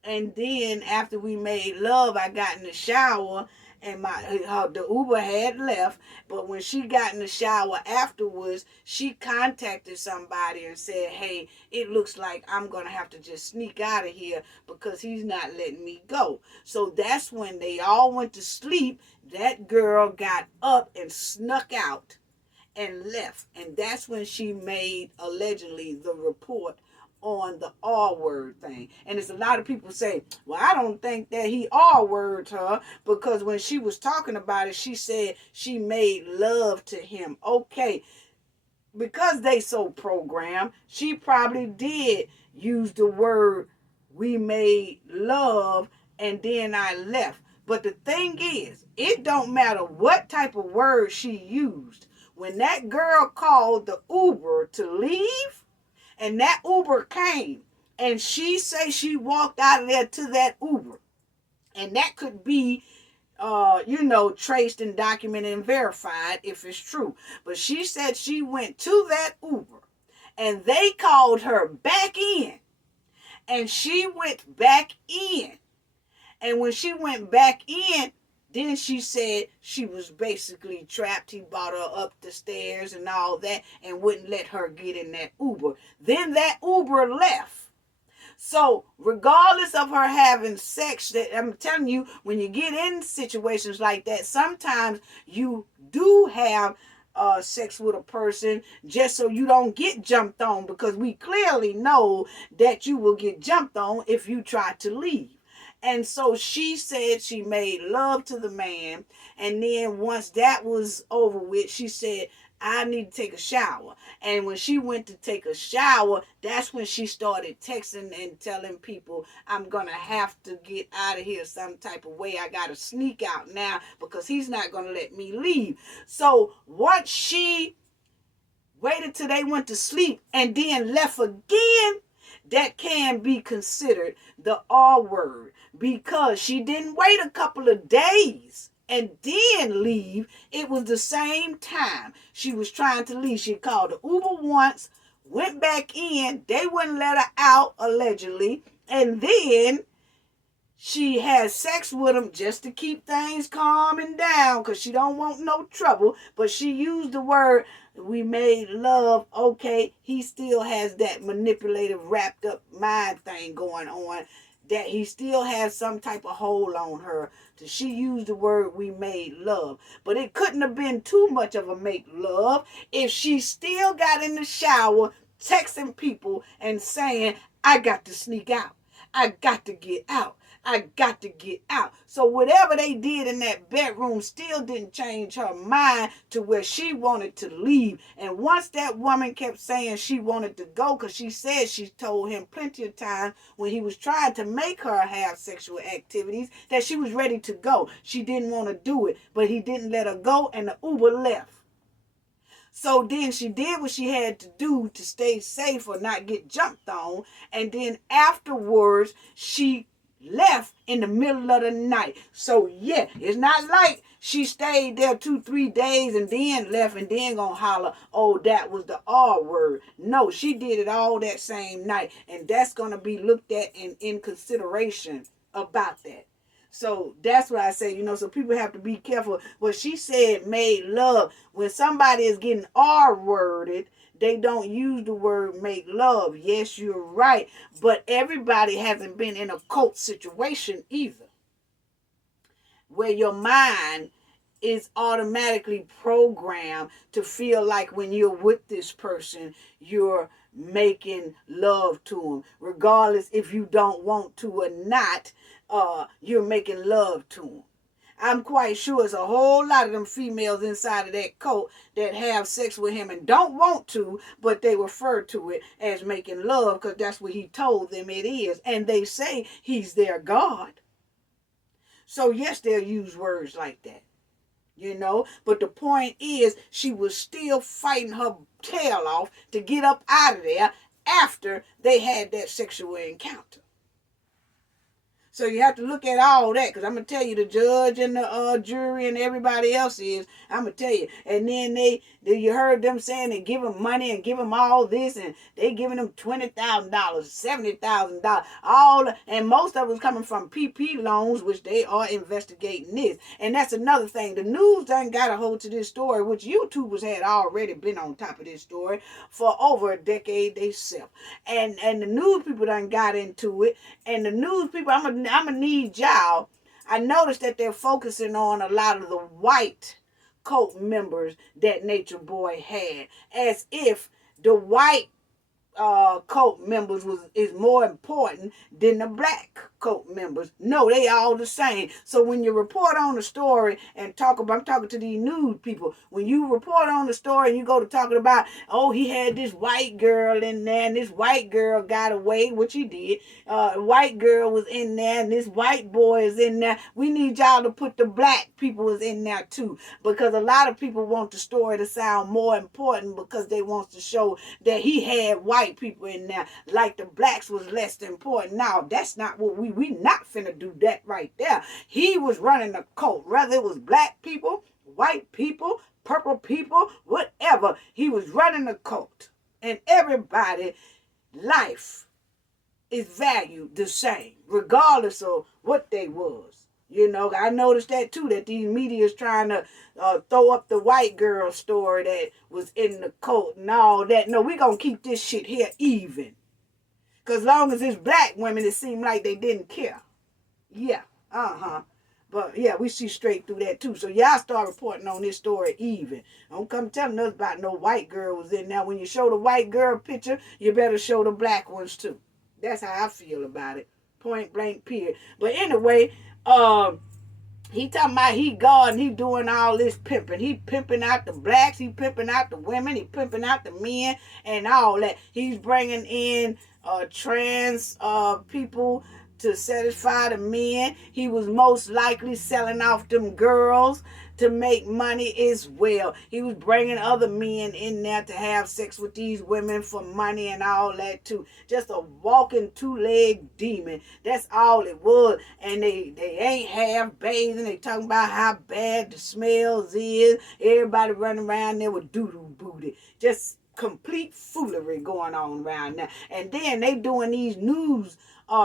And then after we made love, I got in the shower and the Uber had left. But when she got in the shower afterwards, she contacted somebody and said, hey, it looks like I'm going to have to just sneak out of here because he's not letting me go. So that's when they all went to sleep. That girl got up and snuck out and left. And that's when she made, allegedly, the report on the R-word thing. And it's a lot of people say, well, I don't think that he R-worded her, because when she was talking about it, she said she made love to him. Okay, because they so programmed, she probably did use the word we made love and then I left. But the thing is, it don't matter what type of word she used. When that girl called the Uber to leave, and that Uber came, and she say she walked out of there to that Uber, and that could be, traced and documented and verified if it's true. But she said she went to that Uber, and they called her back in, and she went back in. And when she went back in, then she said she was basically trapped. He brought her up the stairs and all that and wouldn't let her get in that Uber. Then that Uber left. So regardless of her having sex, I'm telling you, when you get in situations like that, sometimes you do have sex with a person just so you don't get jumped on, because we clearly know that you will get jumped on if you try to leave. And so she said she made love to the man. And then once that was over with, she said, I need to take a shower. And when she went to take a shower, that's when she started texting and telling people, I'm going to have to get out of here some type of way. I got to sneak out now because he's not going to let me leave. So once she waited till they went to sleep and then left again, that can be considered the R word, because she didn't wait a couple of days and then leave. It was the same time she was trying to leave. She called the Uber once, went back in. They wouldn't let her out, allegedly. And then she had sex with him just to keep things calm and down because she don't want no trouble. But she used the word, we made love. Okay, he still has that manipulative, wrapped up mind thing going on, that he still has some type of hold on her. So she used the word, we made love. But it couldn't have been too much of a make love if she still got in the shower texting people and saying, I got to sneak out. I got to get out. I got to get out. So whatever they did in that bedroom still didn't change her mind to where she wanted to leave. And once that woman kept saying she wanted to go, because she said she told him plenty of times when he was trying to make her have sexual activities that she was ready to go. She didn't want to do it, but he didn't let her go, and the Uber left. So then she did what she had to do to stay safe or not get jumped on. And then afterwards, she left in the middle of the night. So yeah, it's not like she stayed there 2-3 days and then left and then gonna holler, oh, that was the R word. No, she did it all that same night. And that's gonna be looked at and in consideration about that. So that's what I say, so people have to be careful. What she said, made love. When somebody is getting R-worded, they don't use the word make love. Yes, you're right. But everybody hasn't been in a cult situation either, where your mind is automatically programmed to feel like when you're with this person, you're making love to them. Regardless if you don't want to or not, you're making love to them. I'm quite sure it's a whole lot of them females inside of that cult that have sex with him and don't want to, but they refer to it as making love because that's what he told them it is. And they say he's their God. So yes, they'll use words like that. But the point is, she was still fighting her tail off to get up out of there after they had that sexual encounter. So you have to look at all that, because I'm going to tell you, the judge and the jury and everybody else is, I'm going to tell you. And then you heard them saying they give them money and give them all this, and they giving them $20,000, $70,000, and most of it's coming from PP loans, which they are investigating this. And that's another thing. The news done got a hold to this story, which YouTubers had already been on top of this story for over a decade themselves. And the news people done got into it, and the news people, I'm gonna need y'all. I noticed that they're focusing on a lot of the white cult members that Nature Boy had, as if the white cult members is more important than the black cult members. No, they all the same. So when you report on the story and I'm talking to these news people, when you report on the story and you go to talking about, oh, he had this white girl in there and this white girl got away, which he did. White girl was in there and this white boy is in there. We need y'all to put the black people is in there too, because a lot of people want the story to sound more important because they want to show that he had white people in there like the blacks was less important. Now, that's not what we not finna do that right there. He was running a cult, whether it was black people, white people, purple people, whatever. He was running a cult, and everybody life is valued the same regardless of what they was. I noticed that too, that these media is trying to throw up the white girl story that was in the cult and all that. No, we gonna keep this shit here even. Because long as it's black women, it seemed like they didn't care. Yeah, But yeah, we see straight through that too. So y'all start reporting on this story even. Don't come telling us about no white girl was in there. When you show the white girl picture, you better show the black ones too. That's how I feel about it. point blank period. But anyway, he talking about he God and he doing all this pimping. He pimping out the blacks. He pimping out the women. He pimping out the men and all that. He's bringing in trans people to satisfy the men. He was most likely selling off them girls to make money as well. He was bringing other men in there to have sex with these women for money and all that too. Just a walking two-legged demon. That's all it was. And they ain't half bathing. They talking about how bad the smells is. Everybody running around there with doo-doo booty. Just complete foolery going on around now. And then they doing these news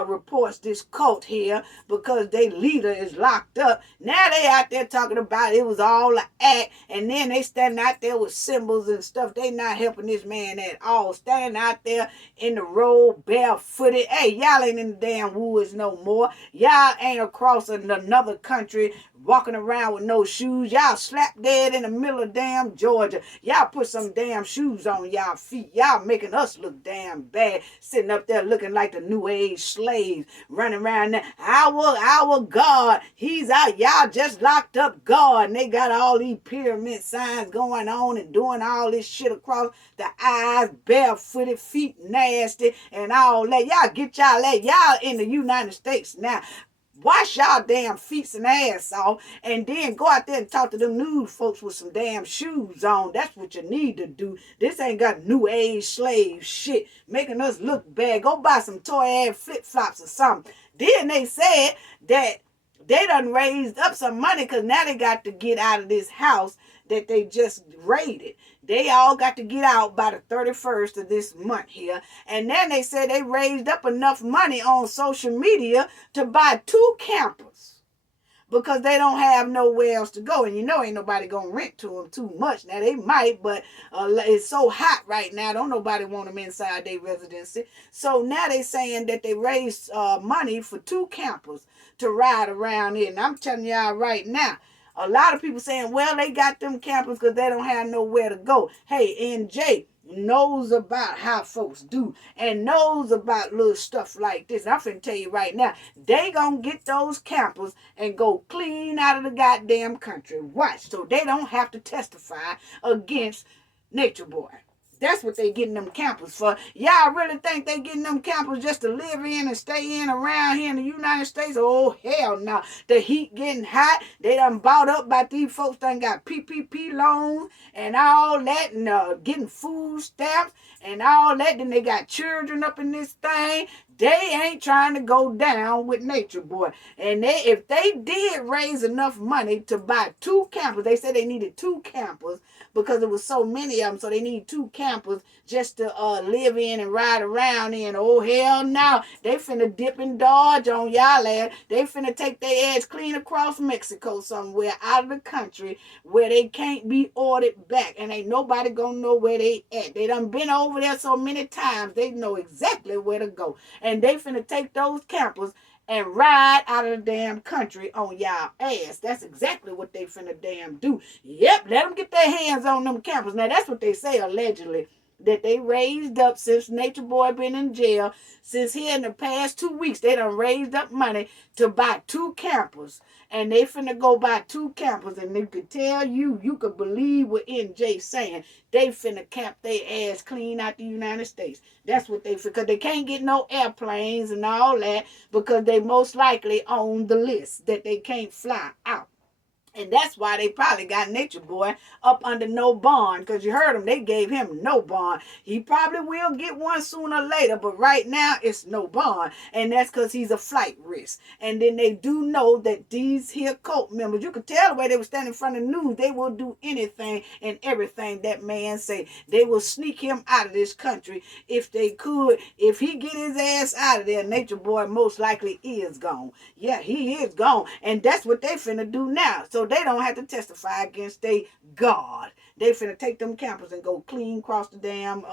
reports, this cult here, because their leader is locked up. Now they out there talking about it was all an act, and then they standing out there with symbols and stuff. They not helping this man at all. Standing out there in the road barefooted. Hey, y'all ain't in the damn woods no more. Y'all ain't across another country walking around with no shoes. Y'all slap dead in the middle of damn Georgia. Y'all put some damn shoes on y'all feet. Y'all making us look damn bad. Sitting up there looking like the new age slaves. Running around there. Our God. He's out. Y'all just locked up God. And they got all these pyramid signs going on and doing all this shit across the eyes. Barefooted, feet nasty and all that. Y'all get y'all that. Y'all in the United States now. Wash y'all damn feet and ass off and then go out there and talk to them news folks with some damn shoes on. That's what you need to do. This ain't got new age slave shit making us look bad. Go buy some toy ass flip-flops or something. Then they said that they done raised up some money because now they got to get out of this house that they just raided. They all got to get out by the 31st of this month here. And then they said they raised up enough money on social media to buy 2 campers because they don't have nowhere else to go. And you know ain't nobody going to rent to them too much. Now they might, but it's so hot right now. Don't nobody want them inside their residency. So now they saying that they raised money for 2 campers to ride around in. And I'm telling y'all right now, a lot of people saying, well, they got them campers because they don't have nowhere to go. Hey, NJ knows about how folks do and knows about little stuff like this. I'm finna tell you right now, they gonna get those campers and go clean out of the goddamn country. Watch, so they don't have to testify against Nature Boy. That's what they getting them campers for. Y'all really think they getting them campers just to live in and stay in around here in the United States? Oh, hell no. The heat getting hot. They done bought up by these folks done got PPP loans and all that and getting food stamps and all that. Then they got children up in this thing. They ain't trying to go down with Nature Boy. And if they did raise enough money to buy 2 campers, they said they needed 2 campers because there was so many of them, so they need 2 campers just to live in and ride around in. Oh, hell no. They finna dip and dodge on y'all ass. They finna take their ass clean across Mexico somewhere out of the country where they can't be ordered back. And ain't nobody gonna know where they at. They done been over there so many times, they know exactly where to go. And they finna take those campers and ride out of the damn country on y'all ass. That's exactly what they finna damn do. Yep, let them get their hands on them campers. Now, that's what they say allegedly, that they raised up since Nature Boy been in jail. Since here in the past 2 weeks, they done raised up money to buy 2 campers. And they finna go buy 2 campers. And they could tell you could believe what NJ saying. They finna camp their ass clean out the United States. That's what they finna, because they can't get no airplanes and all that because they most likely on the list that they can't fly out. And that's why they probably got Nature Boy up under no bond. Because you heard them, they gave him no bond. He probably will get one sooner or later. But right now, it's no bond. And that's because he's a flight risk. And then they do know that these here cult members, you could tell the way they were standing in front of the news, they will do anything and everything that man say. They will sneak him out of this country if they could. If he get his ass out of there, Nature Boy most likely is gone. Yeah, he is gone. And that's what they finna do now. So they don't have to testify against their God. They finna take them campers and go clean across the damn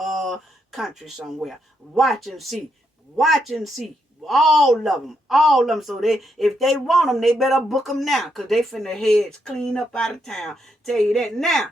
country somewhere. Watch and see. Watch and see. All of them. All of them. So if they want them, they better book them now. Because they finna heads clean up out of town. Tell you that now.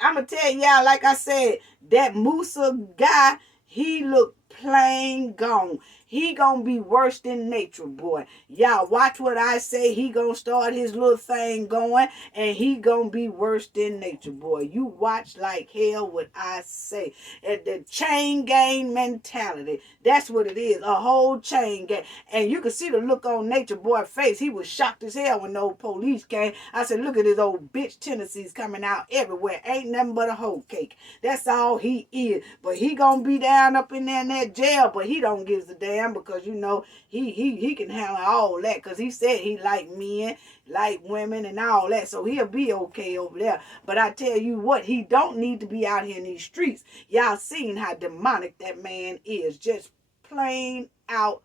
I'm going to tell y'all, like I said, that Musa guy, he looked plain gone. He gonna be worse than Nature Boy. Y'all watch what I say. He gonna start his little thing going, and he gonna be worse than Nature Boy. You watch like hell what I say. And the chain gang mentality. That's what it is. A whole chain gang. And you can see the look on Nature Boy's face. He was shocked as hell when the old police came. I said, look at his old bitch tendencies coming out everywhere. Ain't nothing but a whole cake. That's all he is. But he gonna be down up in there in that jail, but he don't give a damn because you know he can handle all that because he said he like men, like women and all that, so he'll be okay over there. But I tell you what, he don't need to be out here in these streets. Y'all seen how demonic that man is, just plain out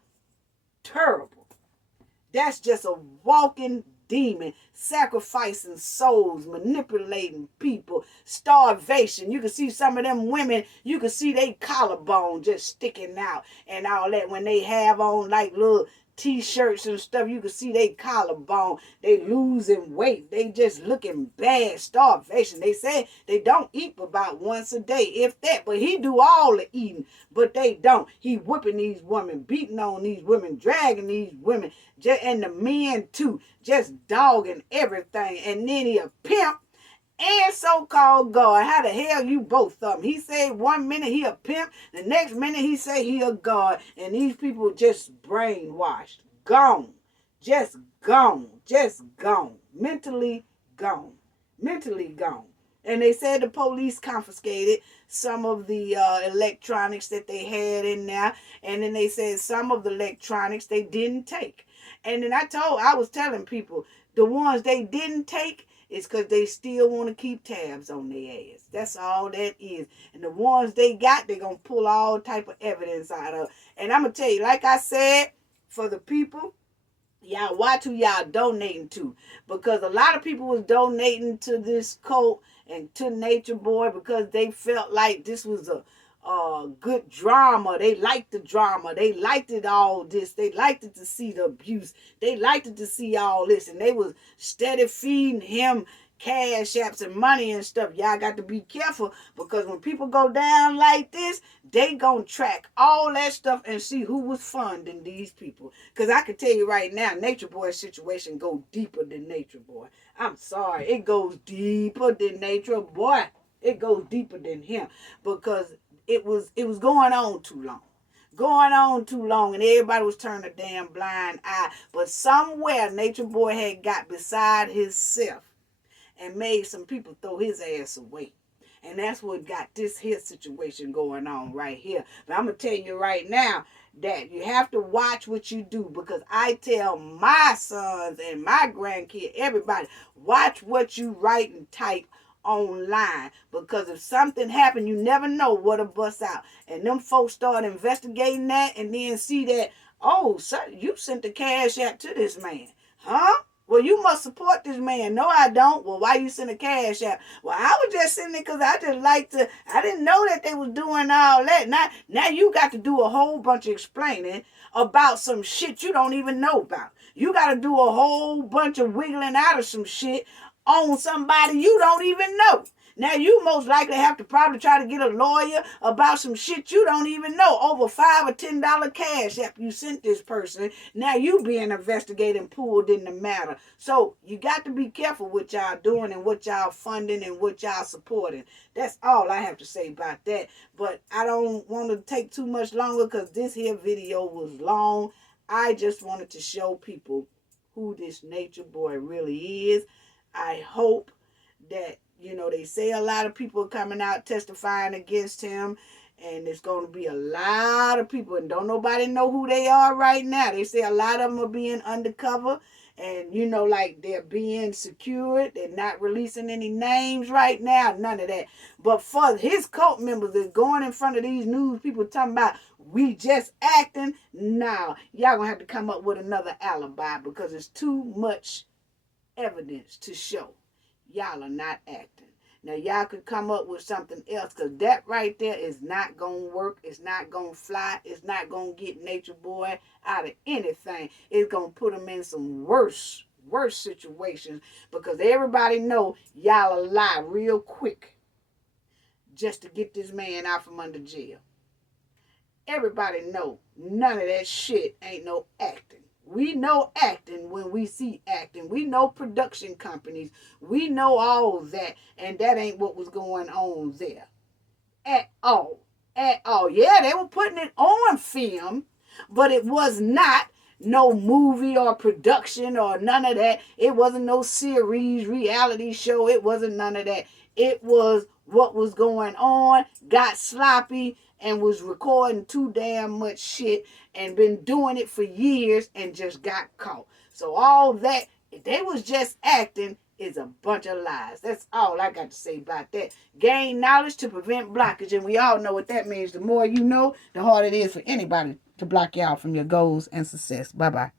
terrible. That's just a walking demon, sacrificing souls, manipulating people, starvation. You can see some of them women, you can see they collarbone just sticking out and all that when they have on like little t-shirts and stuff. You can see they collarbone, they losing weight, they just looking bad, starvation. They say they don't eat about once a day, if that, but he do all the eating, but they don't. He whipping these women, beating on these women, dragging these women, and the men too, just dogging everything. And then he a pimp and so-called God. How the hell you both of them? He said 1 minute he a pimp, the next minute he say he a God. And these people just brainwashed, gone, just gone, just gone, mentally gone, mentally gone. And they said the police confiscated some of the electronics that they had in there. And then they said some of the electronics they didn't take. And then I was telling people, the ones they didn't take, it's because they still want to keep tabs on their ass. That's all that is. And the ones they got, they're going to pull all type of evidence out of. And I'm going to tell you, like I said, for the people, y'all watch who y'all donating to. Because a lot of people was donating to this cult and to Nature Boy because they felt like this was a good drama. They liked the drama. They liked it all this. They liked it to see the abuse. They liked it to see all this. And they was steady feeding him cash apps and money and stuff. Y'all got to be careful because when people go down like this, they gonna track all that stuff and see who was funding these people. Because I can tell you right now, Nature Boy's situation go deeper than Nature Boy. I'm sorry. It goes deeper than Nature Boy. It goes deeper than him because it was going on too long. Going on too long, and everybody was turning a damn blind eye. But somewhere Nature Boy had got beside himself and made some people throw his ass away. And that's what got this here situation going on right here. But I'm going to tell you right now that you have to watch what you do, because I tell my sons and my grandkids, everybody, watch what you write and type online, because if something happened, you never know what'll bust out. And them folks start investigating that and then see that, oh, so you sent the cash out to this man. Huh? Well, you must support this man. No, I don't. Well, why you send a cash out? Well, I was just sending it because I just like to, I didn't know that they was doing all that. Now you got to do a whole bunch of explaining about some shit you don't even know about. You got to do a whole bunch of wiggling out of some shit on somebody you don't even know. Now you most likely have to probably try to get a lawyer about some shit you don't even know. Over $5 or $10 cash after you sent this person. Now you being investigated and pulled in the matter. So you got to be careful what y'all doing and what y'all funding and what y'all supporting. That's all I have to say about that. But I don't want to take too much longer because this here video was long. I just wanted to show people who this Nature Boy really is. I hope that, you know, they say a lot of people coming out testifying against him, and there's going to be a lot of people, and don't nobody know who they are right now. They say a lot of them are being undercover, and, you know, like they're being secured. They're not releasing any names right now, none of that. But for his cult members that's going in front of these news people talking about, we just acting, nah, y'all going to have to come up with another alibi because it's too much evidence to show y'all are not acting. Now y'all could come up with something else, because that right there is not gonna work. It's not gonna fly. It's not gonna get Nature Boy out of anything. It's gonna put him in some worse situations, because everybody know y'all will lie real quick just to get this man out from under jail. Everybody know none of that shit ain't no acting. We know acting when we see acting. We know production companies. We know all that. And that ain't what was going on there. At all. At all. Yeah, they were putting it on film, but it was not no movie or production or none of that. It wasn't no series, reality show. It wasn't none of that. It was what was going on, got sloppy, and was recording too damn much shit and been doing it for years and just got caught. So all that, if they was just acting, is a bunch of lies. That's all I got to say about that. Gain knowledge to prevent blockage, and we all know what that means. The more you know, the harder it is for anybody to block you out from your goals and success. Bye-bye.